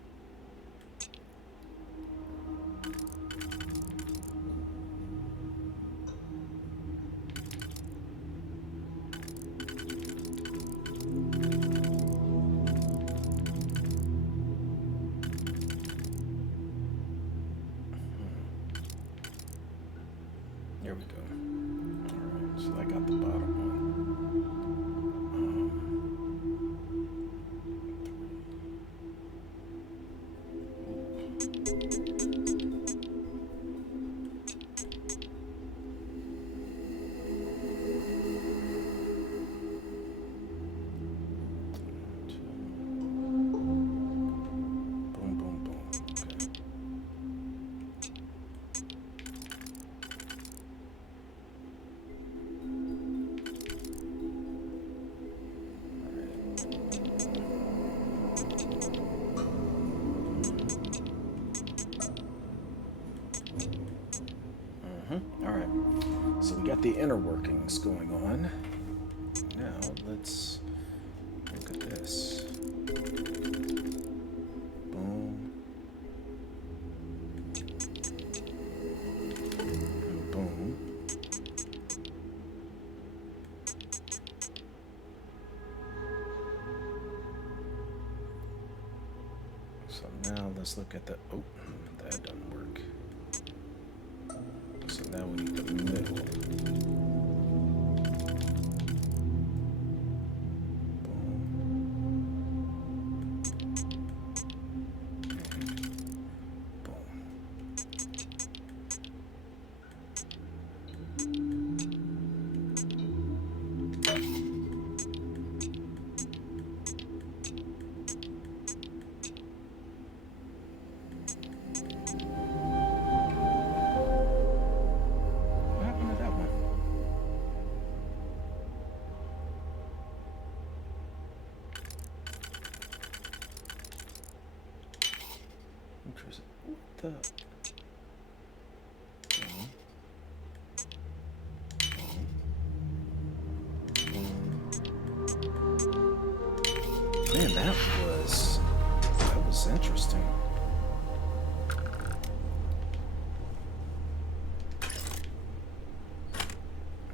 Here we go. Alright, so I got the bottom one. Boom, boom, boom. Okay. Alright, so we got the inner workings going on. Now, let's look at this. Boom. And boom. So now let's look at the, oh, that doesn't work. So now we need the middle. What happened to that one? Interesting. What the? Man, that was interesting.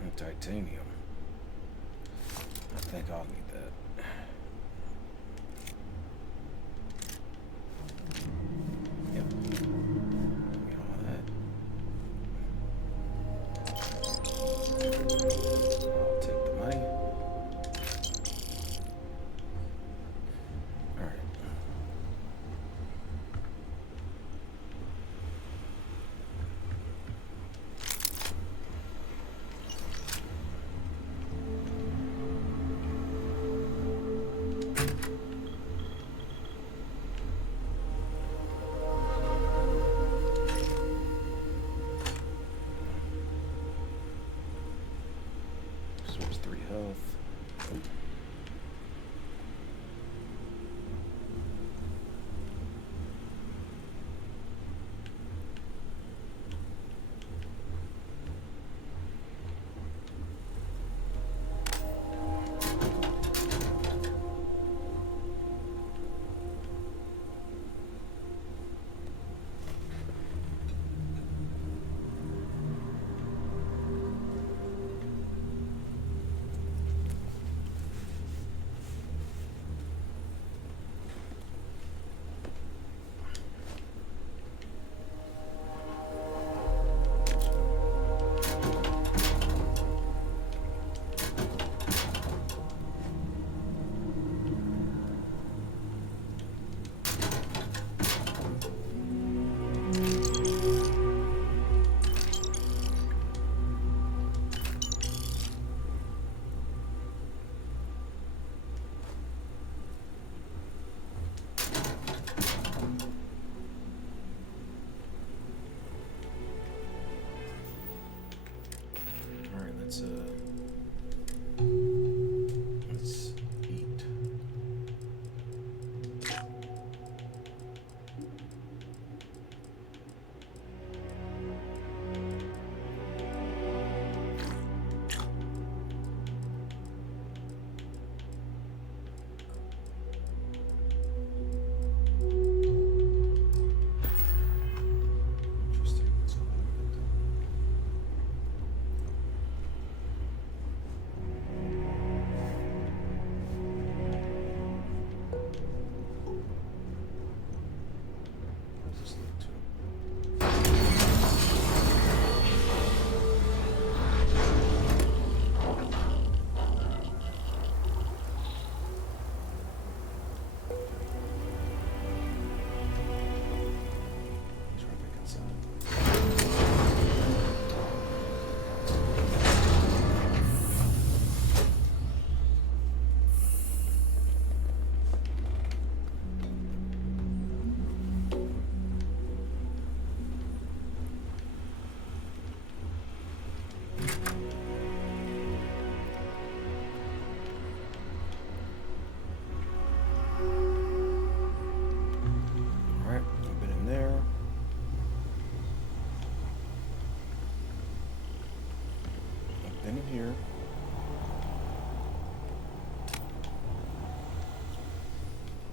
And titanium. I think I'll need that. Yep. Give me all that. I'll take the money. Alright.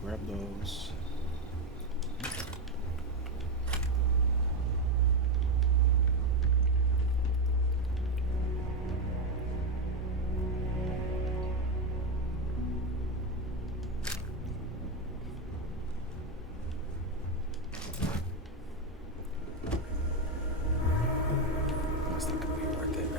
grab those. That's not gonna be worth it.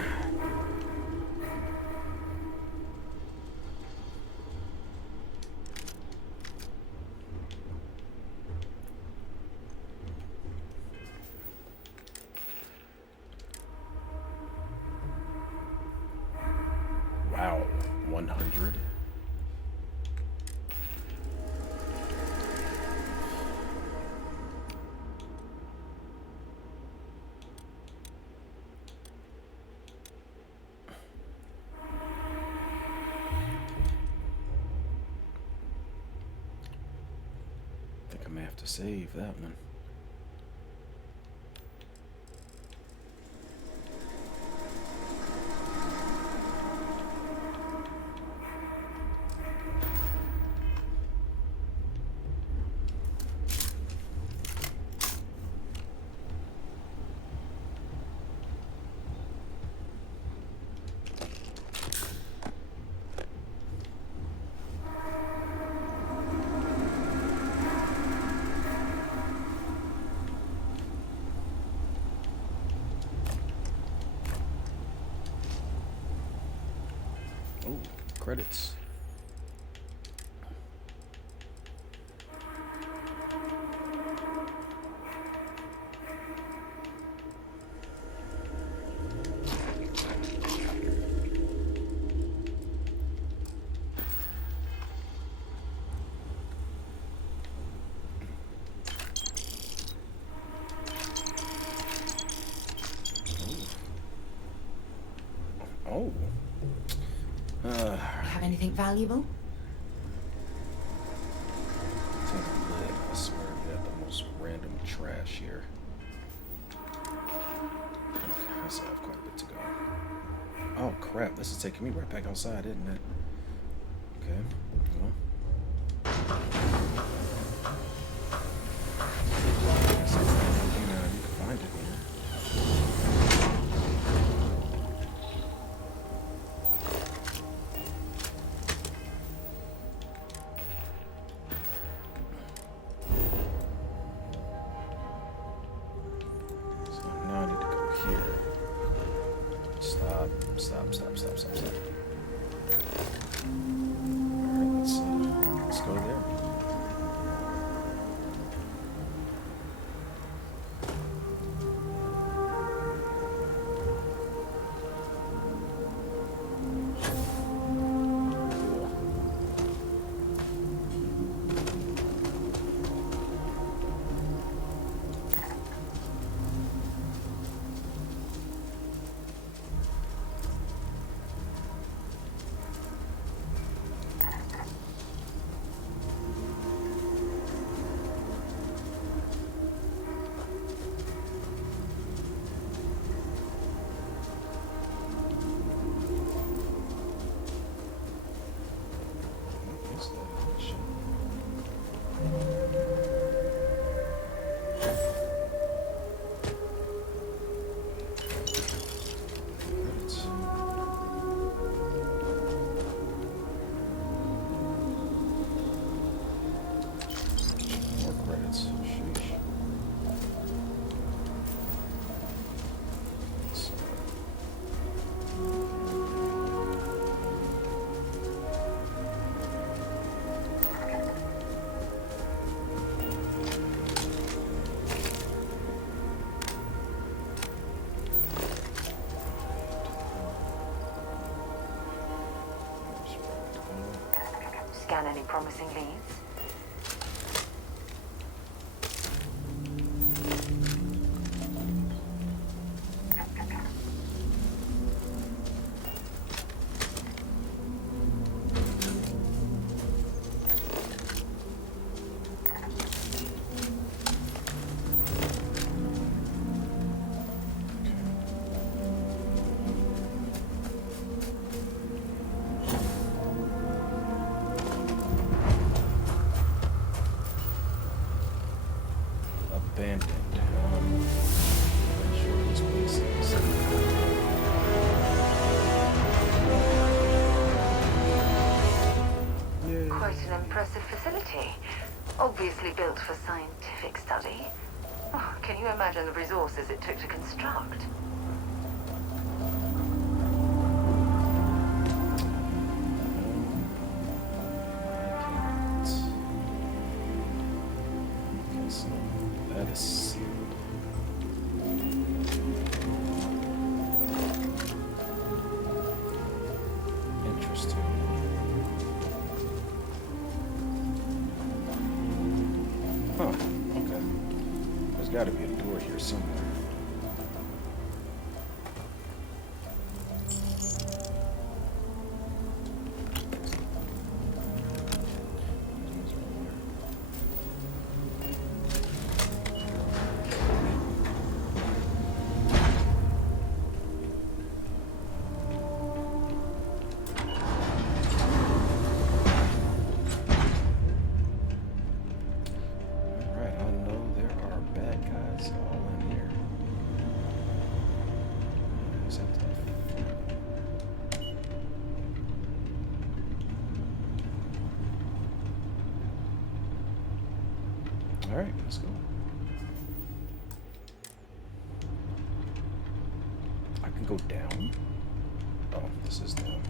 Wow, 100. I think I may have to save that one. Oh, credits. Oh. Have anything valuable? Take a lid. I swear we got the most random trash here. Okay, I still have quite a bit to go. Oh crap, this is taking me right back outside, isn't it? Okay, well. You can find it here. Stop. Alright, let's go there. Scan any promising leads? abandoned. Not sure what this place is. Quite an impressive facility. Obviously built for scientific study. Oh, can you imagine the resources it took to construct? So that is sealed. Interesting. Huh, okay. There's gotta be a door here somewhere. All right, let's go. I can go down. Oh, this is down.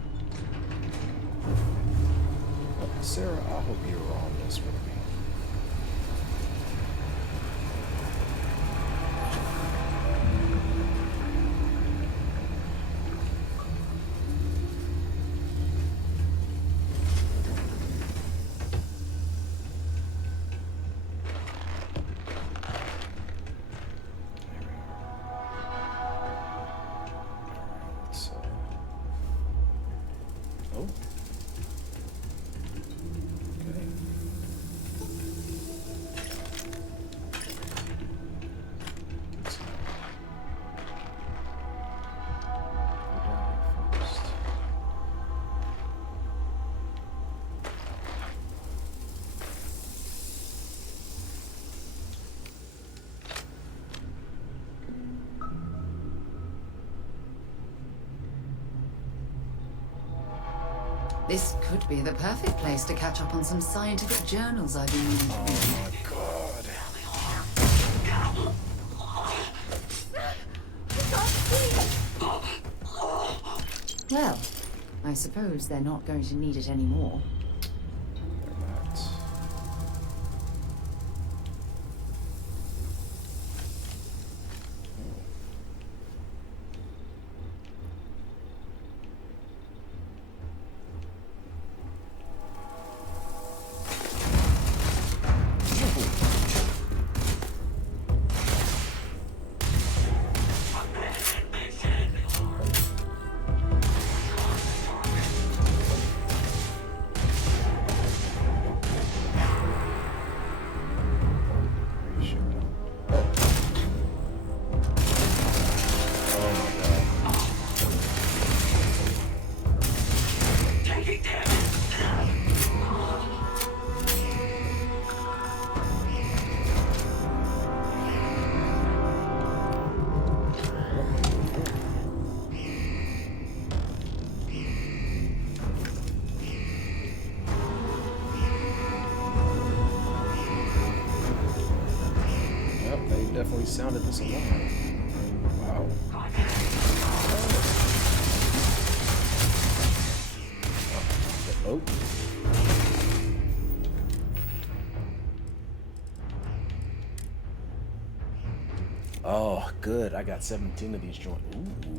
Sarah, I hope you're on this with me. This could be the perfect place to catch up on some scientific journals I've been reading. Oh my god. Well, I suppose they're not going to need it anymore. Definitely sounded this alarm. Wow. Oh. Oh, good. I got 17 of these joints. Ooh, ooh.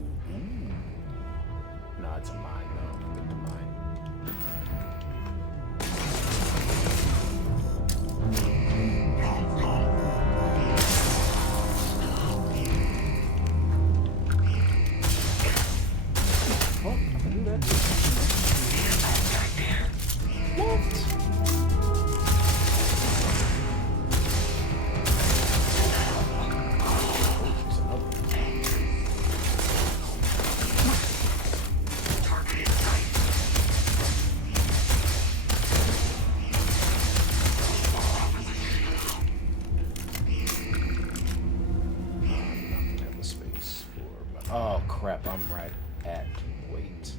No, it's a mine though. I think the mine. crap, I'm right at. Wait.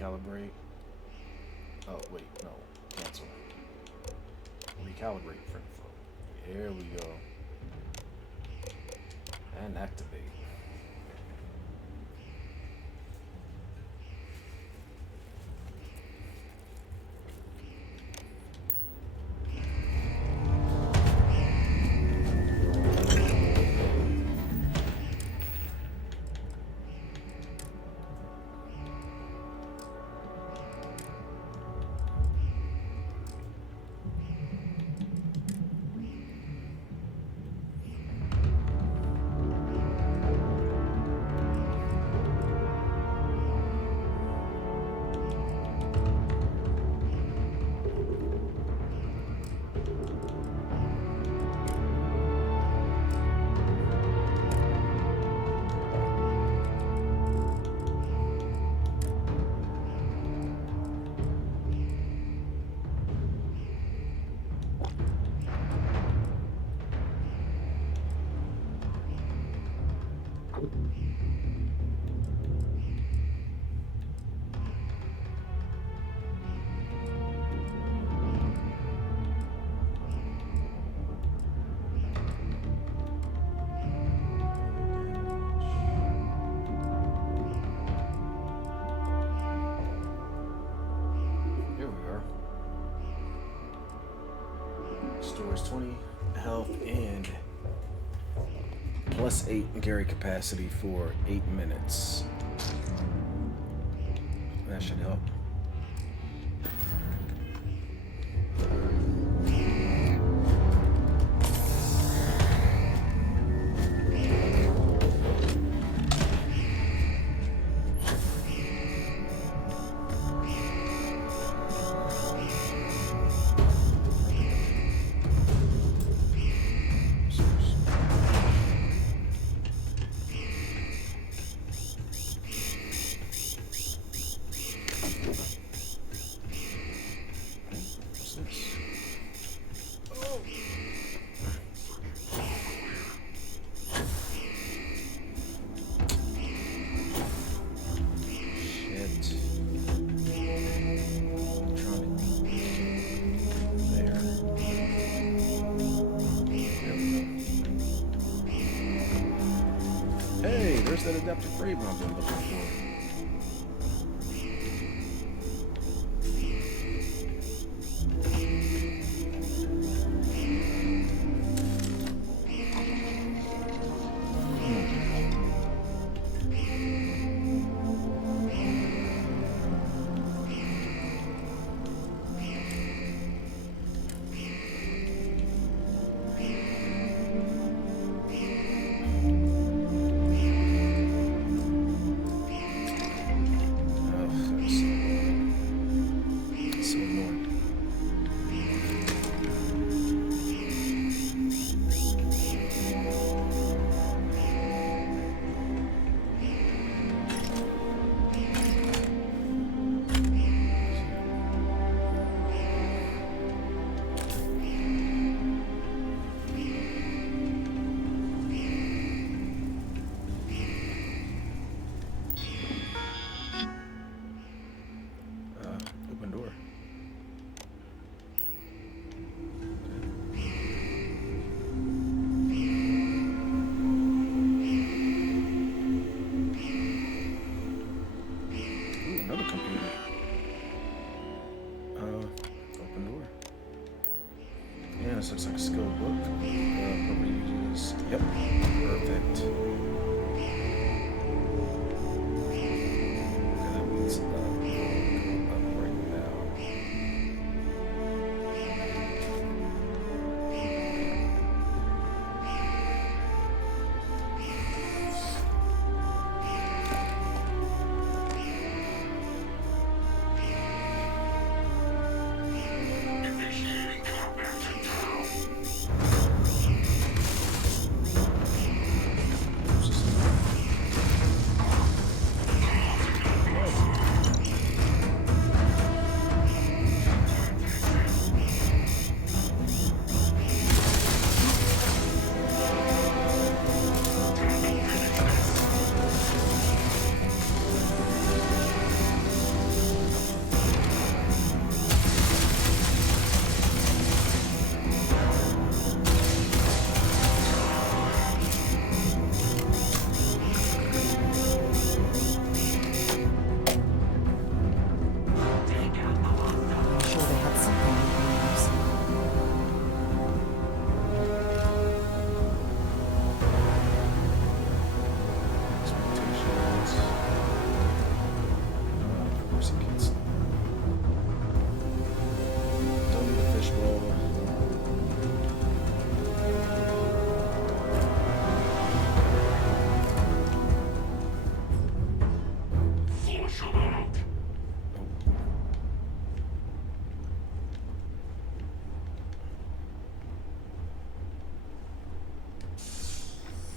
Calibrate. Oh, wait, no. Cancel. Recalibrate friend flow. Here we go. And activate. Stores 20 health and +8 Gary capacity for 8 minutes. That should help. That adaptive frame I've been looking for. Yep. Perfect. That means up right now.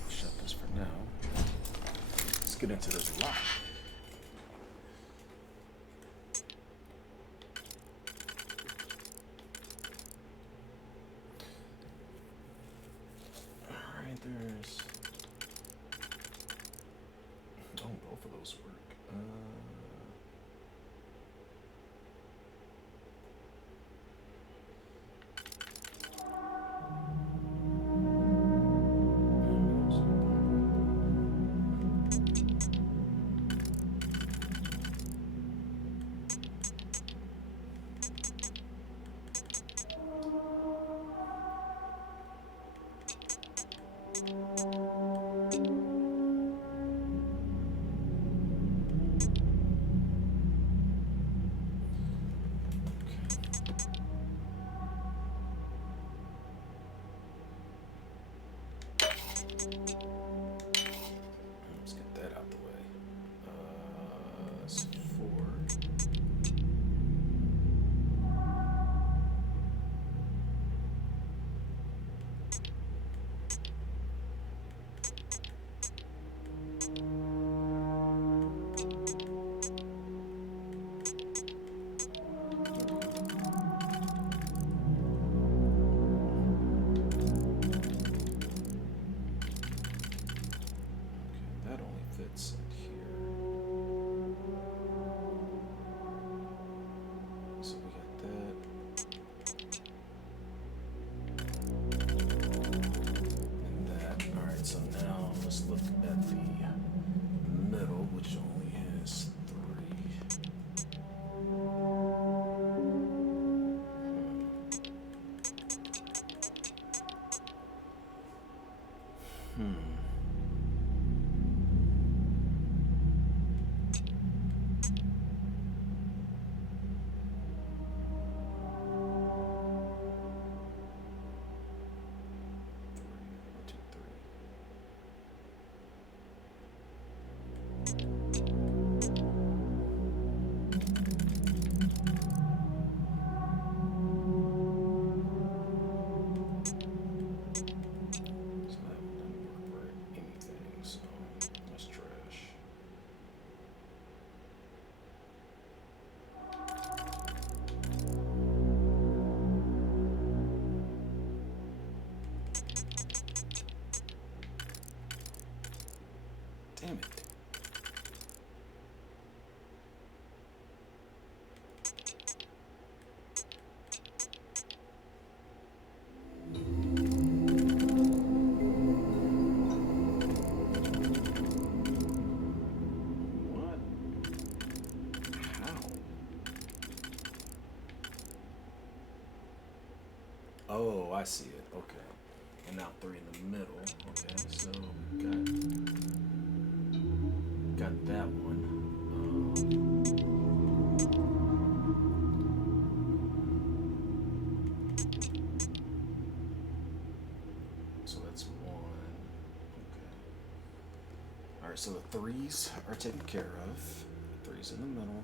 Shut this for now. Let's get into this lock. Alright, there's... Oh, both of those work. Let's get that out the way. That's 4. That only fits in here. So we got that. And that. Alright, so now let's look at the middle, which only has 3. Damn it. What? How? Oh, I see it. Okay. And now 3 in the middle. Okay. that one. So that's one. Okay. All right, so the threes are taken care of. Threes in the middle.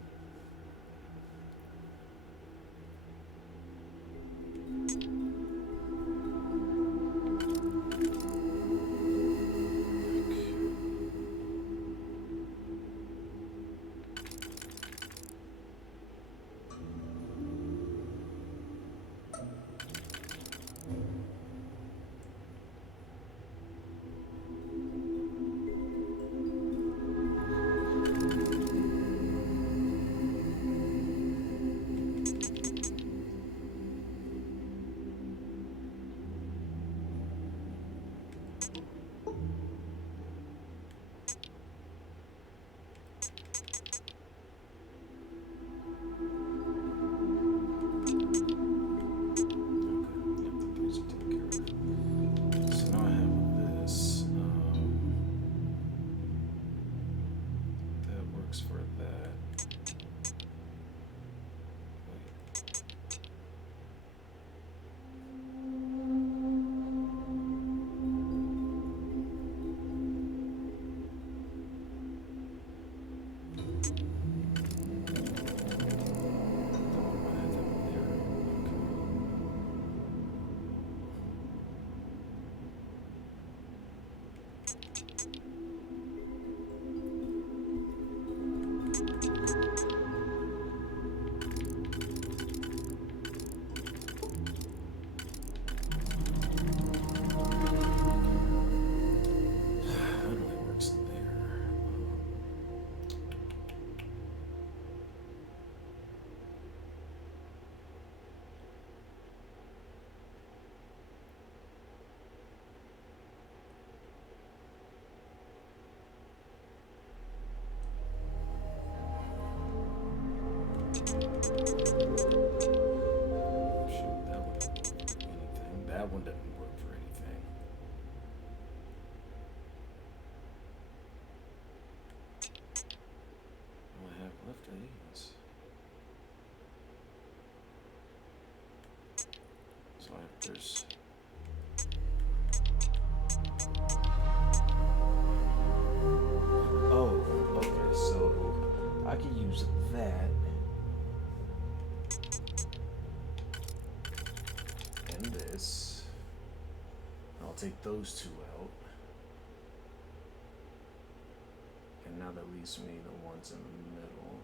That one doesn't work for anything. All I have left are these. So there's okay, so I can use that and this. I'll take those two out. And now that leaves me the ones in the middle.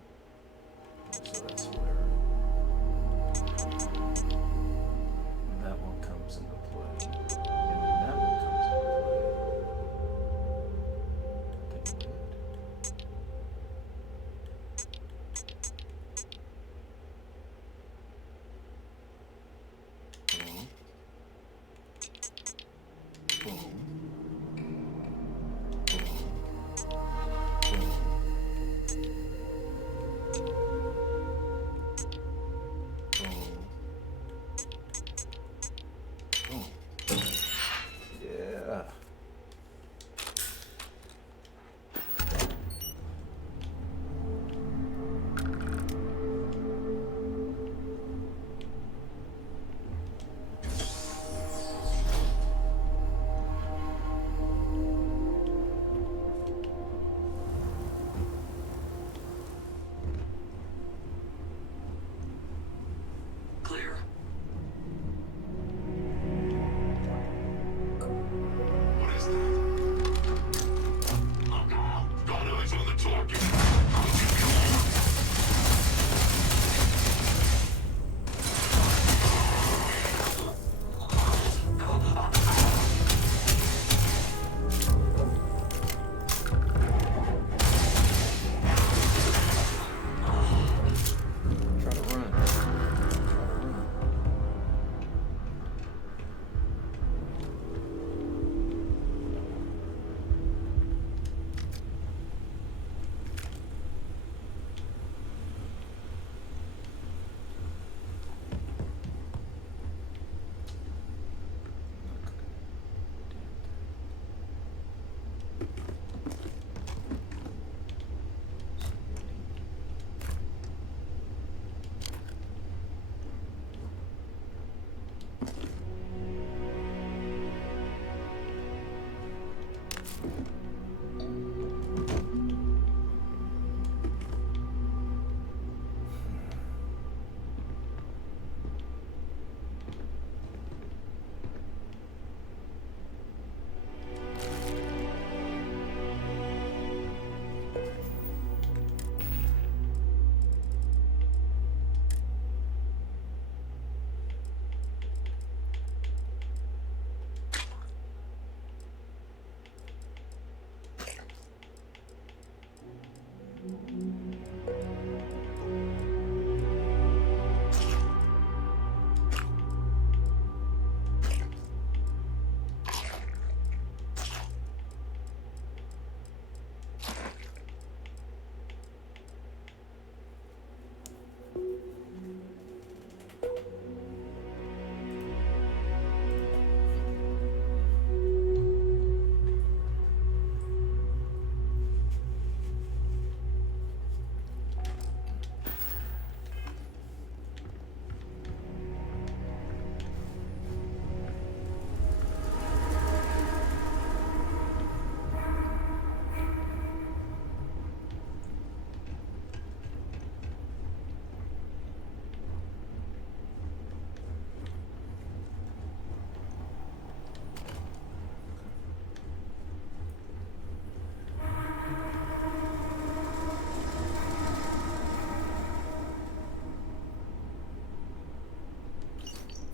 So that's where that one comes into play. And then that one comes into play. Take it.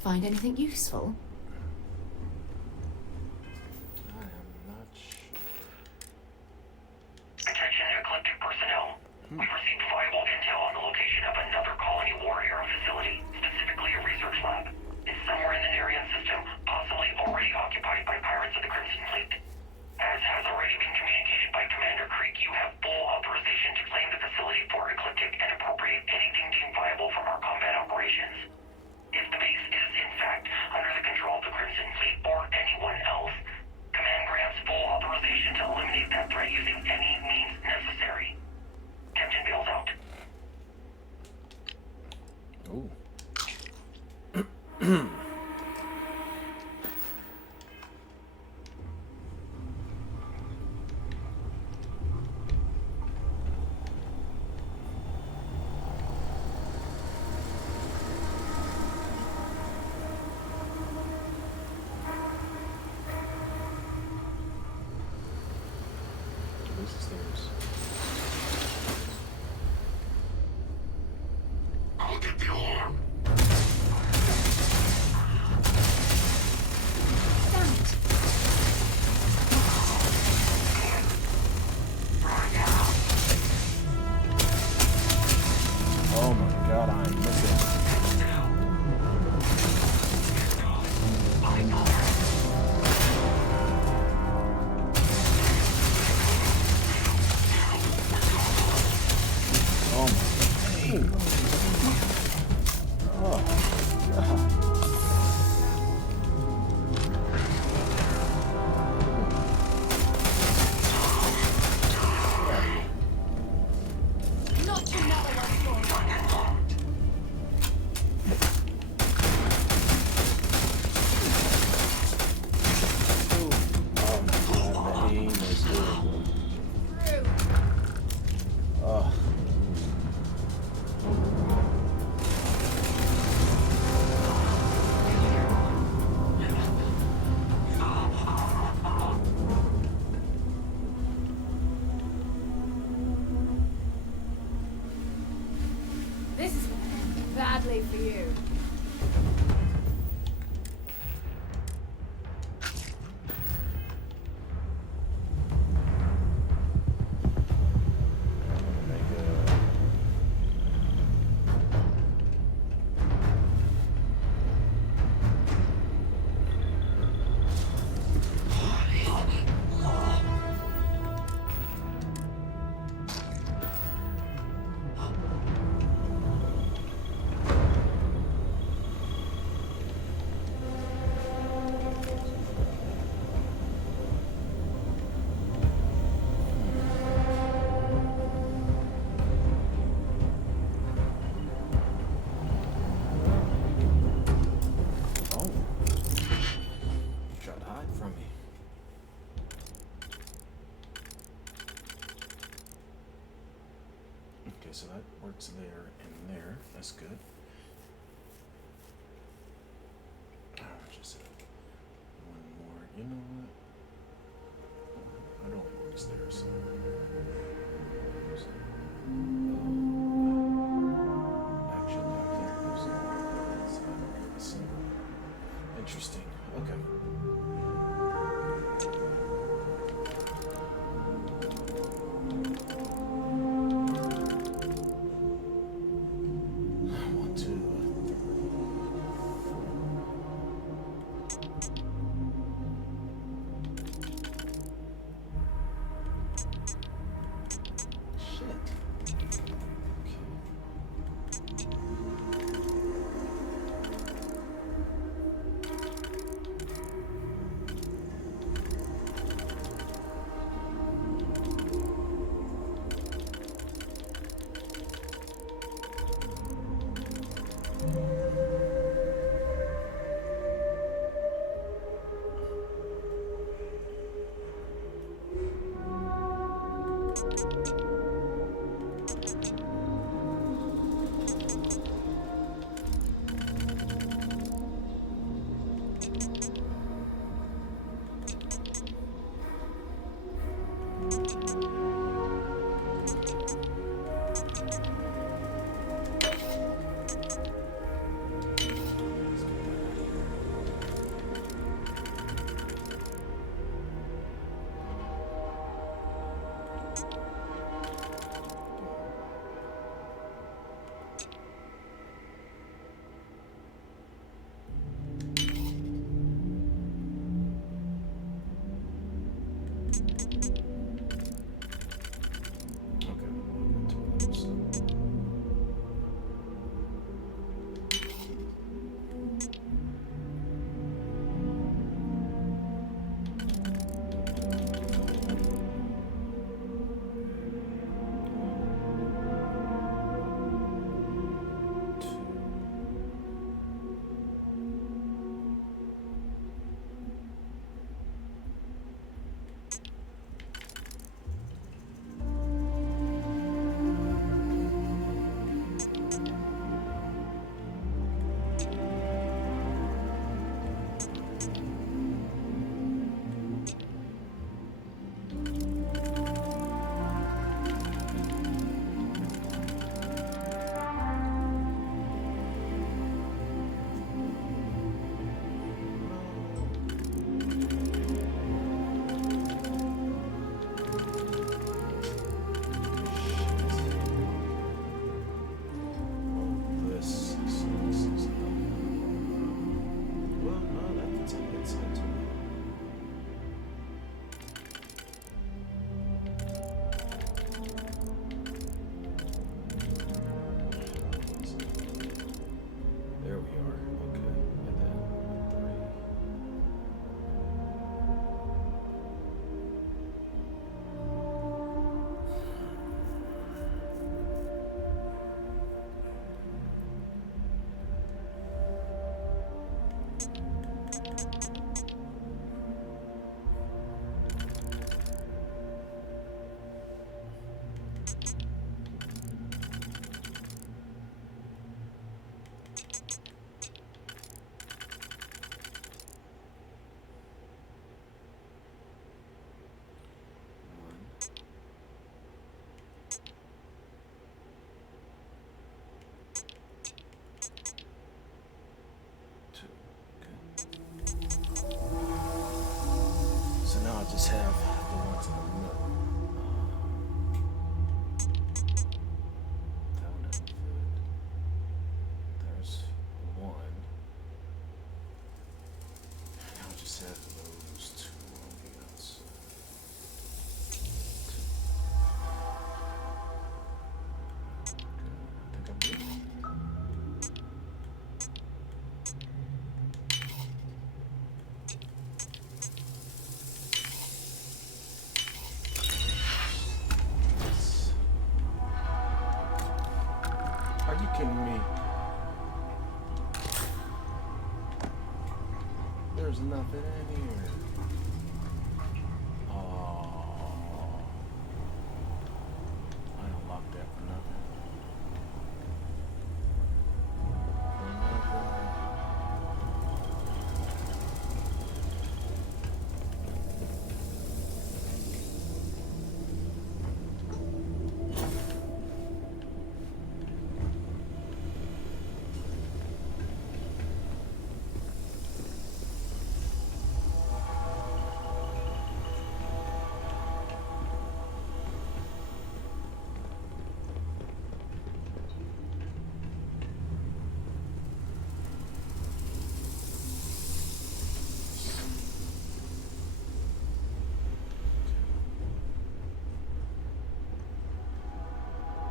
find anything useful? I am not sure. Attention Ecliptic personnel. We've received viable intel on the location of another colony warrior facility, specifically a research lab. It's somewhere in the Nerian system, possibly already occupied by pirates of the Crimson Fleet. As has already been communicated by Commander Creek, you have full authorization to claim the facility for Ecliptic and appropriate anything deemed viable from our combat operations. If the base is, in fact, under the control of the Crimson Fleet or anyone else, Command grants full authorization to eliminate that threat using any means necessary. Captain bails out. Ooh. This is theirs. I'll get the alarm. Oh my god, I'm missing. Oh my god. Oh god. Not another one for me. Oh my god, the aim is horrible. Ugh. This is badly for you. Tried to hide from me. Okay, so that works there and there. That's good. Just one more. You know what? It only works there, so. Actually, I can't use it on that side. So, interesting. Okay. Shit. just have the ones in the middle. That one doesn't fit. There's one. I'll just have those two on the outside. I think I'm good. Are you kidding me? There's nothing in here. Oh, I unlocked that for nothing.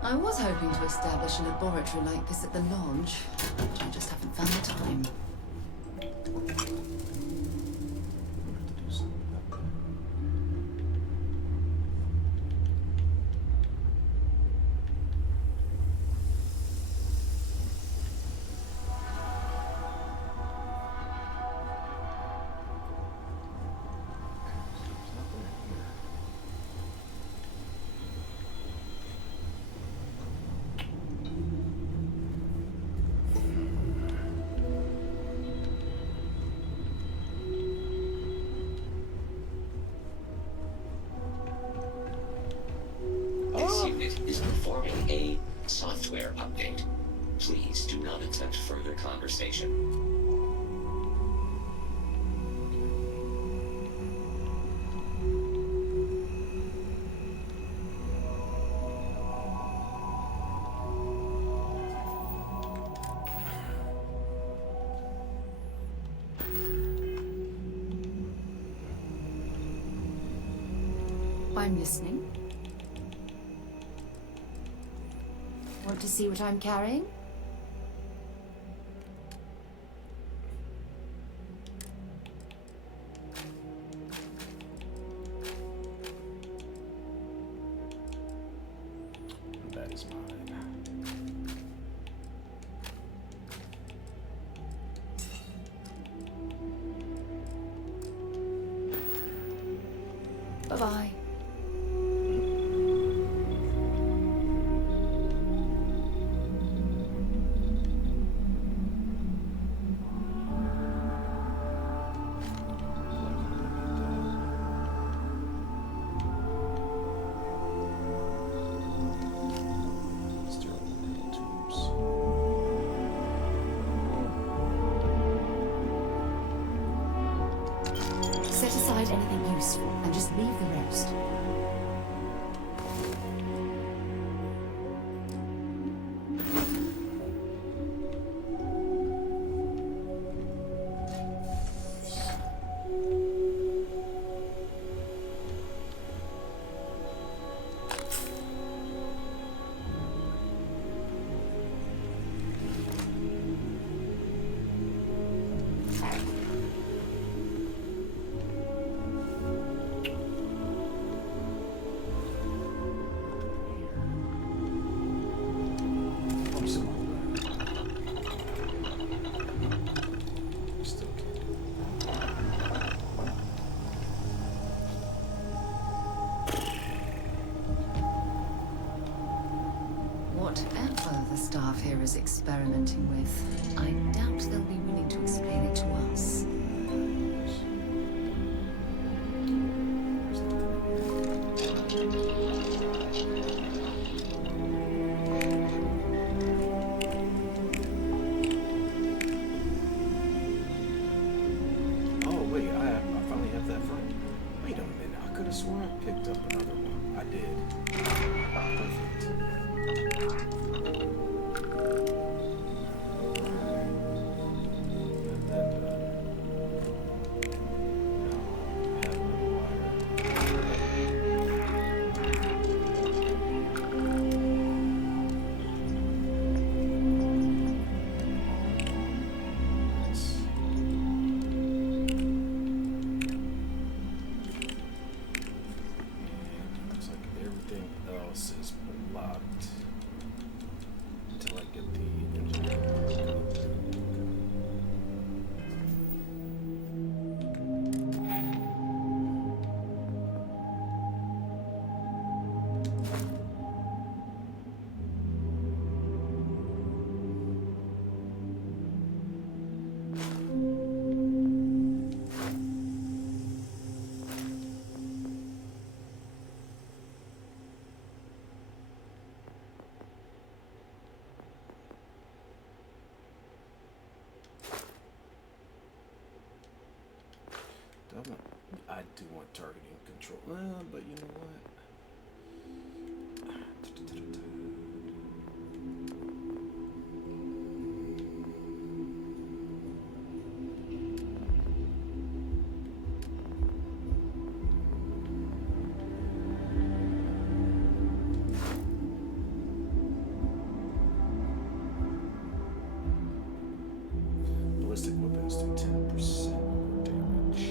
I was hoping to establish a laboratory like this at the lodge, but I just haven't found the time. This unit is performing a software update. Please do not attempt further conversation. I'm listening. Want to see what I'm carrying? That is mine. Bye-bye. Set aside anything useful and just leave the rest. Whatever the staff here is experimenting with, I doubt they'll be willing to explain it to us. Oh wait, I finally have that from. Wait a minute. could have sworn I picked up another one. I did. Perfect. Is blocked until I get the engineering. I do want targeting control, but you know what? Ballistic weapons do 10% more damage.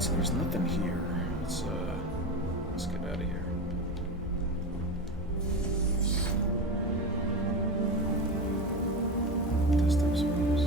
So there's nothing here. Let's get out of here. Test those rooms.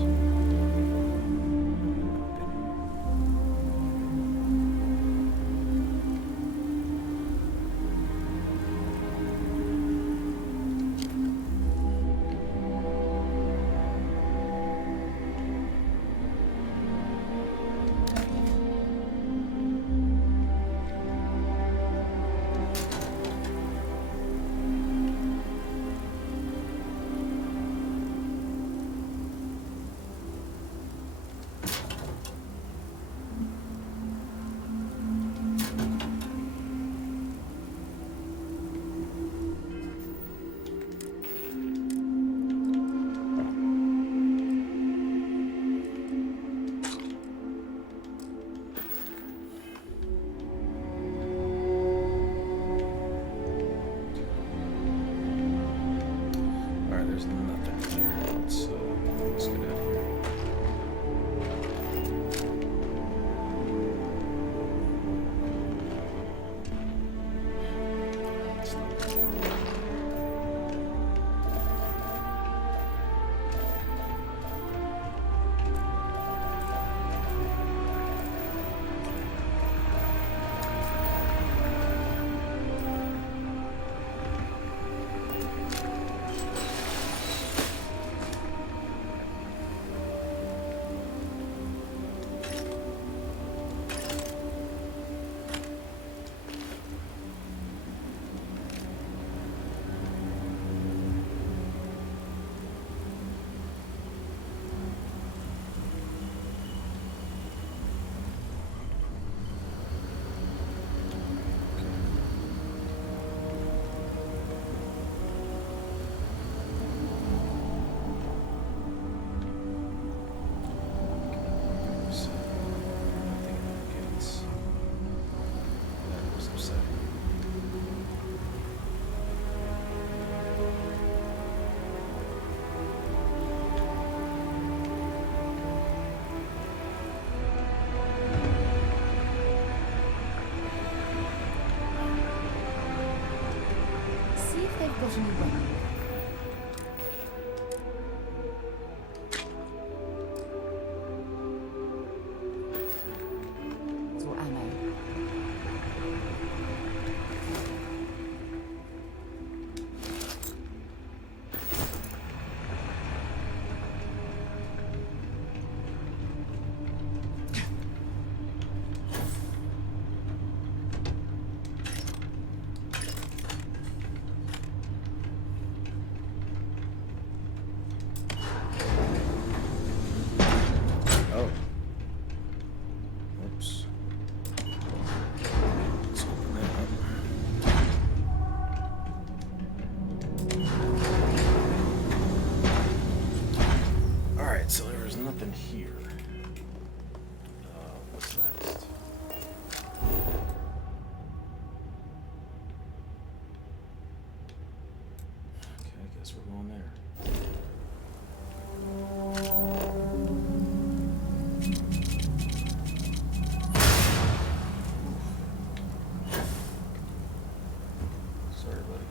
There's nothing here. Let's get out of here. nothing here. What's next? Okay, I guess we're going there. Sorry, buddy.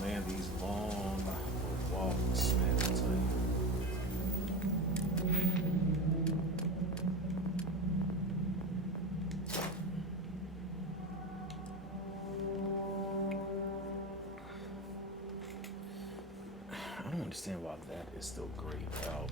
Man, these long walks, man, I tell you. I don't understand why that is still grayed out.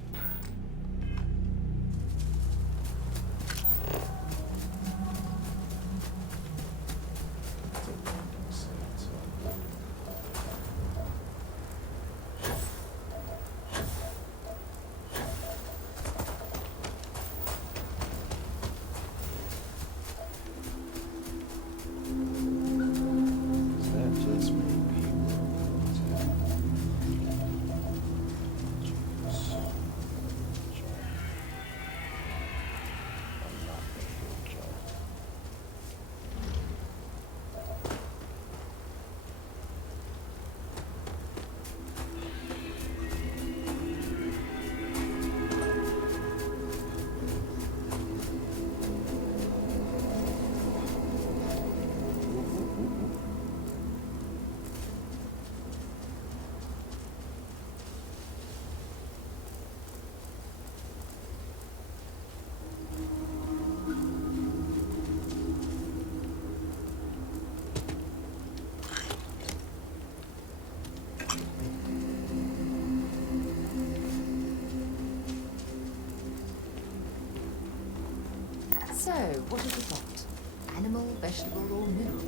So, what have we got? Animal, vegetable, or mineral?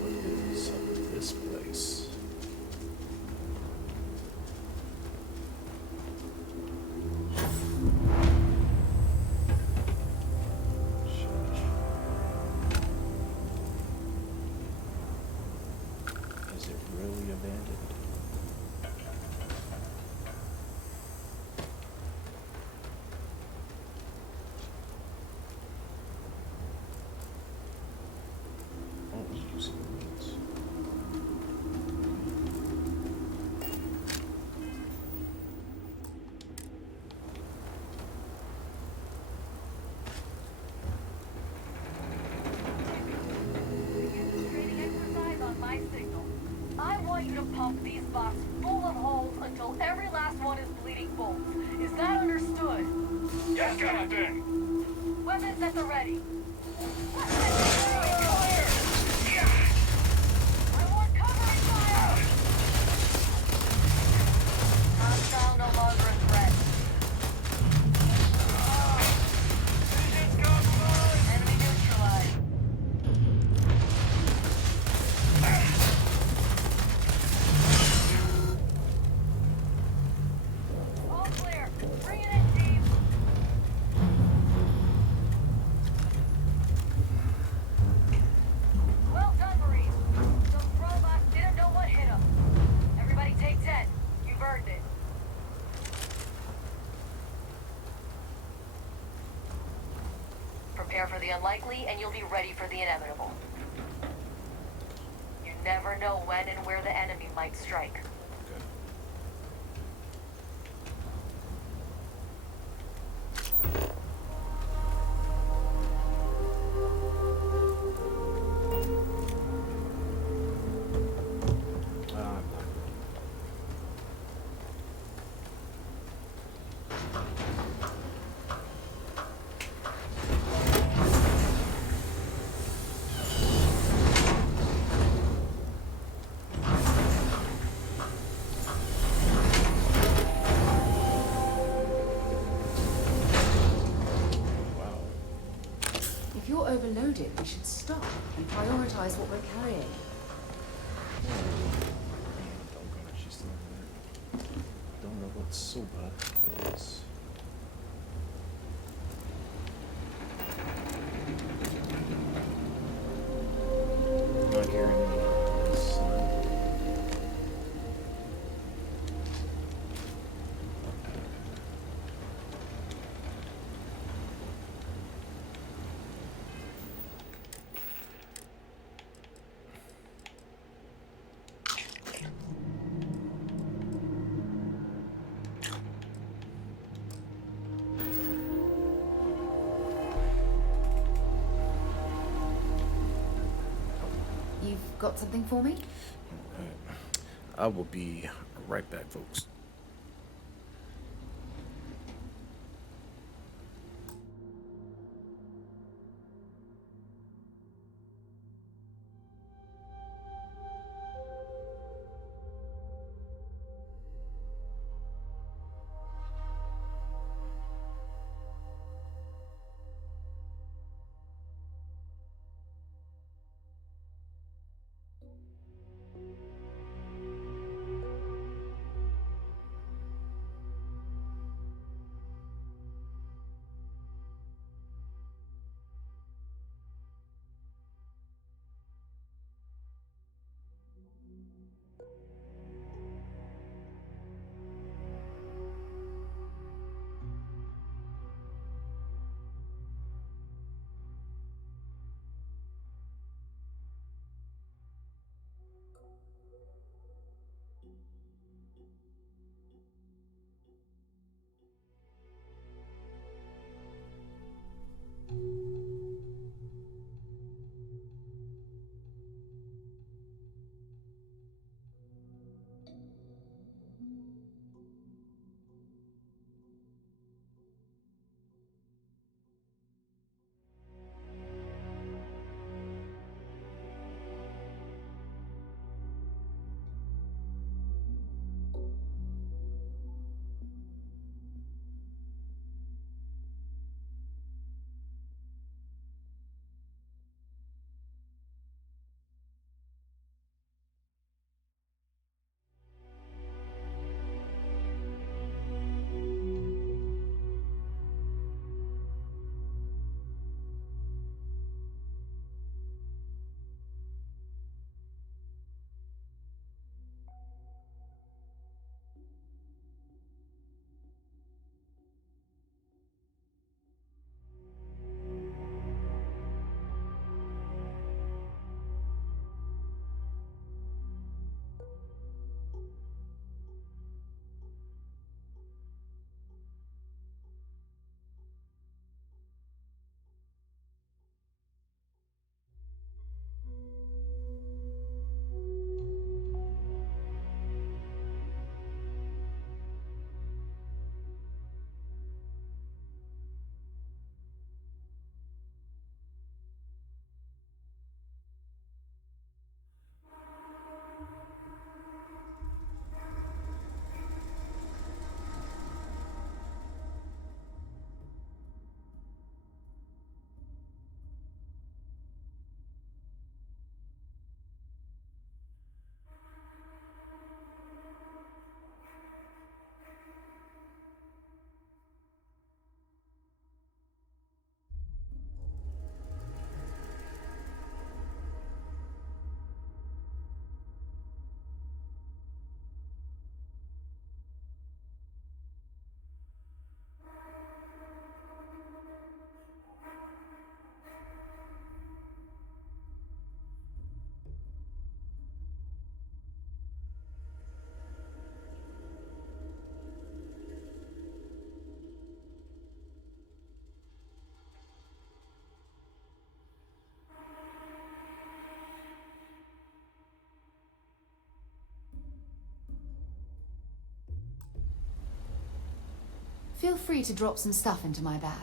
What is this place? Is it really abandoned? Oh, using weeds. My signal. I want you to pump these boxes full of holes until every last one is bleeding bolts. Is that understood? Yes, Captain! Weapons at the ready. I want covering fire! Hostile no longer a threat. Enemy neutralized. All clear. Bring prepare for the unlikely, and you'll be ready for the inevitable. You never know when and where the enemy might strike. If you're overloaded, we should stop and prioritize what we're carrying. Doggone it, she's still over there. Don't know what Suba is. Not hearing any of this. You've got something for me? I will be right back, folks. Feel free to drop some stuff into my bag.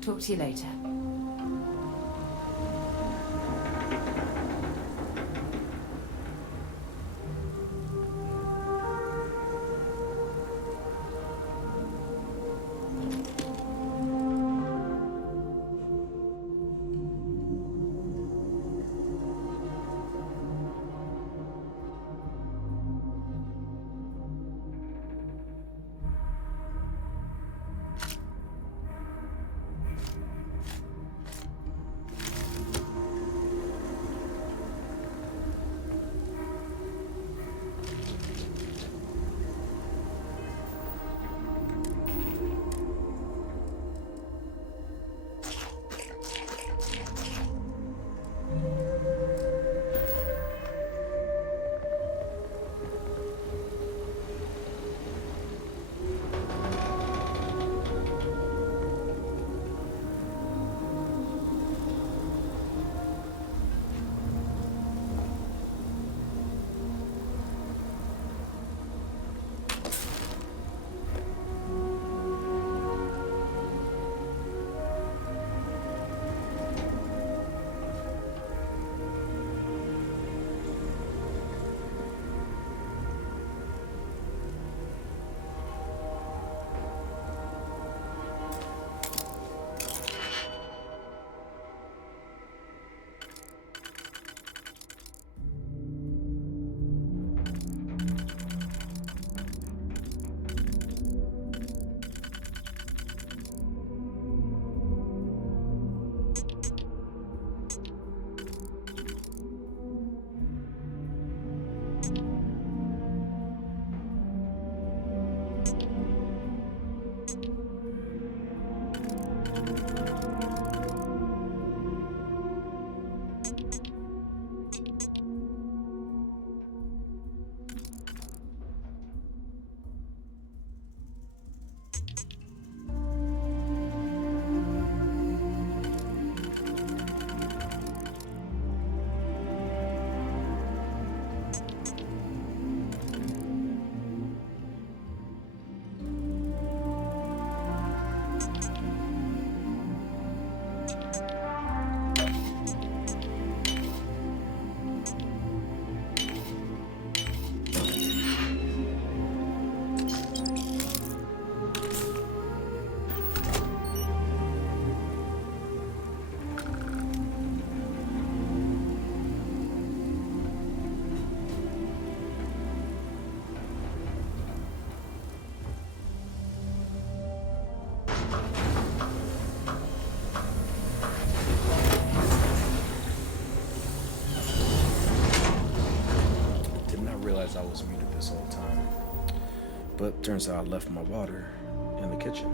Talk to you later. Realized I was muted this whole time. But turns out I left my water in the kitchen.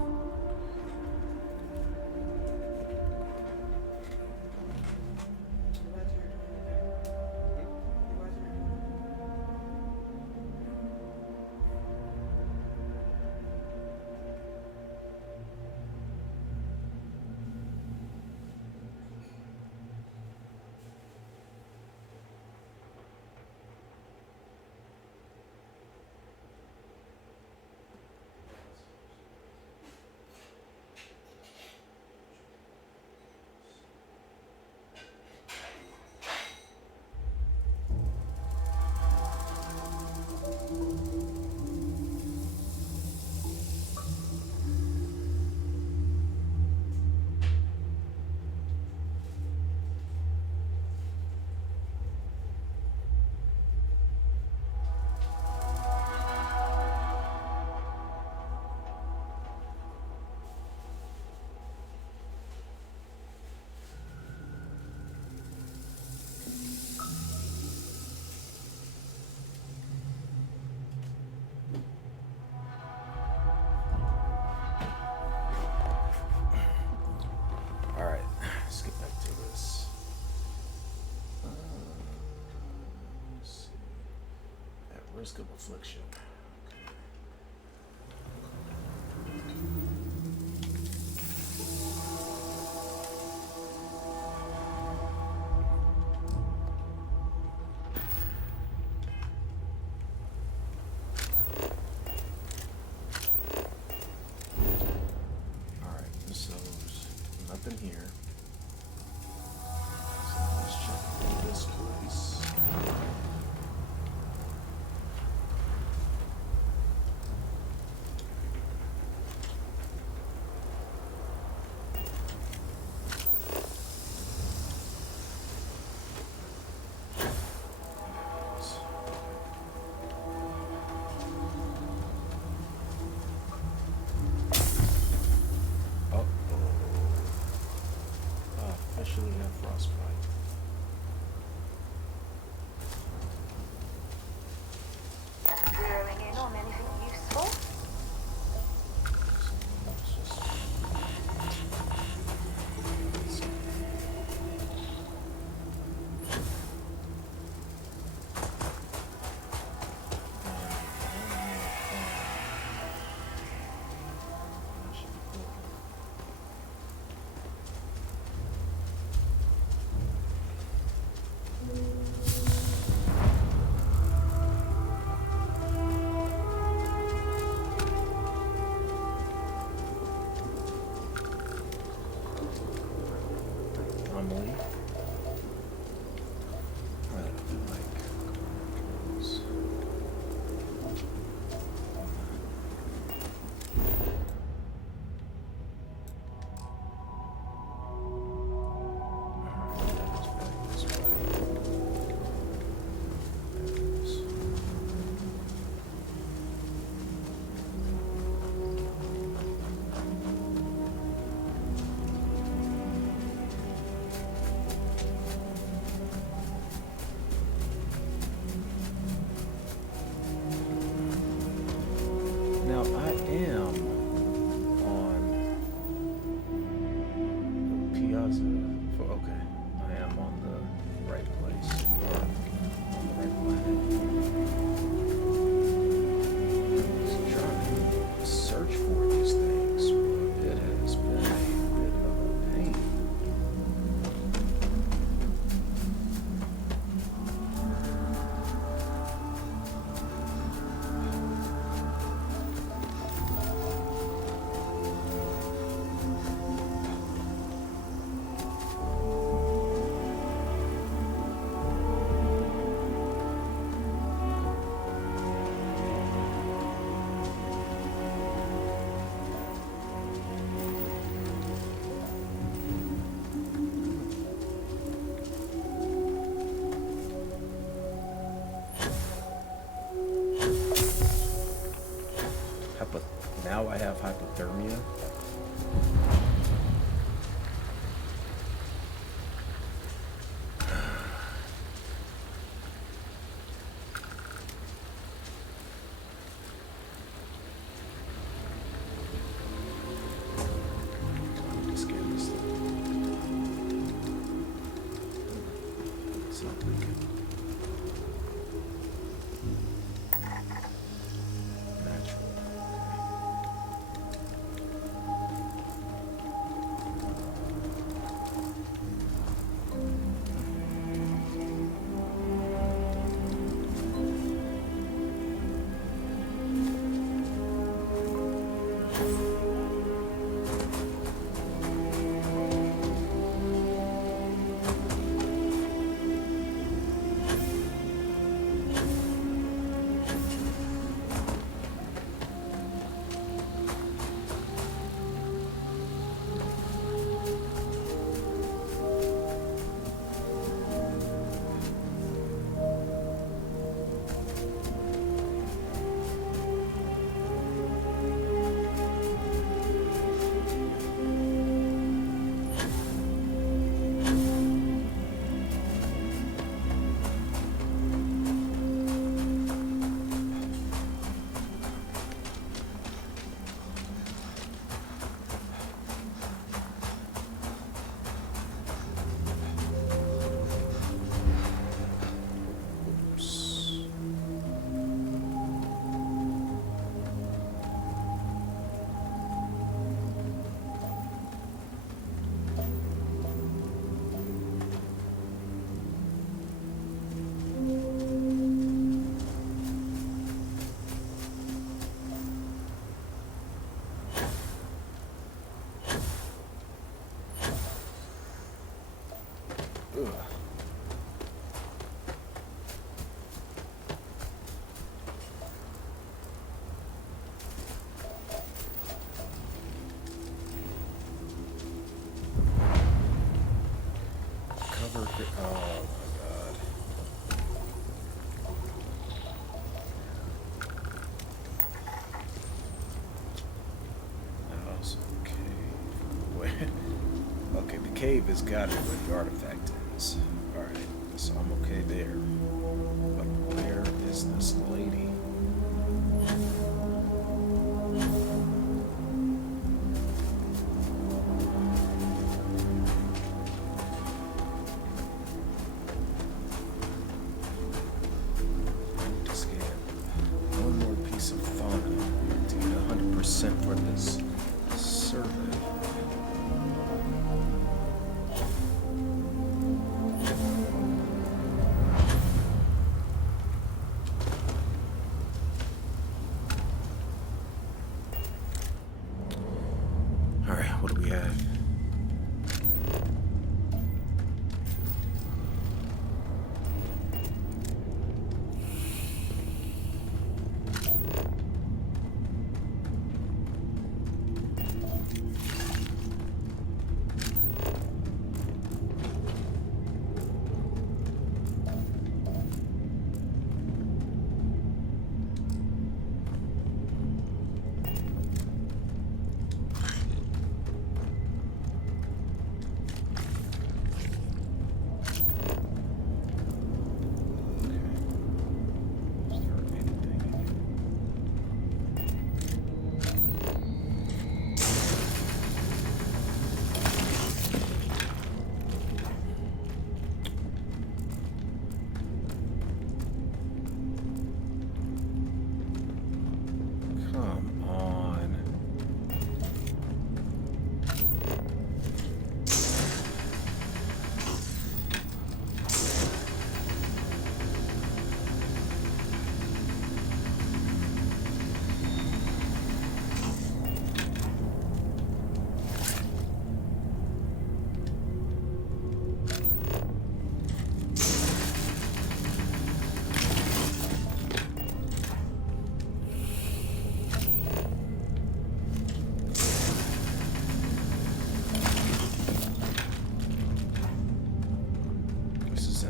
risk of affliction. Alright, so there's nothing here. So let's check this place. Officially have frostbite. Zeroing in on anything useful? Anomaly. I feel like controls. Now I am on the Piazza. Okay, I am on the right place or on the right planet. So trying to search for these things, but it has been a bit of a pain. Now I have hypothermia. Just get this thing. It's not leaking. Natural. cave has got to be where the artifact is. Alright, so I'm okay there. But where is this lady? One more piece of fauna to get 100% for this survey. All right, what do we have?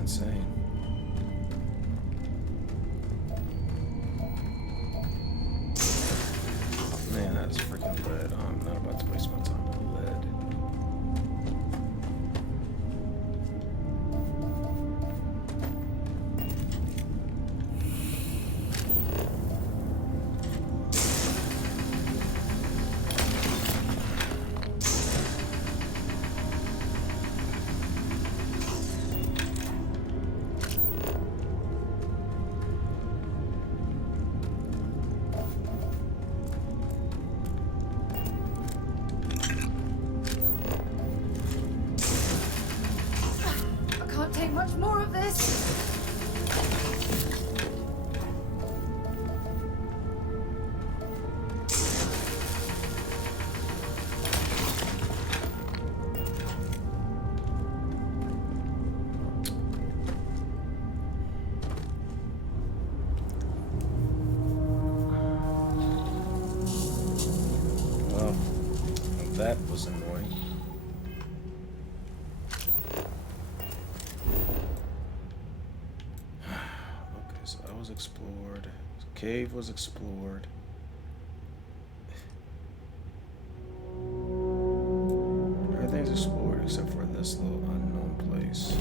Insane. Man, that's freaking lead. I'm not about to waste my time on lead. Take much more of this. Well, that was annoying. So that was explored. The cave was explored. Everything's explored except for this little unknown place.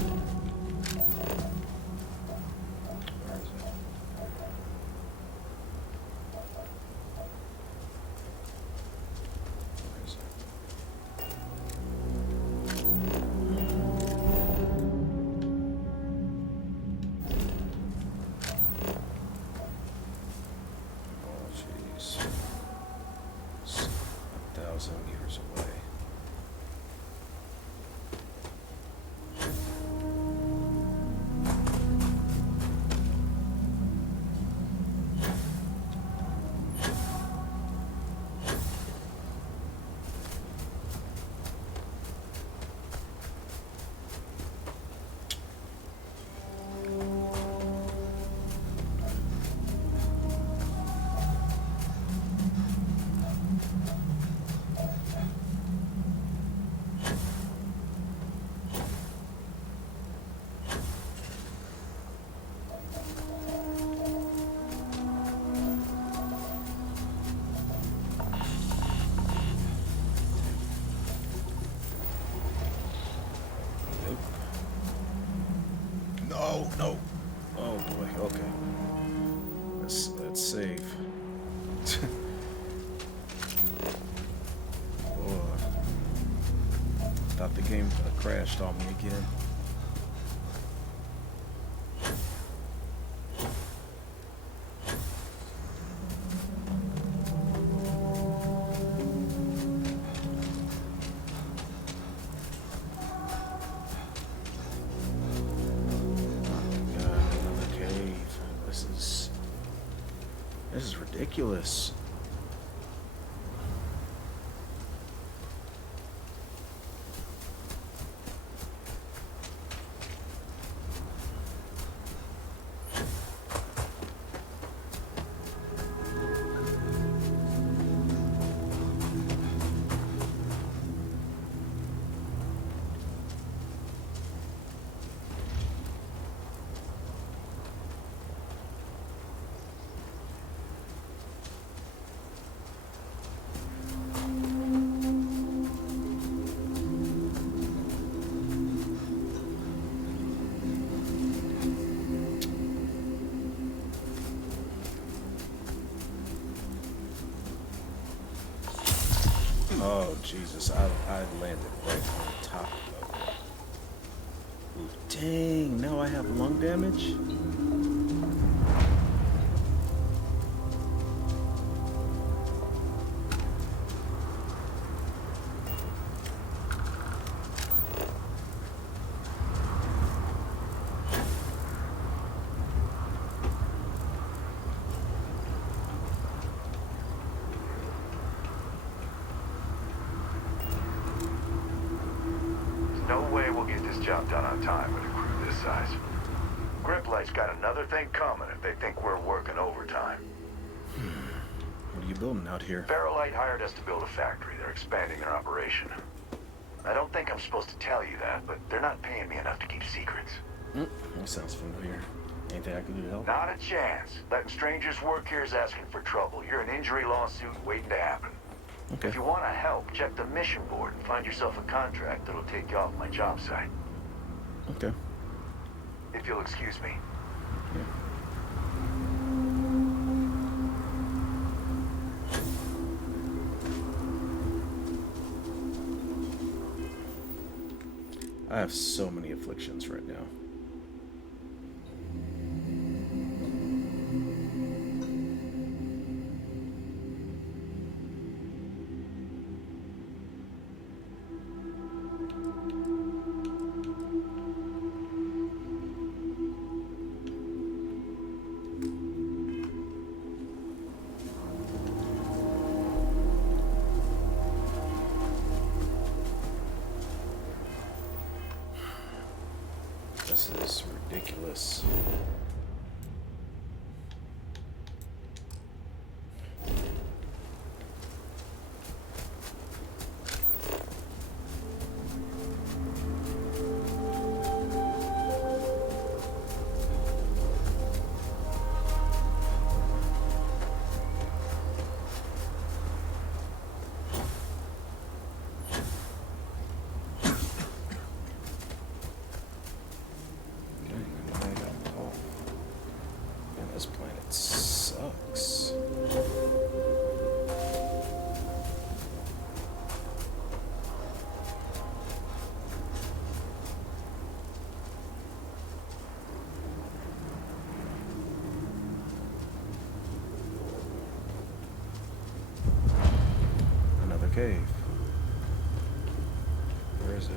Where is it? Where is it? Oh, jeez. It's 1,000 meters away. No. Oh boy. Okay. Let's save. Oh, thought the game crashed on me again. This is ridiculous. Oh, Jesus. I landed right on top of it. Ooh, dang, now I have lung damage? No way we'll get this job done on time with a crew this size. Griplight's got another thing coming if they think we're working overtime. What are you building out here? Ferrolite hired us to build a factory. They're expanding their operation. I don't think I'm supposed to tell you that, but they're not paying me enough to keep secrets. That sounds familiar. Anything I can do to help? Not a chance. Letting strangers work here is asking for trouble. You're an injury lawsuit waiting to happen. Okay. If you want to help, check the mission board and find yourself a contract that'll take you off my job site. Okay. If you'll excuse me. I have so many afflictions right now. This is ridiculous. This planet sucks. Another cave. Where is it?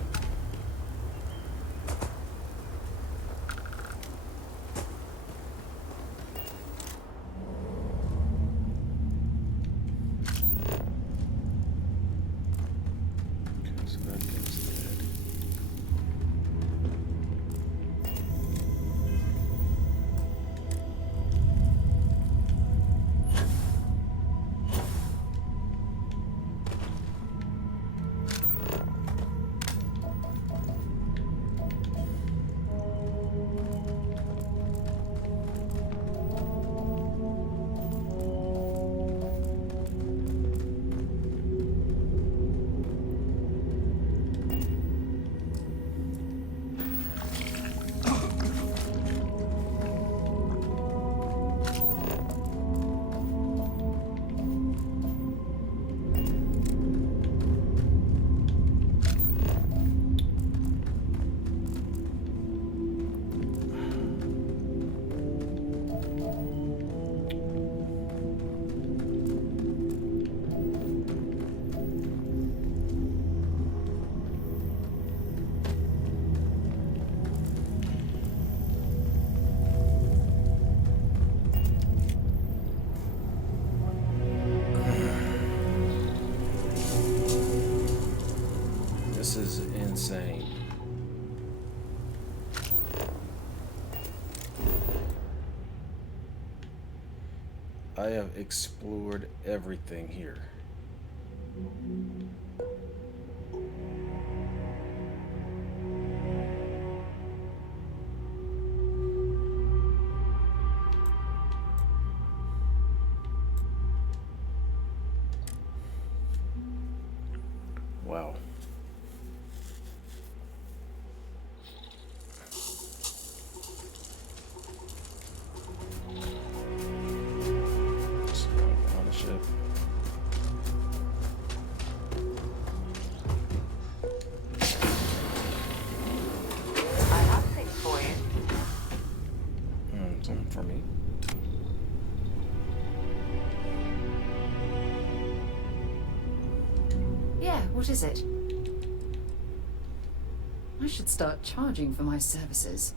insane. I have explored everything here. Wow. On the ship. I have things for you. Something for me. Yeah, what is it? I should start charging for my services.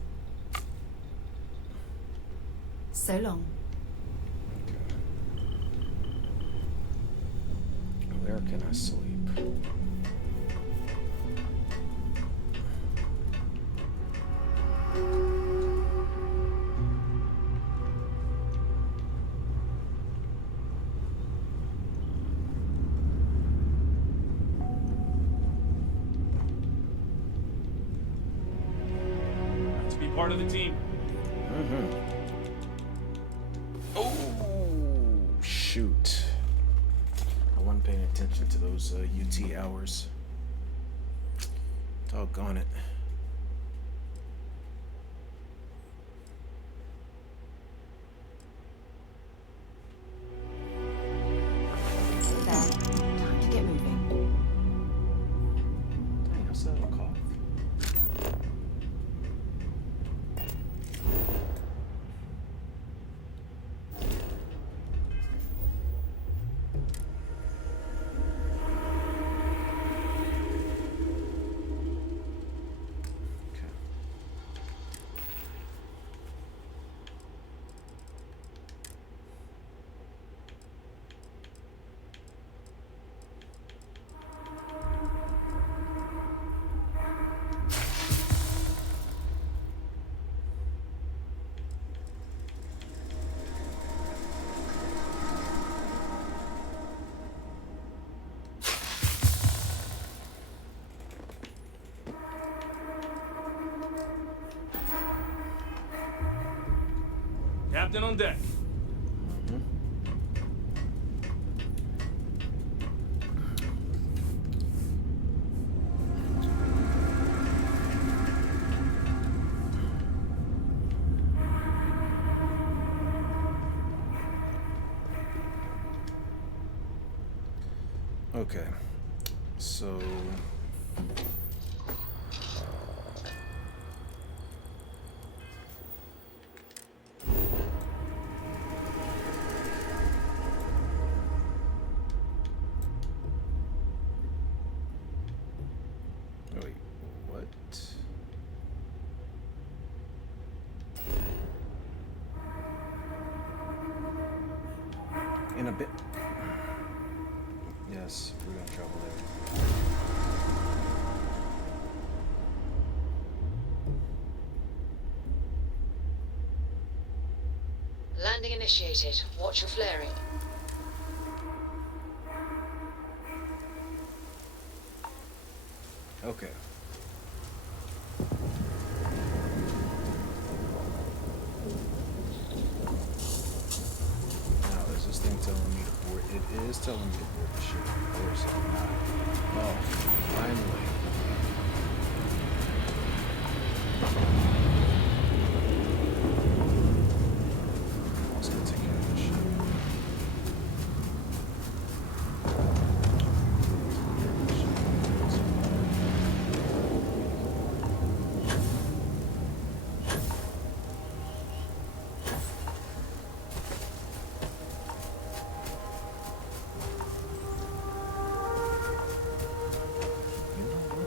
So long. Where can I sleep? To be part of the team. Oh, shoot. I wasn't paying attention to those UT hours. Doggone it. There. Time to get moving. Dang, I still have a cough. Captain on deck. Okay, so wait, what? In a bit. Yes, we're gonna travel there. Landing initiated. Watch your flaring. Okay. Now, is this thing telling me to board? It is telling me to board the ship. Or is it not? Oh, finally. Let's go take care of this ship. You know what?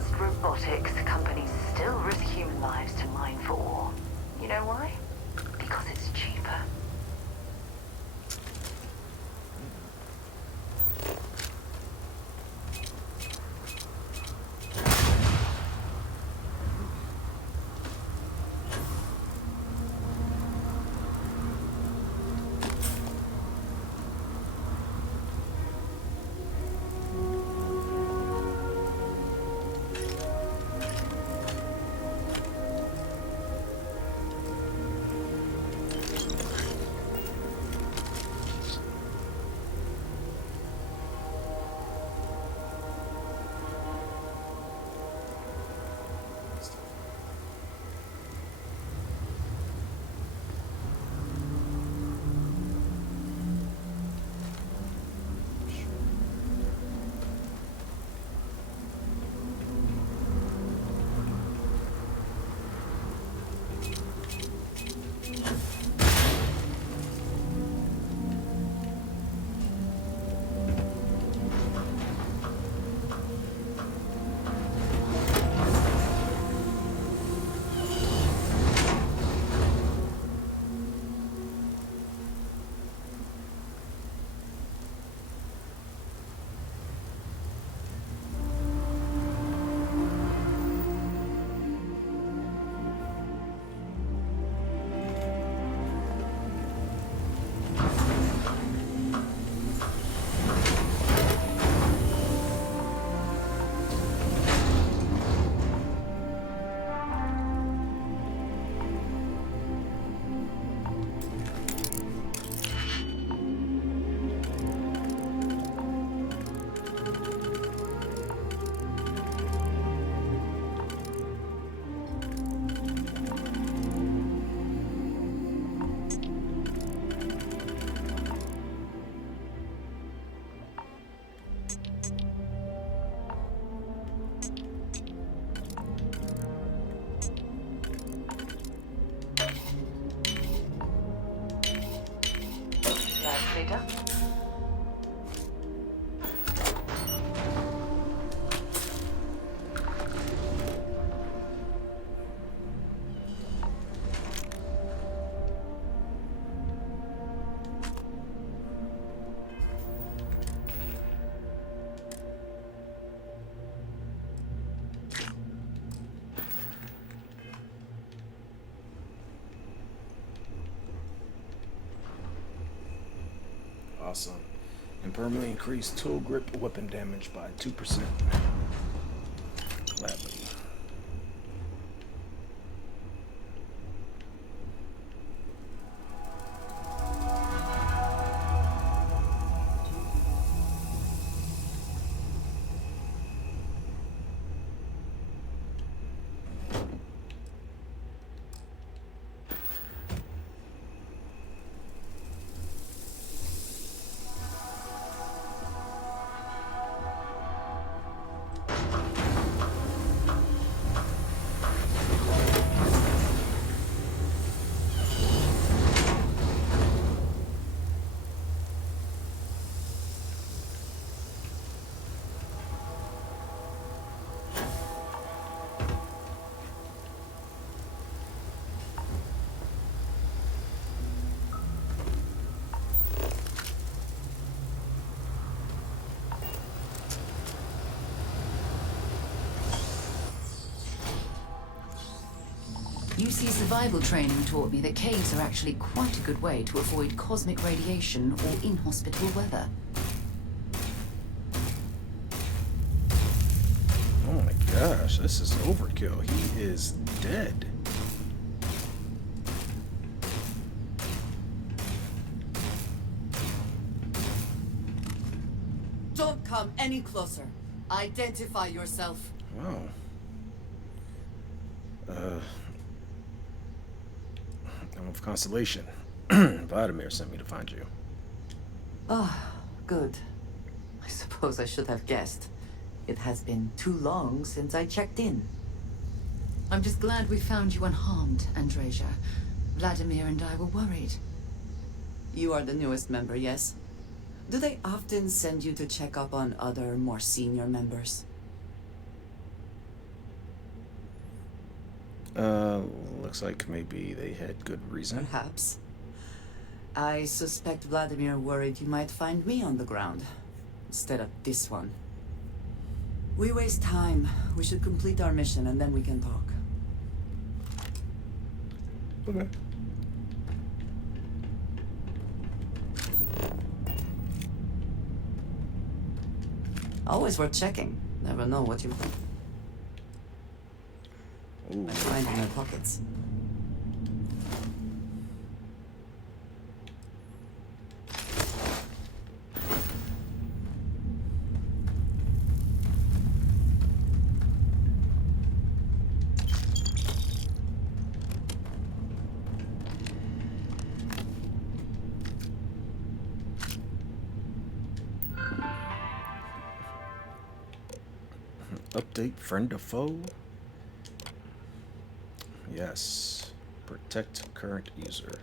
advanced robotics, companies still risk human lives to mine for ore. You know why? Because it's cheaper. Nicely done. Awesome. And permanently increase tool grip weapon damage by 2%. Gladly. UC survival training taught me that caves are actually quite a good way to avoid cosmic radiation or inhospitable weather. Oh my gosh, this is overkill. He is dead. Don't come any closer. Identify yourself. Wow. I'm of Constellation. Vladimir sent me to find you. Ah, good. I suppose I should have guessed. It has been too long since I checked in. I'm just glad we found you unharmed, Andreja. Vladimir and I were worried. You are the newest member, yes? Do they often send you to check up on other, more senior members? Looks like maybe they had good reason. Perhaps. I suspect Vladimir worried you might find me on the ground, instead of this one. We waste time. We should complete our mission and then we can talk. Okay. Always worth checking. Never know what you might find in their pockets. Update friend or foe? Yes. Protect current user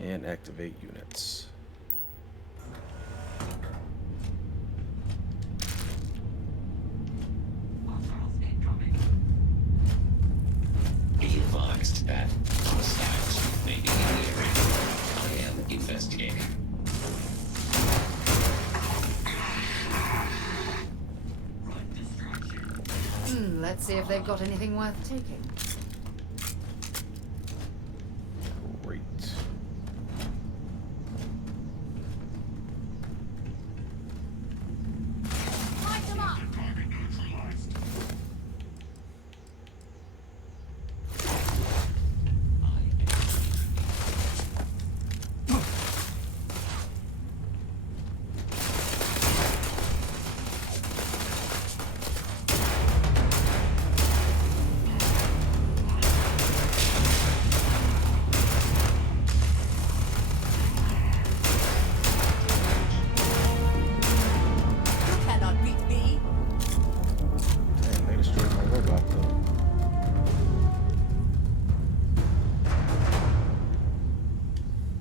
and activate units. Be advised that hostiles may be in the area. I am investigating. Let's see if they've got anything worth taking. Great. Light them up!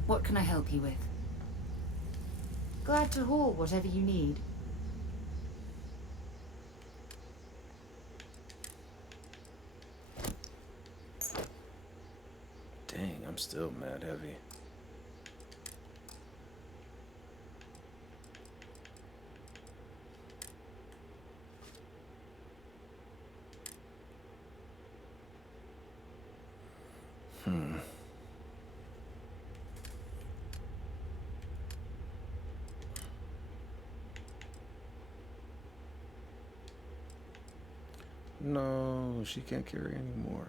What can I help you with? Glad to haul whatever you need. Dang, I'm still mad heavy. No, she can't carry anymore.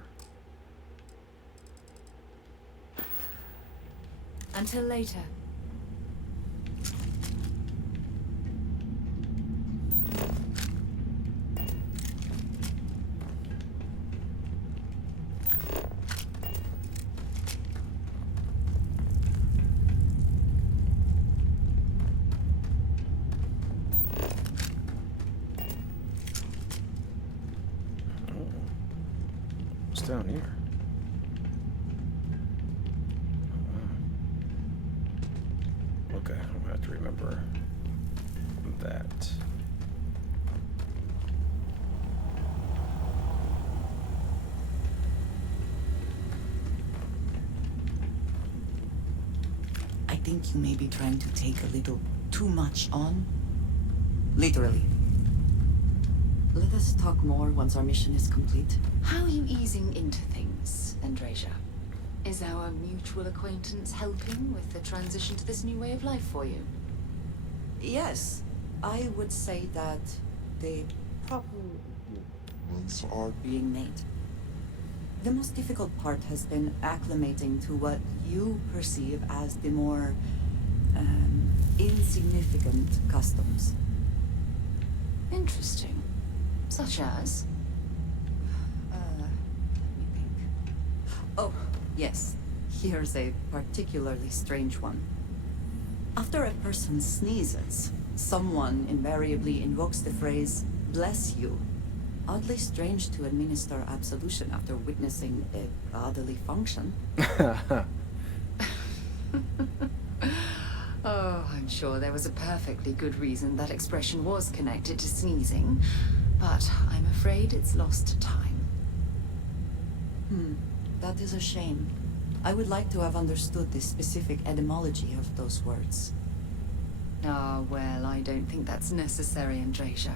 Until later. What's down here? Okay, I'm gonna have to remember that. I think you may be trying to take a little too much on. Literally. Let us talk more once our mission is complete. How are you easing into things, Andrasia? Is our mutual acquaintance helping with the transition to this new way of life for you? Yes, I would say that the proper moves are being made. The most difficult part has been acclimating to what you perceive as the more insignificant customs. Interesting. Such as? Let me think. Oh, yes. Here's a particularly strange one. After a person sneezes, someone invariably invokes the phrase, "bless you." Oddly strange to administer absolution after witnessing a bodily function. Oh, I'm sure there was a perfectly good reason that expression was connected to sneezing, but I'm afraid it's lost to time. That is a shame. I would like to have understood the specific etymology of those words. Ah, well, I don't think that's necessary, Andrasia.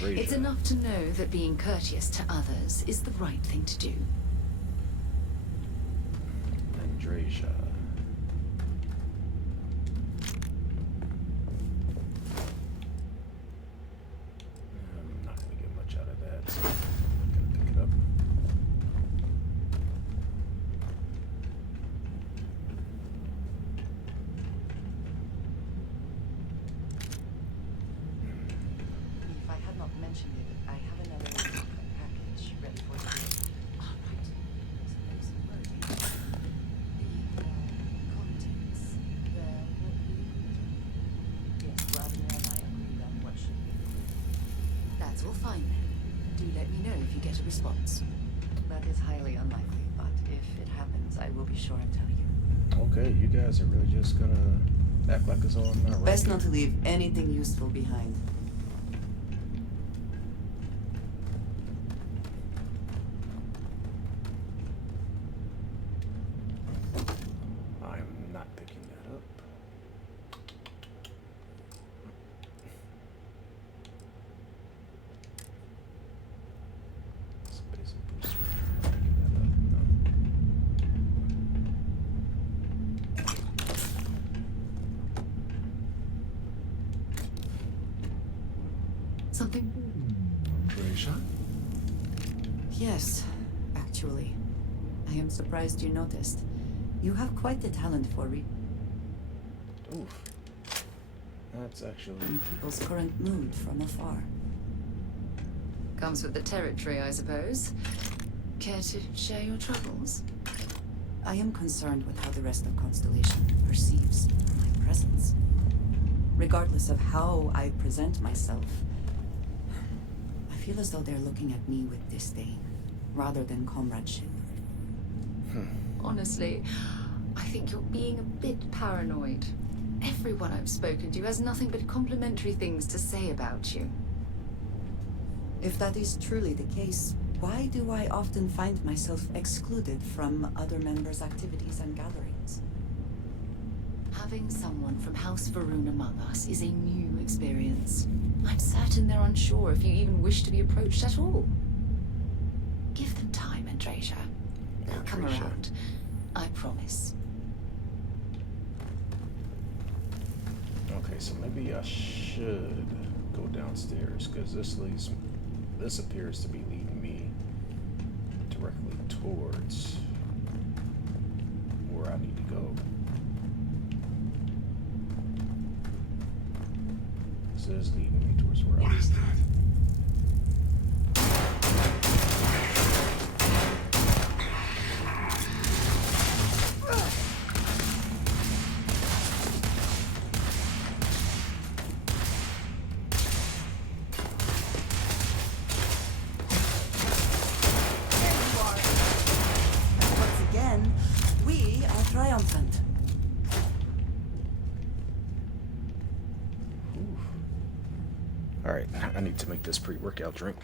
It's enough to know that being courteous to others is the right thing to do. Andrasia. I'm not going to get much out of that, so I'm going to pick it up. If I had not mentioned it, I have another package ready for you. All right. Suppose you were the contents. There will be. Yes, Vladimir and I agreed on what should be. That's all fine then. Do let me know if you get a response. That is highly unlikely, but if it happens, I will be sure and tell you. Okay, you guys are really just going to act like it's all not right. Best not to leave anything useful behind. I'm not picking that up. Space and boost. Picking that up. Something? Andrasia? Yes, actually. I am surprised you noticed. You have quite the talent for Oof. That's actually... people's current mood from afar. Comes with the territory, I suppose. Care to share your troubles? I am concerned with how the rest of Constellation perceives my presence. Regardless of how I present myself, I feel as though they're looking at me with disdain, rather than comradeship. Honestly, I think you're being a bit paranoid. Everyone I've spoken to has nothing but complimentary things to say about you. If that is truly the case, why do I often find myself excluded from other members' activities and gatherings? Having someone from House Varun among us is a new experience. I'm certain they're unsure if you even wish to be approached at all. Give them time, Andrasia. They'll come around. I promise. Okay, so maybe I should go downstairs, because this appears to be leading me directly towards where I need to go. This is leading me towards where I need to go. Triumphant. All right, I need to make this pre-workout drink.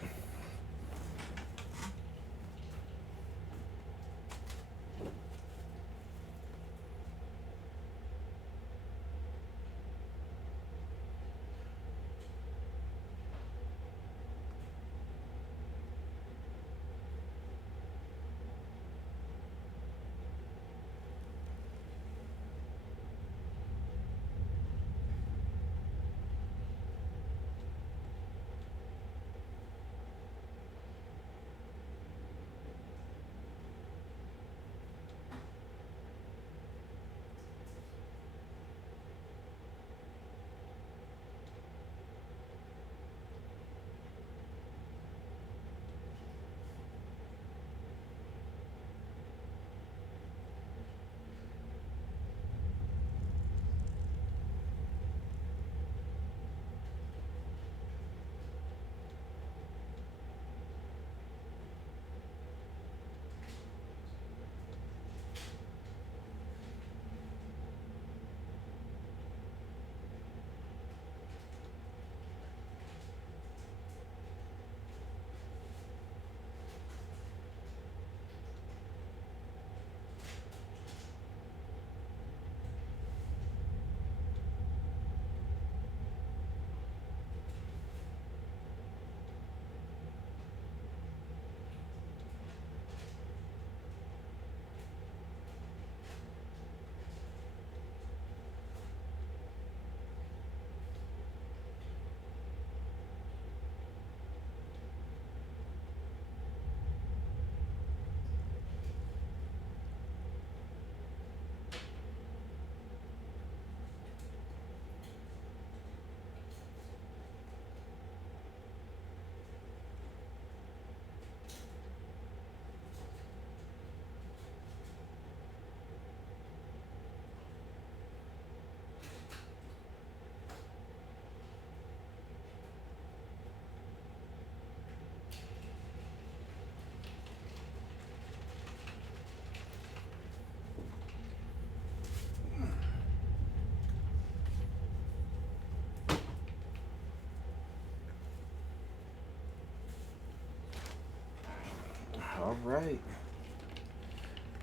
right.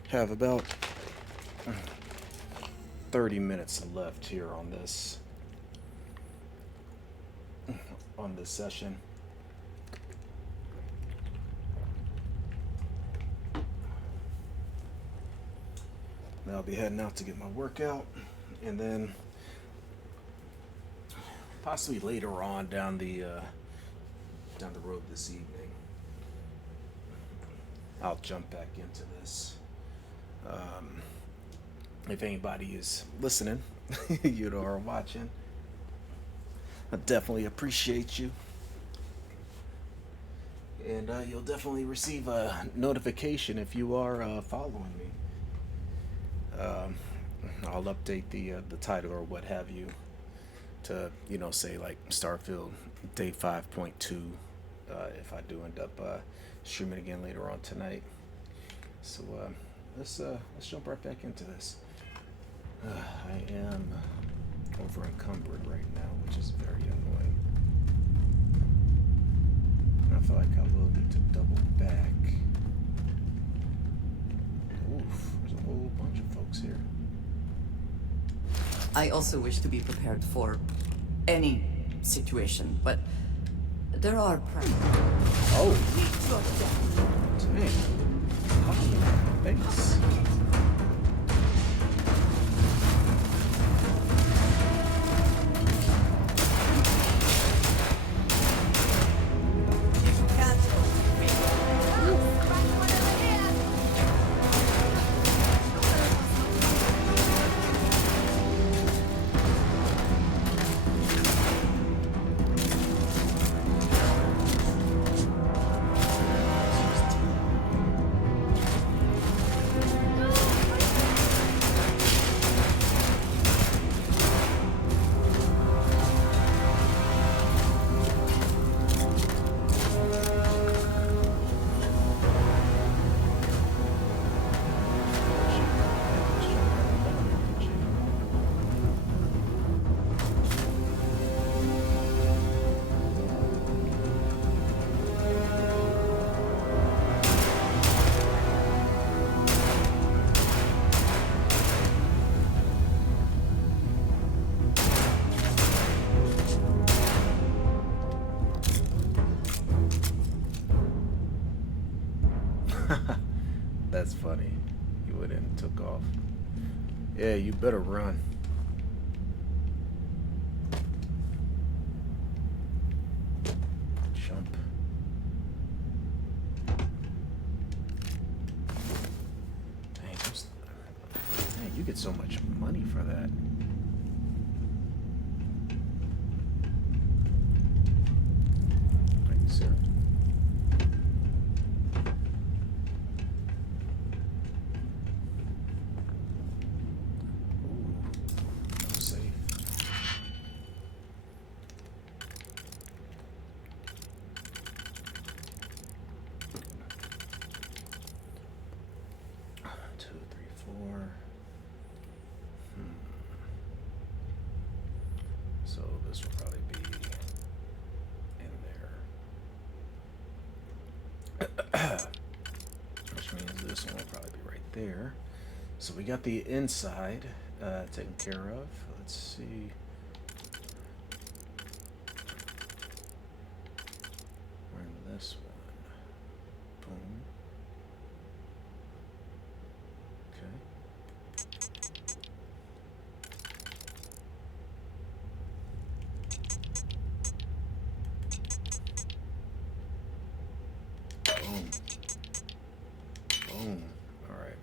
Have about 30 minutes left here on this session. Now I'll be heading out to get my workout, and then possibly later on down the road this evening, I'll jump back into this. If anybody is listening, you know, or watching, I definitely appreciate you. And you'll definitely receive a notification if you are following me. I'll update the title or what have you to, you know, say like Starfield Day 5.2 if I do end up streaming again later on tonight. So let's jump right back into this. I am over encumbered right now, which is very annoying. I feel like I will need to double back. Oof, there's a whole bunch of folks here. I also wish to be prepared for any situation, but there are parameters. Oh! Dang. Thanks. That's funny. You went in and took off. Yeah, you better run. Jump. Dang, you get so much money for that. Thank you, sir. So this will probably be in there. Which means this one will probably be right there. So we got the inside taken care of. Let's see. We're in this one. Boom. Okay. Boom. Boom. All right.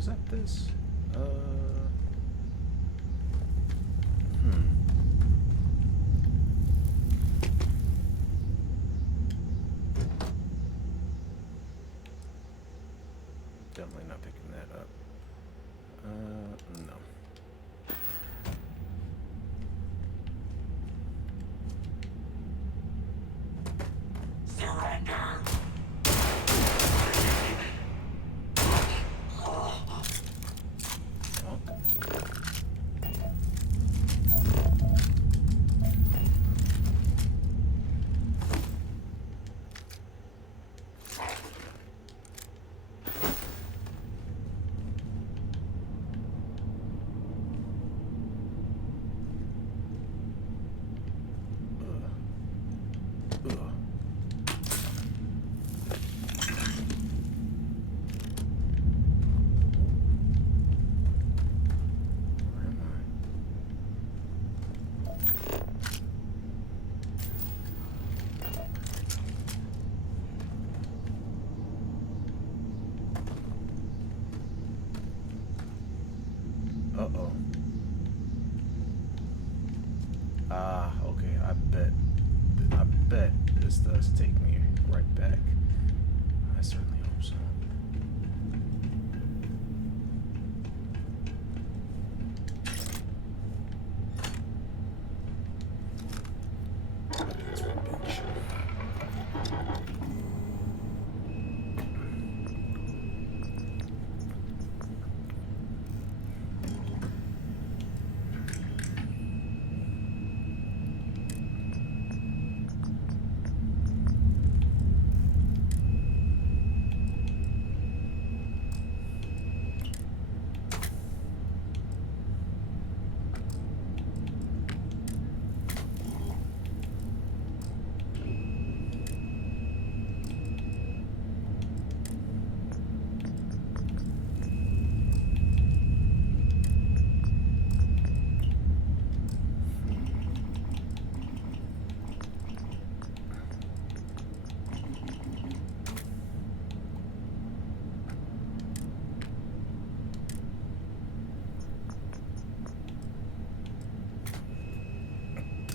Is that this? Definitely not picking that up. No. Uh-oh. Ah, okay. I bet this does take me right back. I certainly hope so. That's my bench.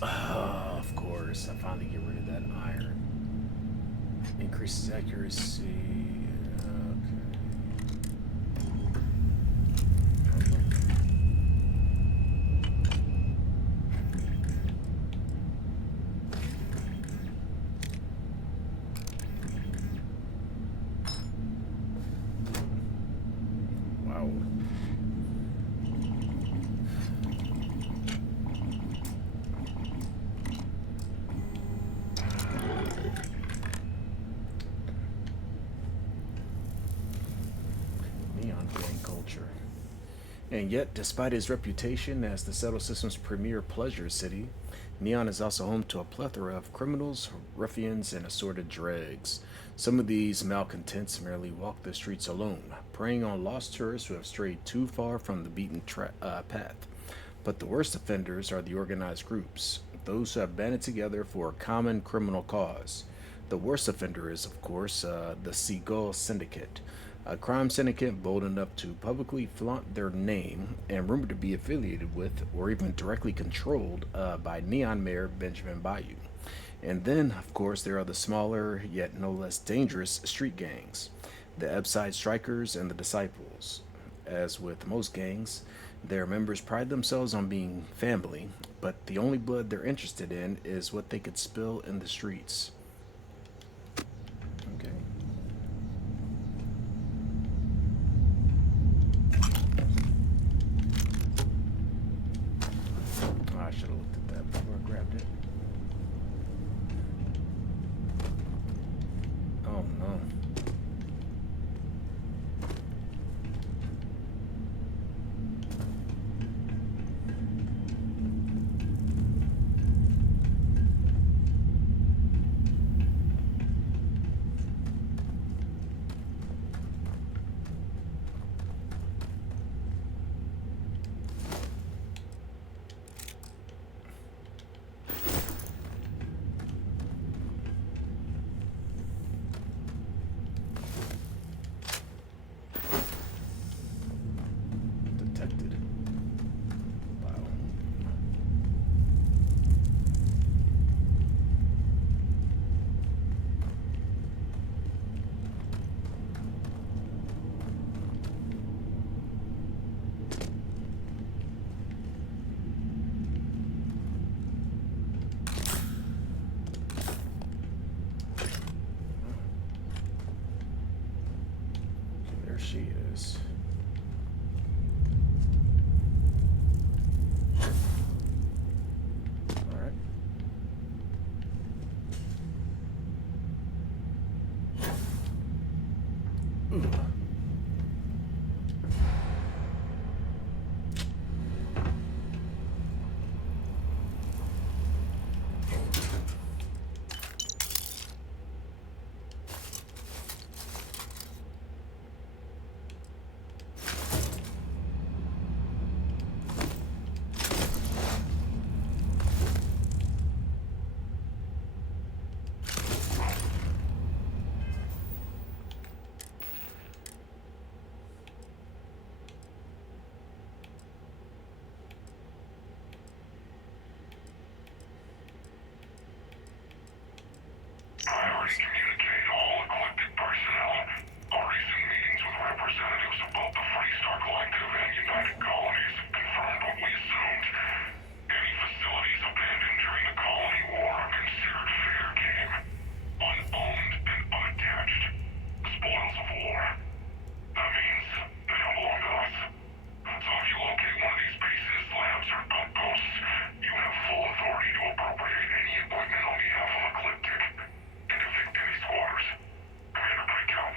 Of course, I finally get rid of that iron. Increases accuracy. Wow. Neon gang culture. And yet, despite his reputation as the Settle System's premier pleasure city, Neon is also home to a plethora of criminals, ruffians, and assorted dregs. Some of these malcontents merely walk the streets alone, preying on lost tourists who have strayed too far from the beaten path. But the worst offenders are the organized groups, those who have banded together for a common criminal cause. The worst offender is, of course, the Seagull Syndicate, a crime syndicate bold enough to publicly flaunt their name and rumored to be affiliated with or even directly controlled by Neon Mayor Benjamin Bayou. And then, of course, there are the smaller yet no less dangerous street gangs, the Ebbside Strikers and the Disciples. As with most gangs, their members pride themselves on being family, but the only blood they're interested in is what they could spill in the streets. Okay. Oh, I should have looked at that before I grabbed it. Oh no. our collective and united colonies confirmed what we assumed. Any facilities abandoned during the colony war are considered fair game. Unowned and unattached. Spoils of war. That means they don't belong to us. So if you locate one of these bases, labs, or outposts, you have full authority to appropriate any equipment on behalf of Ecliptic and evict any squatters. Commander Breakout.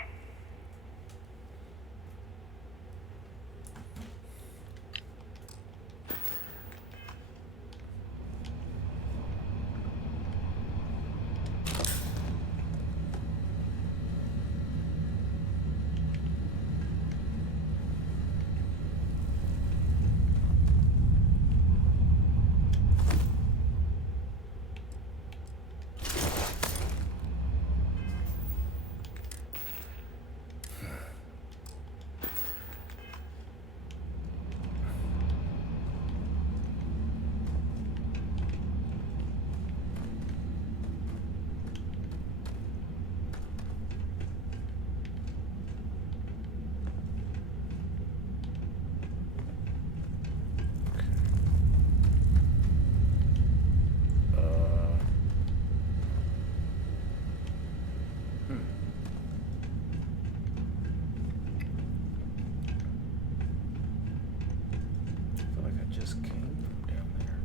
I feel like I just came from down there,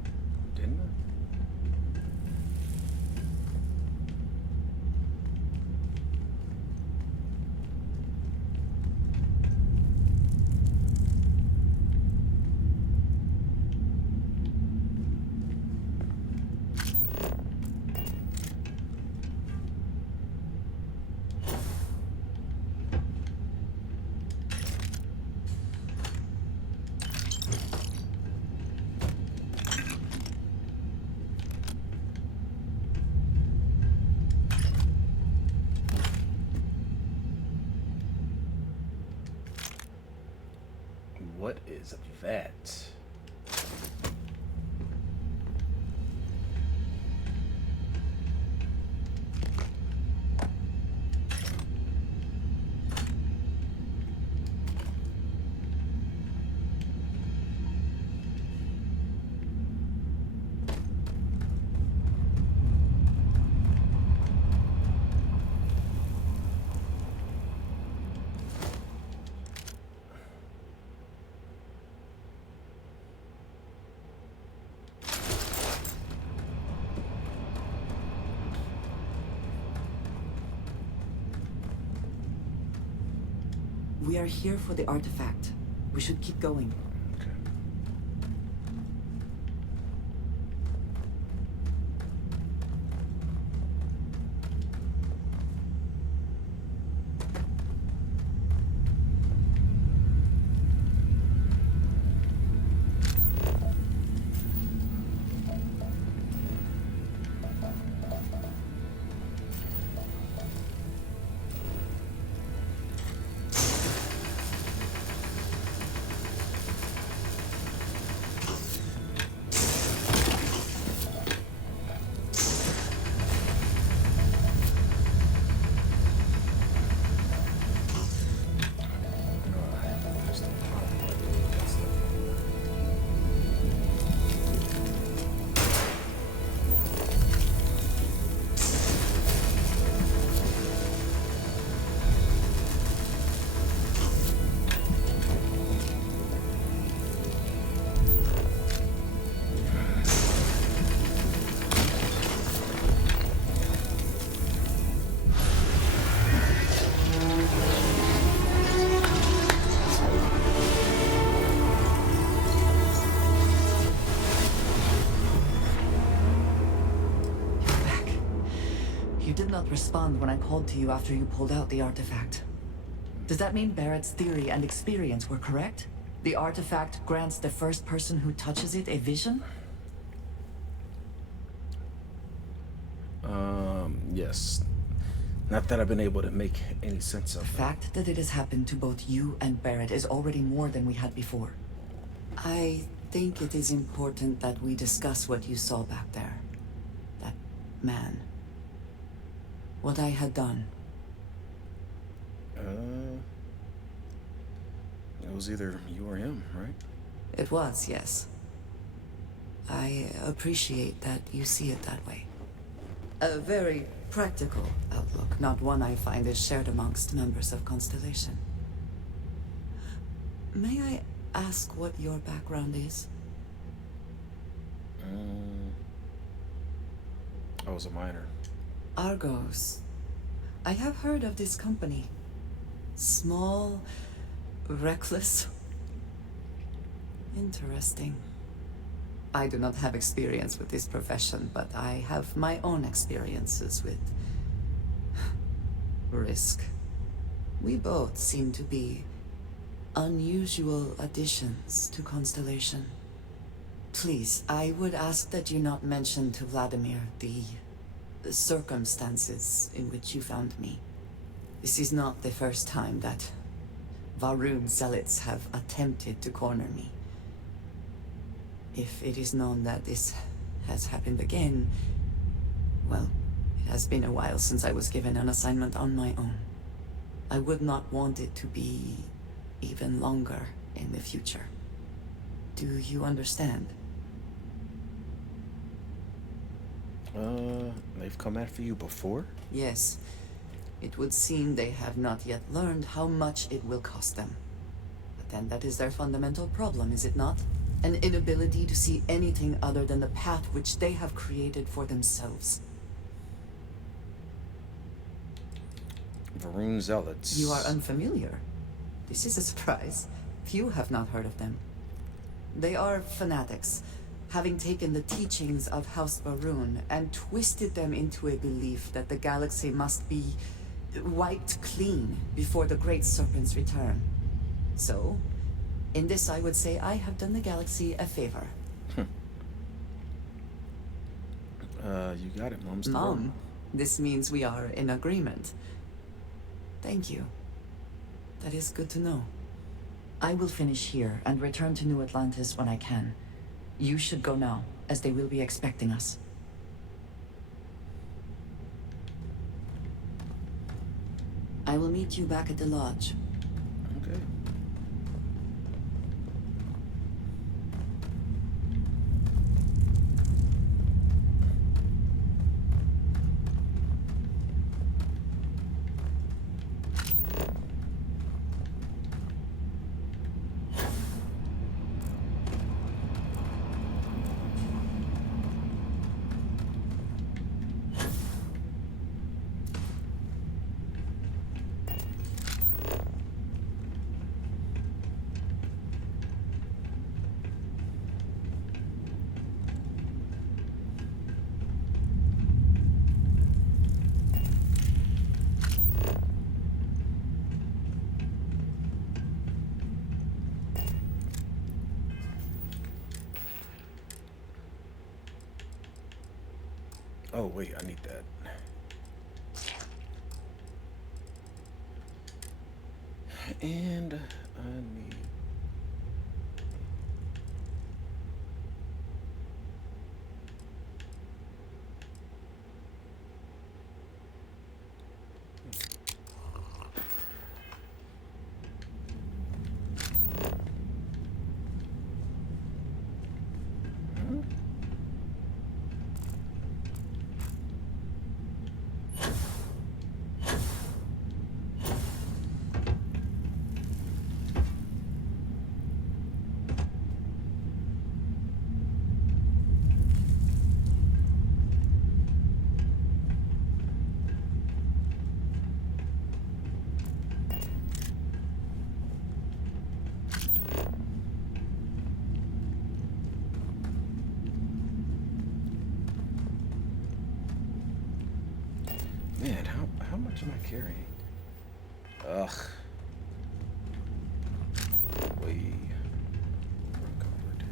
didn't I? What is that? We are here for the artifact. We should keep going. You did not respond when I called to you after you pulled out the artifact. Does that mean Barrett's theory and experience were correct? The artifact grants the first person who touches it a vision? Yes. Not that I've been able to make any sense of The fact that it has happened to both you and Barrett is already more than we had before. I think it is important that we discuss what you saw back there. That man. What I had done. It was either you or him, right? It was, yes. I appreciate that you see it that way. A very practical outlook, not one I find is shared amongst members of Constellation. May I ask what your background is? I was a minor. Argos. I have heard of this company. Small, reckless. Interesting. I do not have experience with this profession, but I have my own experiences with risk. We both seem to be unusual additions to Constellation. Please, I would ask that you not mention to Vladimir the circumstances in which you found me. This is not the first time that Varun zealots have attempted to corner me. If it is known that this has happened again, well, it has been a while since I was given an assignment on my own. I would not want it to be even longer in the future. Do you understand? They've come after you before? Yes. It would seem they have not yet learned how much it will cost them. But then that is their fundamental problem, is it not? An inability to see anything other than the path which they have created for themselves. Varun Zealots. You are unfamiliar. This is a surprise. Few have not heard of them. They are fanatics, having taken the teachings of House Varun and twisted them into a belief that the galaxy must be wiped clean before the Great Serpent's return. So, in this I would say I have done the galaxy a favor. You got it, Mom's the Mom, word. this means we are in agreement. Thank you. That is good to know. I will finish here and return to New Atlantis when I can. You should go now, as they will be expecting us. I will meet you back at the lodge. Okay. Oh, wait, I need that. And I need... Man, how much am I carrying? Ugh. Way encumbered.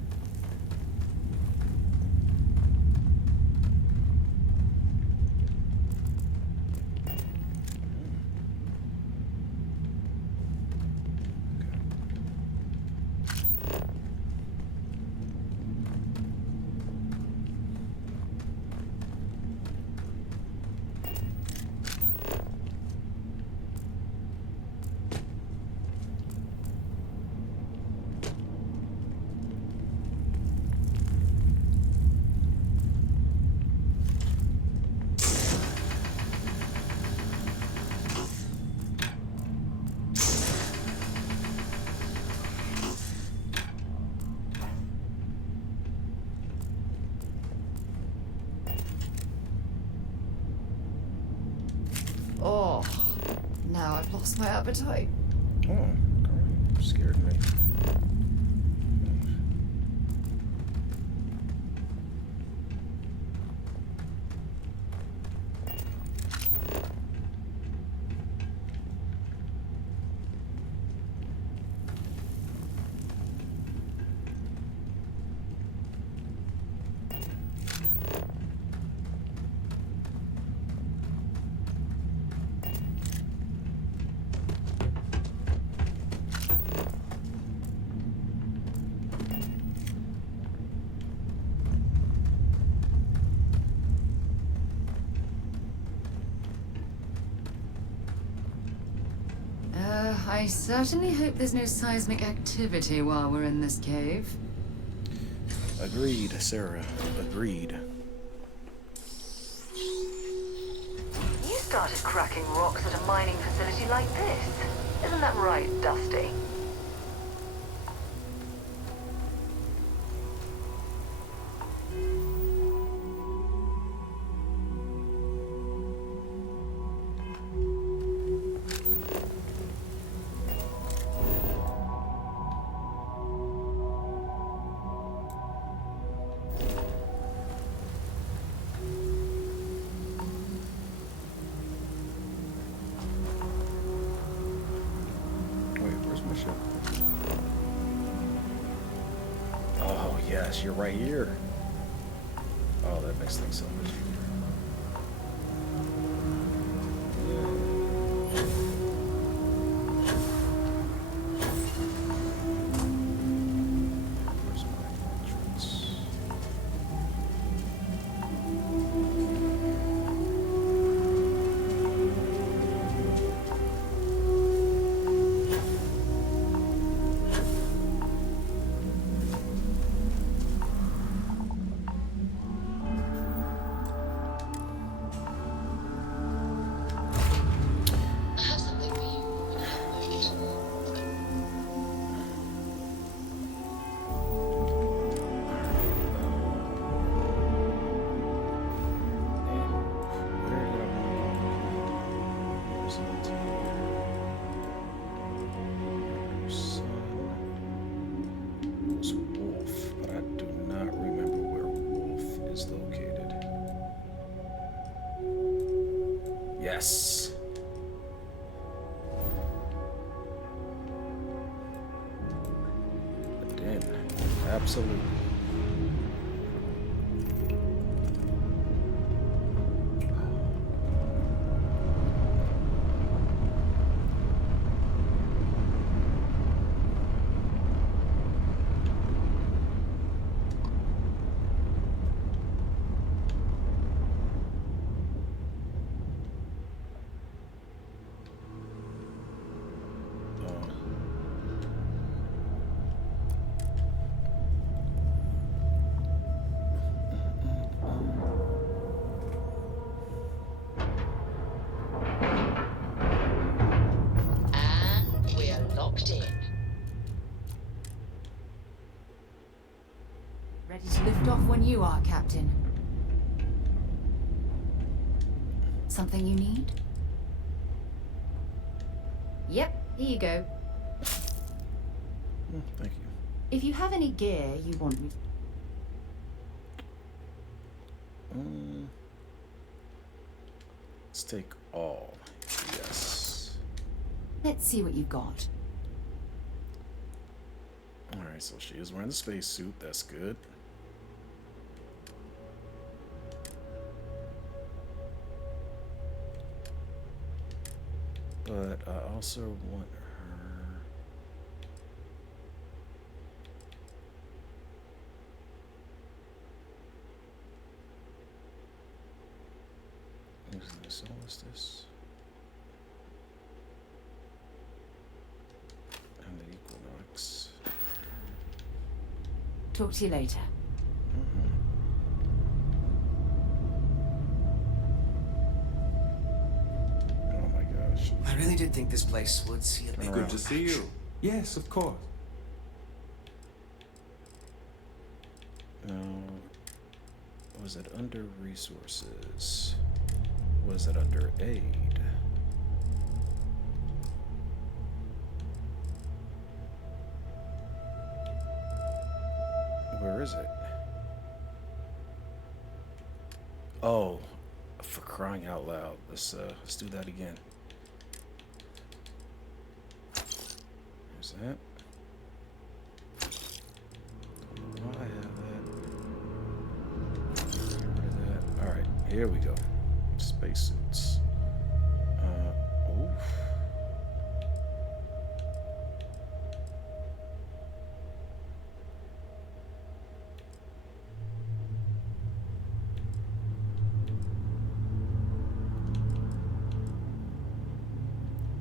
Now I've lost my appetite. Oh, girl, you scared me. I certainly hope there's no seismic activity while we're in this cave. Agreed, Sarah. Agreed. You started cracking rocks at a mining facility like this. Isn't that right, Dusty? Oh, yes, you're right here. Oh, that makes things so much easier. Where's my entrance? Yes. Again, absolutely. Ready to lift off when you are, Captain. Something you need? Yep, here you go. Thank you. If you have any gear you want me... Let's take all. Yes. Let's see what you've got. Alright, so she is wearing the spacesuit. That's good. But I also want her... Who's this? Oh, what's this? And the Equinox. Talk to you later. Oh my gosh. I really did think this place would see a big Good to see you. Yes, of course. No. Was it under resources? Was it under aid? Where is it? Oh, for crying out loud. Let's do that again. There's that. Don't know why I have that. Get rid of that. Alright, here we go. Spacesuits. Oof.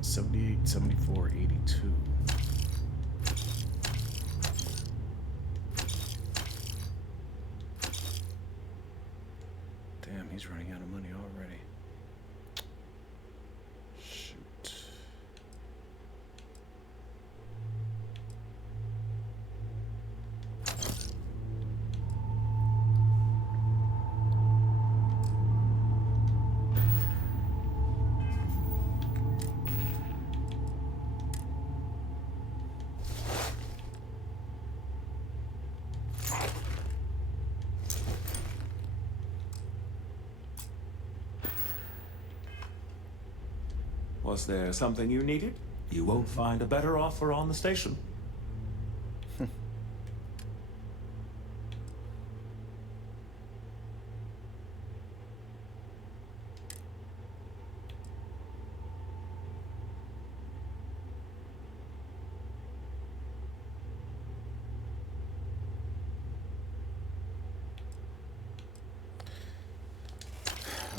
$78, $74, $82. Damn, he's running out of money already. Shoot. Was there something you needed? You won't find a better offer on the station. I'm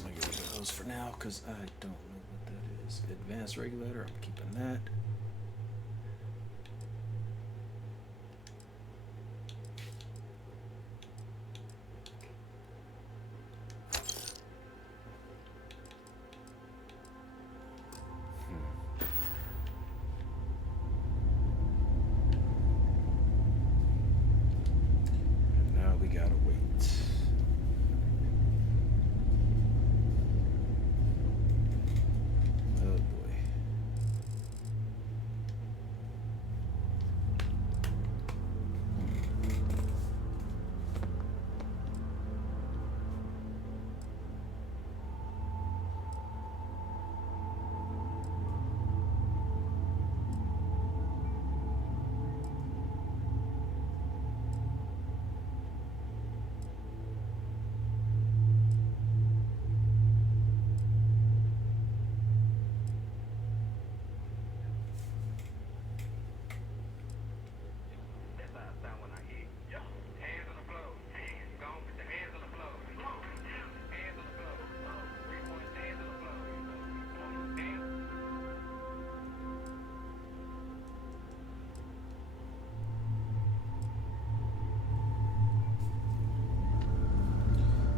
gonna get rid of those for now because I don't know what that is. Advanced regulator, I'm keeping that. And now we gotta wait. Oh boy.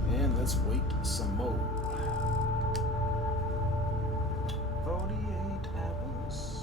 And let's wait some more. 48 hours.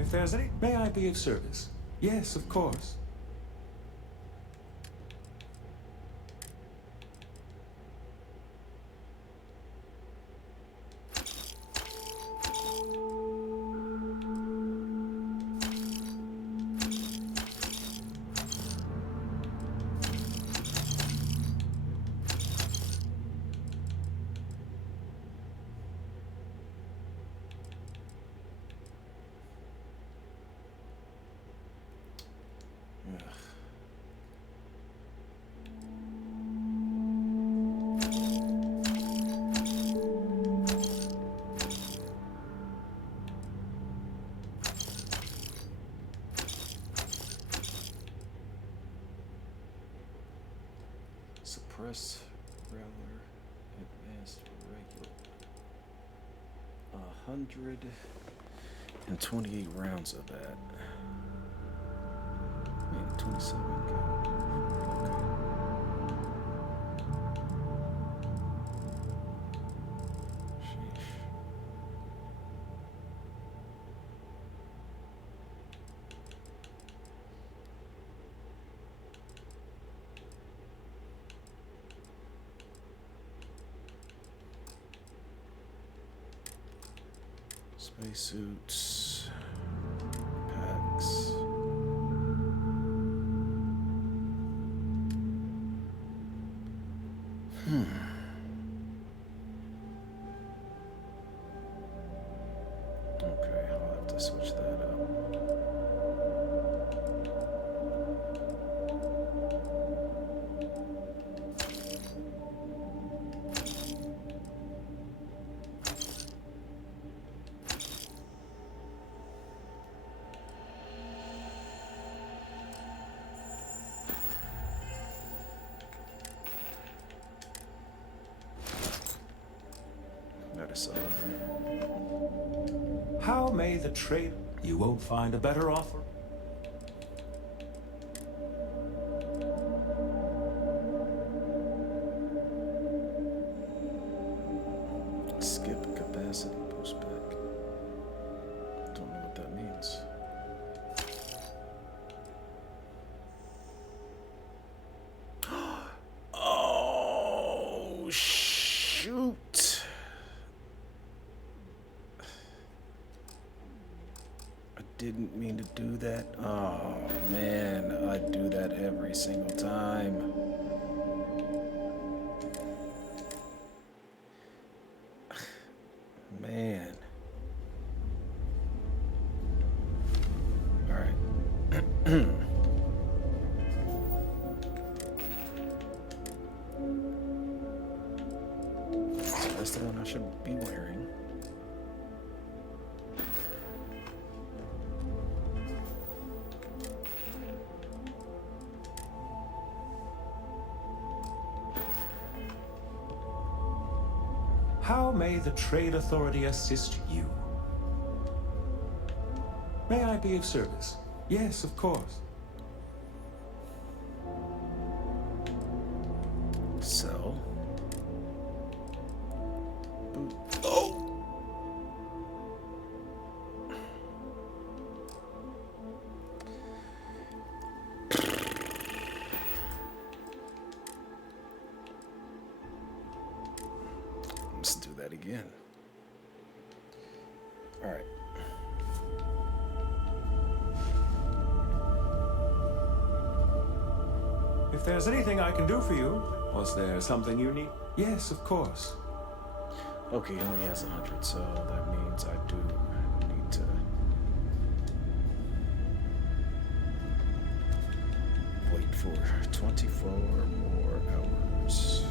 If there's any, may I be of service? Yes, of course. Suppress, regular, advanced, regular. 128 rounds of that. Man, 27 count. Okay. Sheesh. Spacesuits, packs. Okay, I'll have to switch that up. Gotta celebrate. How may the trade... You won't find a better offer. Skip capacity boost back. Don't know what that means. Oh, shoot. I didn't mean to do that. Oh, man. I do that every single time. Man. All right. So that's the one I should be wearing. How may the Trade Authority assist you? May I be of service? Yes, of course. So. Oh! Let's do that again. All right. If there's anything I can do for you, was there something you need? Yes, of course. Okay, he only has 100, so that means I do need to wait for 24 more hours.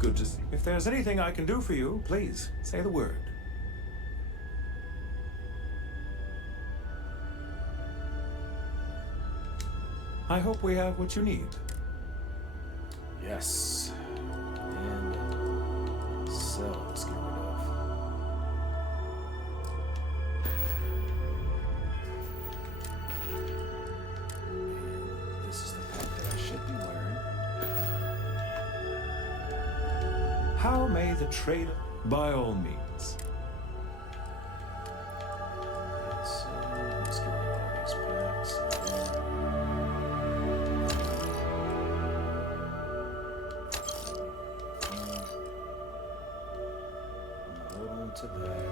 Good to see. If there's anything I can do for you, please say the word. I hope we have what you need. Yes. And so let's get rid of. How may the trader? By all means. So let's get rid of all these packs. Hold on to that.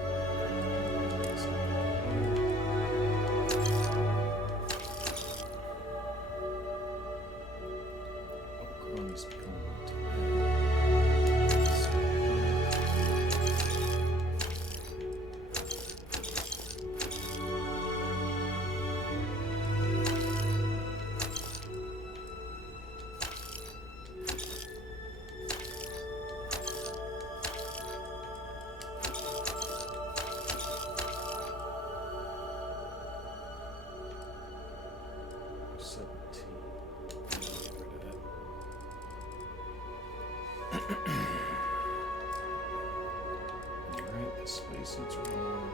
Alright, the spacesuits are on.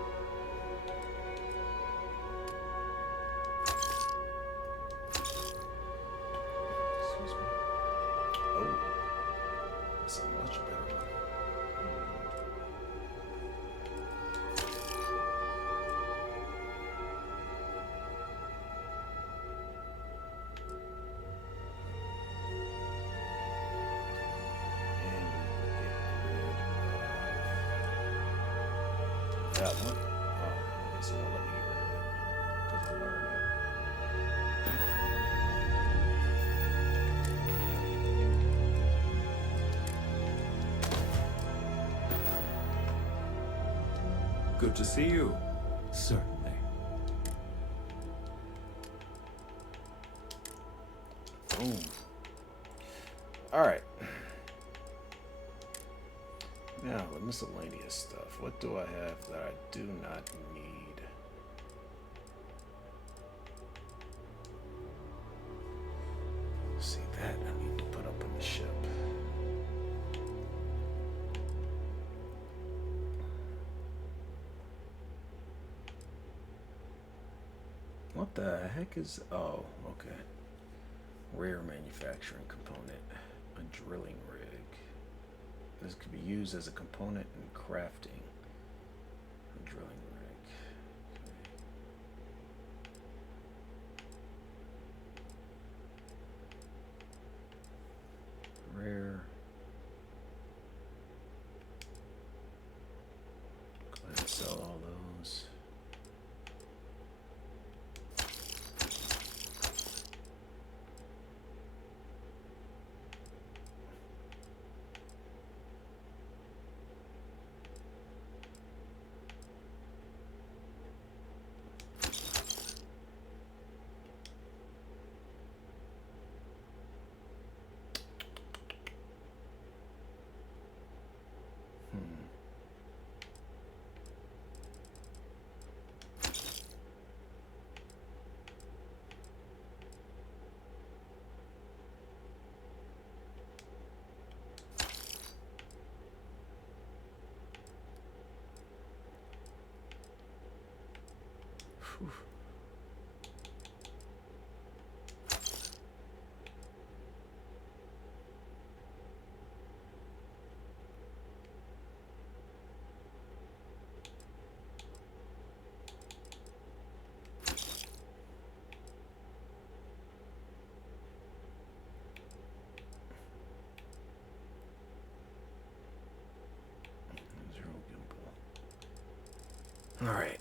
Excuse me. Oh, that's a much better one. That one? Oh, I guess it won't let me get rid of it. Doesn't learn Good to see you. Certainly. Boom. Alright. Now, the miscellaneous stuff. What do I have that I do not need? See, that I need to put up on the ship. What the heck is... Oh, okay. Rare manufacturing component. A drilling rig. This could be used as a component in crafting. A drilling rig. Okay. Rare. Go ahead and sell all those. Whew. Zero gimbal. All right.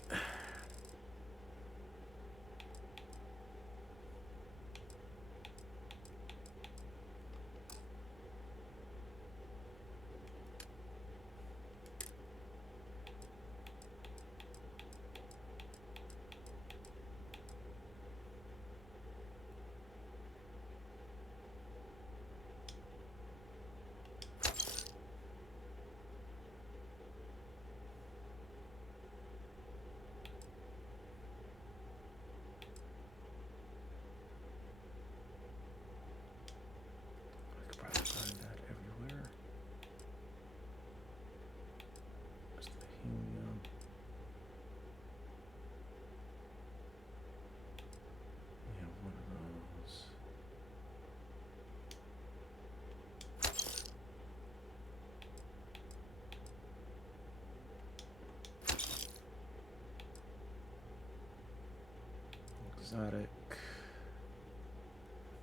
Exotic.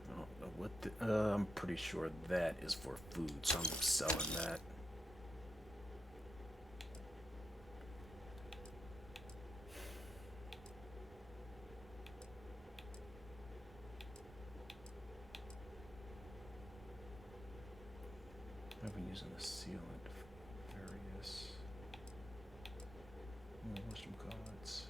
I don't know what I'm pretty sure that is for food, so I'm selling that. I've been using the sealant for various whatchamacallits.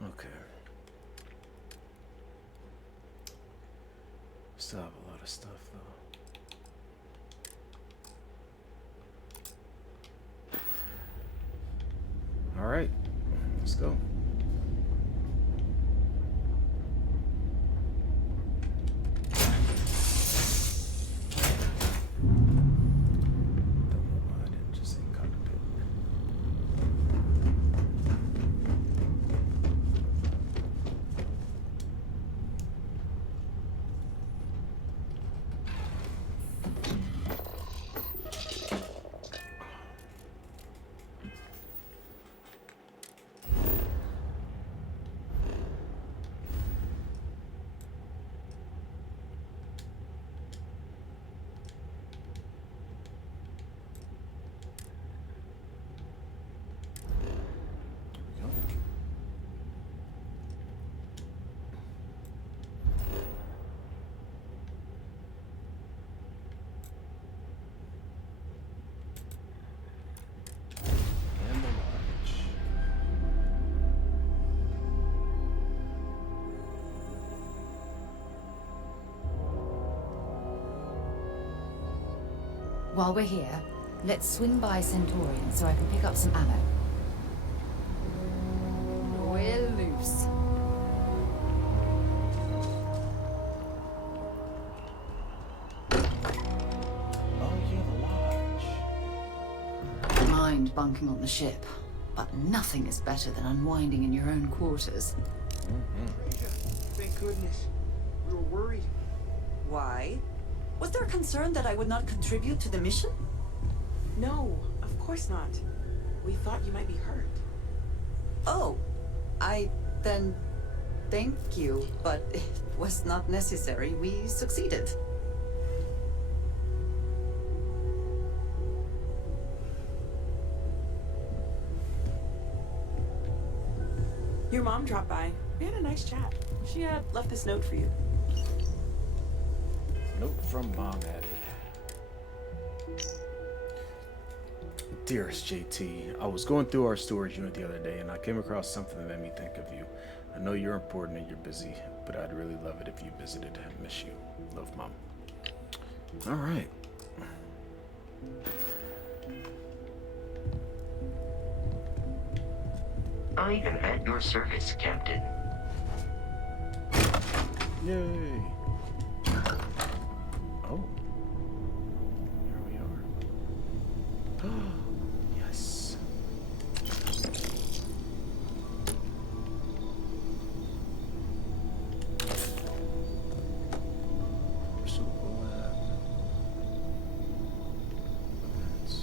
Okay. Still have a lot of stuff though. All right, let's go. While we're here, let's swing by Centaurian so I can pick up some ammo. We're loose. Oh, yeah, the lodge. Mind bunking on the ship, but nothing is better than unwinding in your own quarters. Thank goodness. We were worried. Why? Was there a concern that I would not contribute to the mission? No, of course not. We thought you might be hurt. Oh, then thank you, but it was not necessary. We succeeded. Your mom dropped by. We had a nice chat. She left this note for you. Note from Mom Addie. Dearest JT, I was going through our storage unit the other day and I came across something that made me think of you. I know you're important and you're busy, but I'd really love it if you visited. I miss you. Love, Mom. All right. I am at your service, Captain. Yay. Oh. Here we are. Yes. Pharmaceutical lab. Events.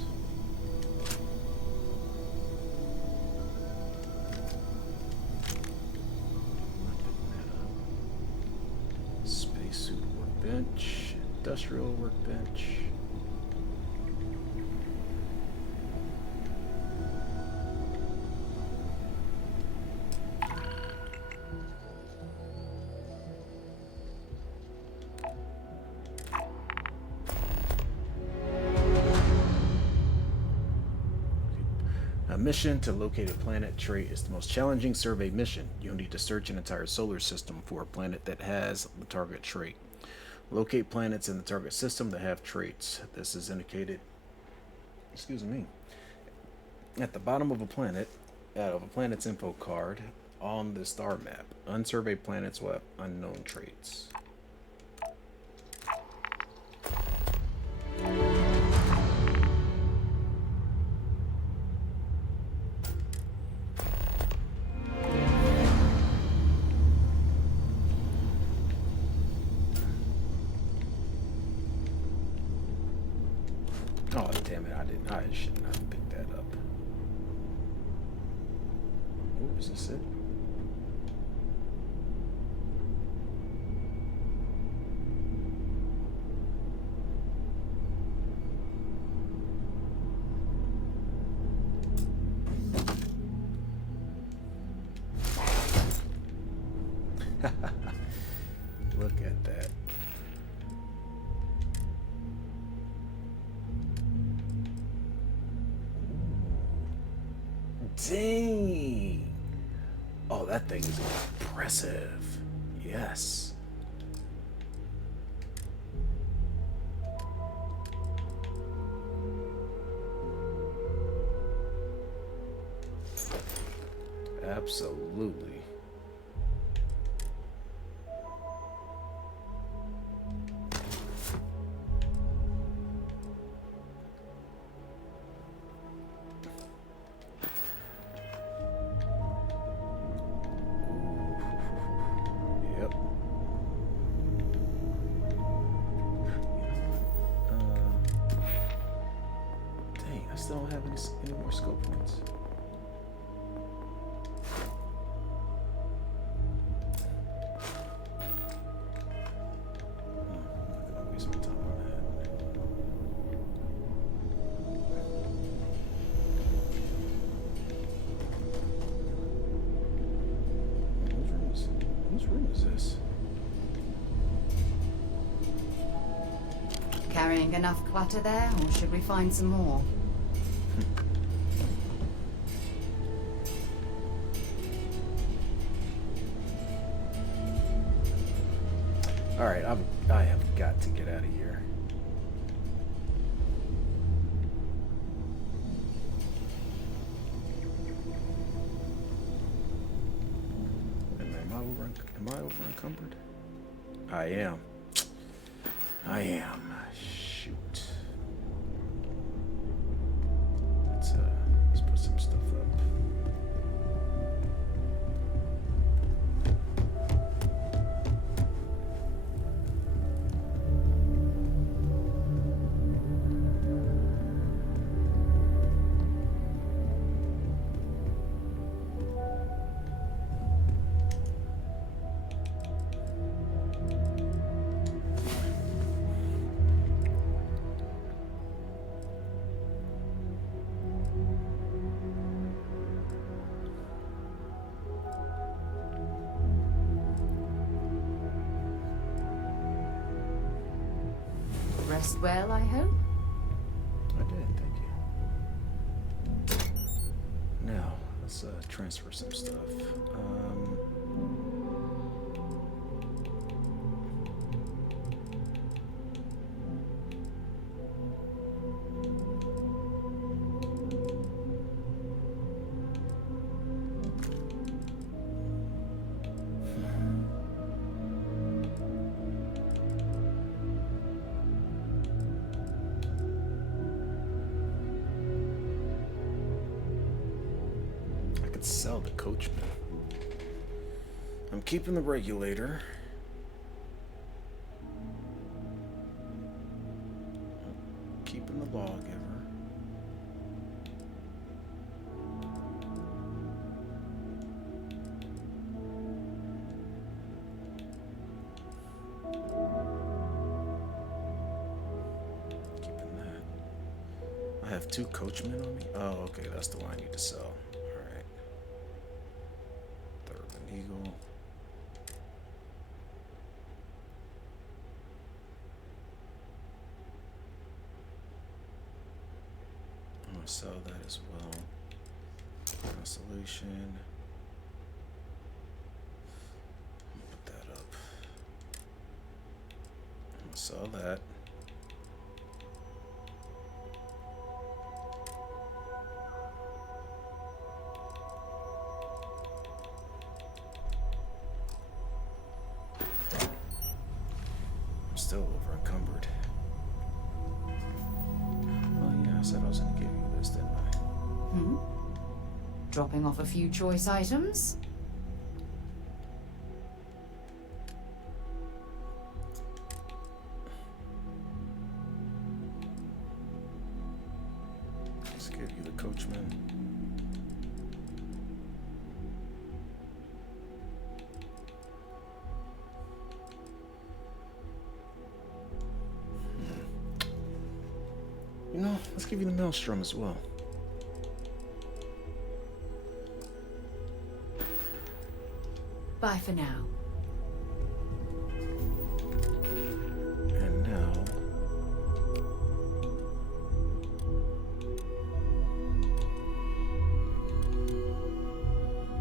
Spacesuit workbench. Industrial workbench. A mission to locate a planet trait is the most challenging survey mission. You'll need to search an entire solar system for a planet that has the target trait. Locate planets in the target system that have traits. This is indicated, at the bottom of a planet's info card on the star map. Unsurveyed planets will have unknown traits. Oh, damn it, I should not have picked that up. Oh, is this it? Look at that. Dang. Oh, that thing is impressive. Yes. Absolutely. Yep. Dang, I still don't have any more scope points. I'm gonna waste my time on that. Whose room is this? Carrying enough clutter there, or should we find some more? All right, I have got to get out of here. Am I over encumbered? I am. I am. Shoot. Let's put some stuff up. Rest well, I hope? I did, thank you. Now, let's transfer some stuff. Sell the coachman. I'm keeping the regulator. Keeping the lawgiver. Keeping that. I have 2 coachmen on me. Oh, okay, that's the one I need to sell. Eagle. I'm gonna sell that as well. Constellation. Put that up. I'm gonna sell that. Still over encumbered. Oh yeah, I said I was gonna give you this, didn't I? Hmm? Dropping off a few choice items? Let's get you the coachman. You know, let's give you the maelstrom as well. Bye for now. And now...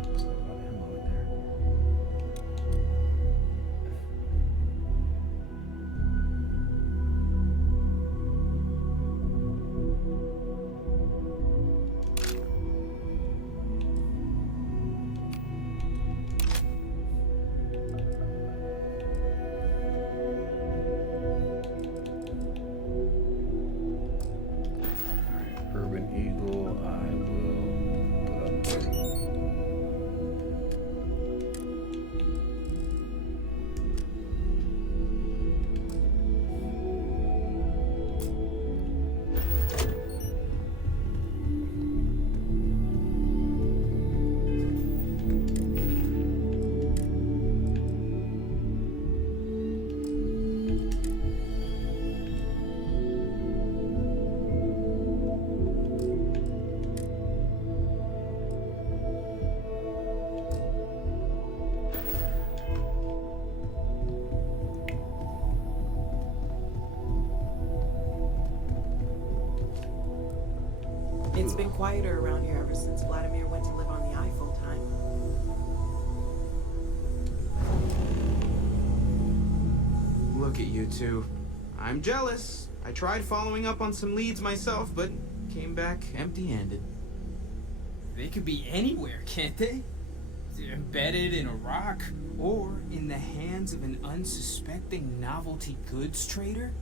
There's a lot of ammo in there. Urban Eagle, I will put up 30. It's been quieter around here ever since Vladimir went to live on the eye full time. Look at you two. I'm jealous. I tried following up on some leads myself, but came back empty-handed. They could be anywhere, can't they? Embedded in a rock, or in the hands of an unsuspecting novelty goods trader?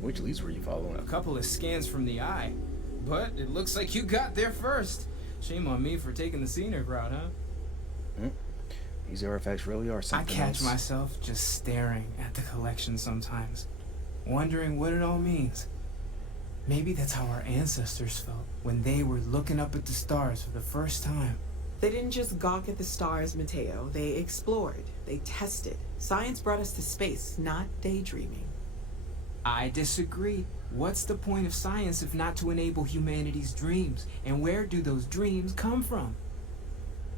Which leads were you following? A couple of scans from the eye, but it looks like you got there first. Shame on me for taking the scenic route, huh? These artifacts really are something I catch else. myself just staring at the collection sometimes, wondering what it all means. Maybe that's how our ancestors felt when they were looking up at the stars for the first time. They didn't just gawk at the stars, Mateo. They explored. They tested. Science brought us to space, not daydreaming. I disagree. What's the point of science if not to enable humanity's dreams? And where do those dreams come from?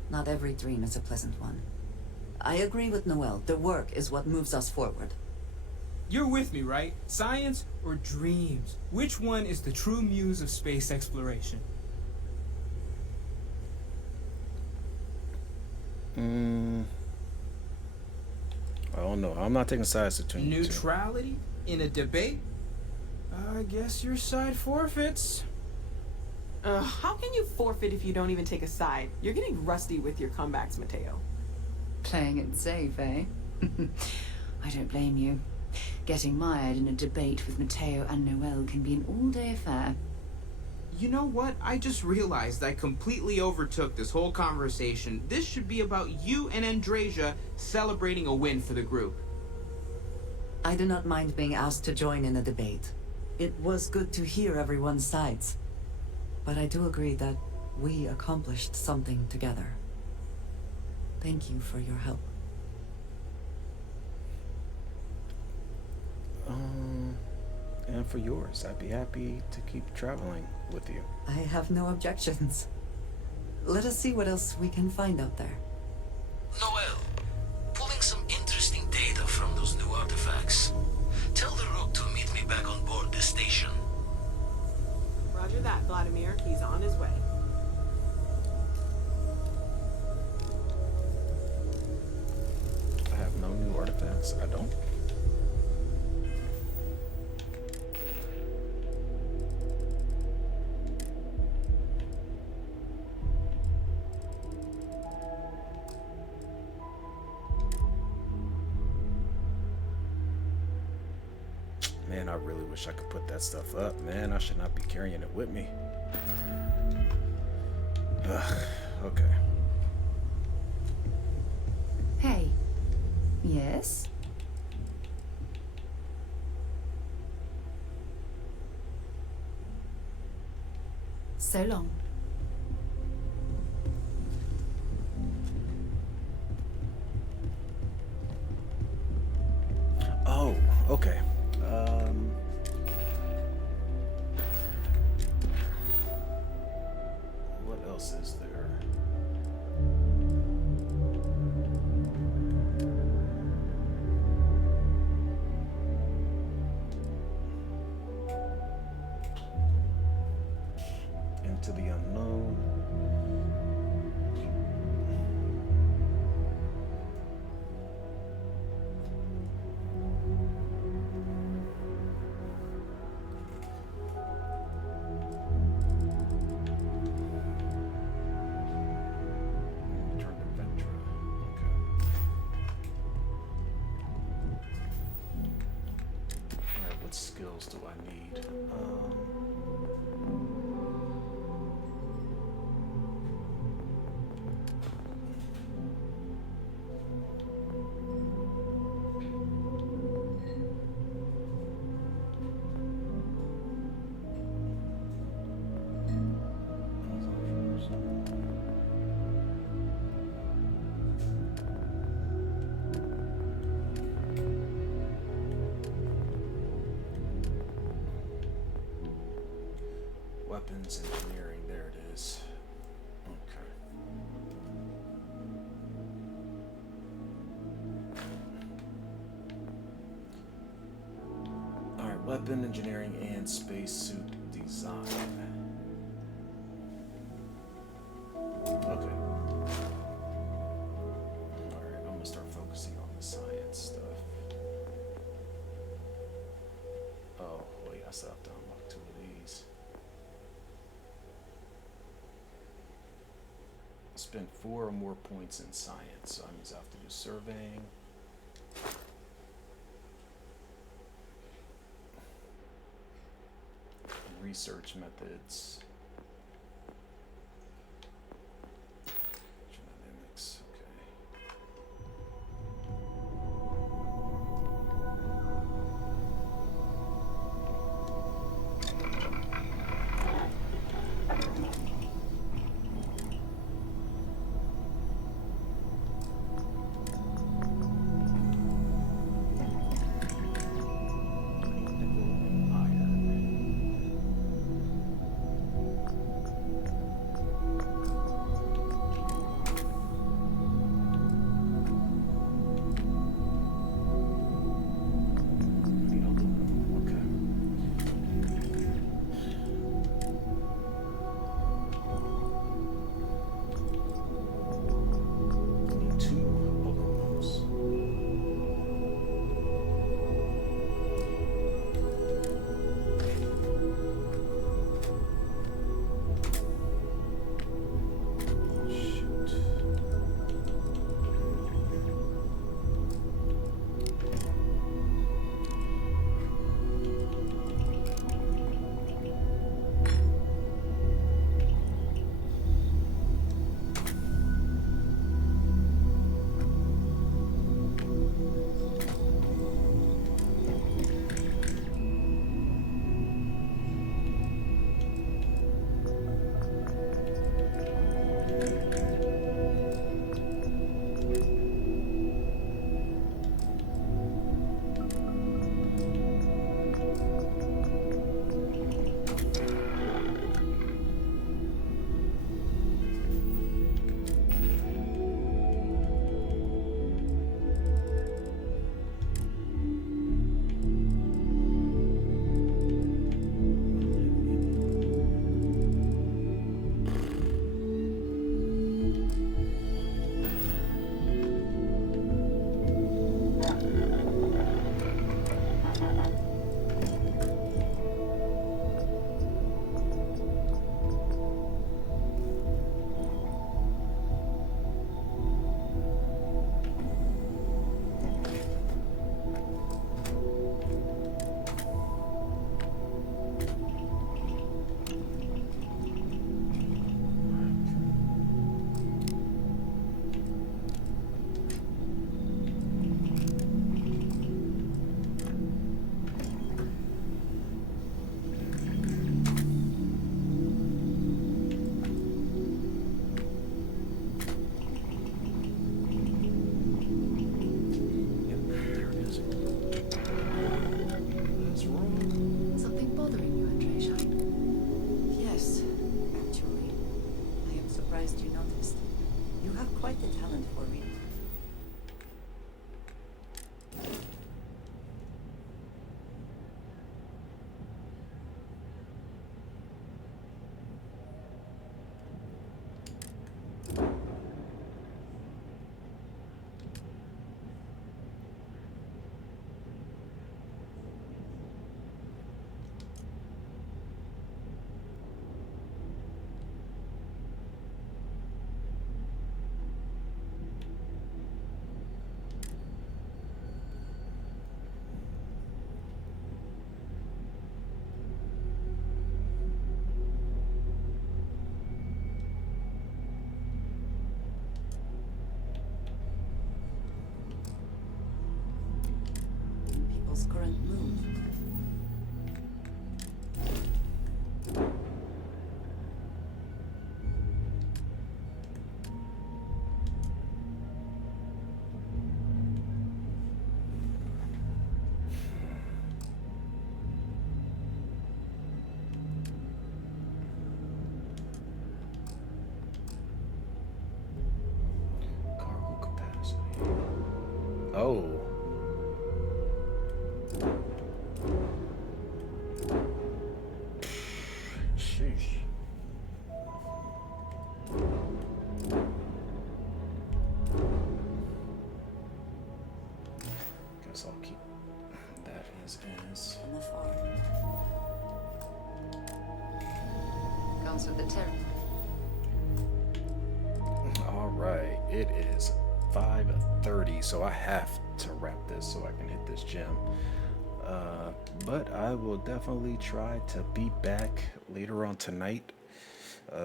Not every dream is a pleasant one. I agree with Noel. The work is what moves us forward. You're with me, right? Science or dreams? Which one is the true muse of space exploration? I don't know. I'm not taking sides between you two. Neutrality in a debate? I guess your side forfeits. How can you forfeit if you don't even take a side? You're getting rusty with your comebacks, Mateo. Playing it safe, eh? I don't blame you. Getting mired in a debate with Mateo and Noel can be an all-day affair. You know what? I just realized I completely overtook this whole conversation. This should be about you and Andrasia celebrating a win for the group. I do not mind being asked to join in a debate. It was good to hear everyone's sides. But I do agree that we accomplished something together. Thank you for your help. And for yours, I'd be happy to keep traveling with you. I have no objections. Let us see what else we can find out there. Noel, pulling some interesting data from those new artifacts. Tell the Rook to meet me back on board the station. Roger that, Vladimir. He's on his way. I have no new artifacts. I don't. Man, I really wish I could put that stuff up. Man, I should not be carrying it with me. Ugh, okay. Hey. Yes? So long. Oh, okay. What else is there? Into the unknown. Return to Ventura. Okay. Alright, what skills do I need? Weapons engineering, there it is. Okay. Alright, weapon engineering and spacesuit design. Okay. Alright, I'm gonna start focusing on the science stuff. Oh, wait, I still have to unlock 2 of these. Spend 4 or more points in science, so that means I have to do surveying. Research methods. Genetics, okay. Oh. Sheesh. Guess I'll keep that as is. On the far. Comes with the territory. All right, it is 5:30, so I have to wrap this so I can hit this gym. But I will definitely try to be back later on tonight.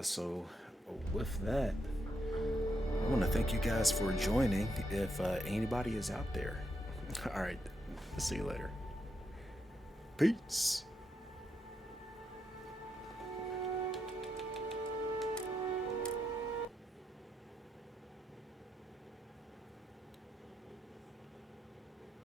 So with that, I want to thank you guys for joining. If anybody is out there, all right, see you later. Peace.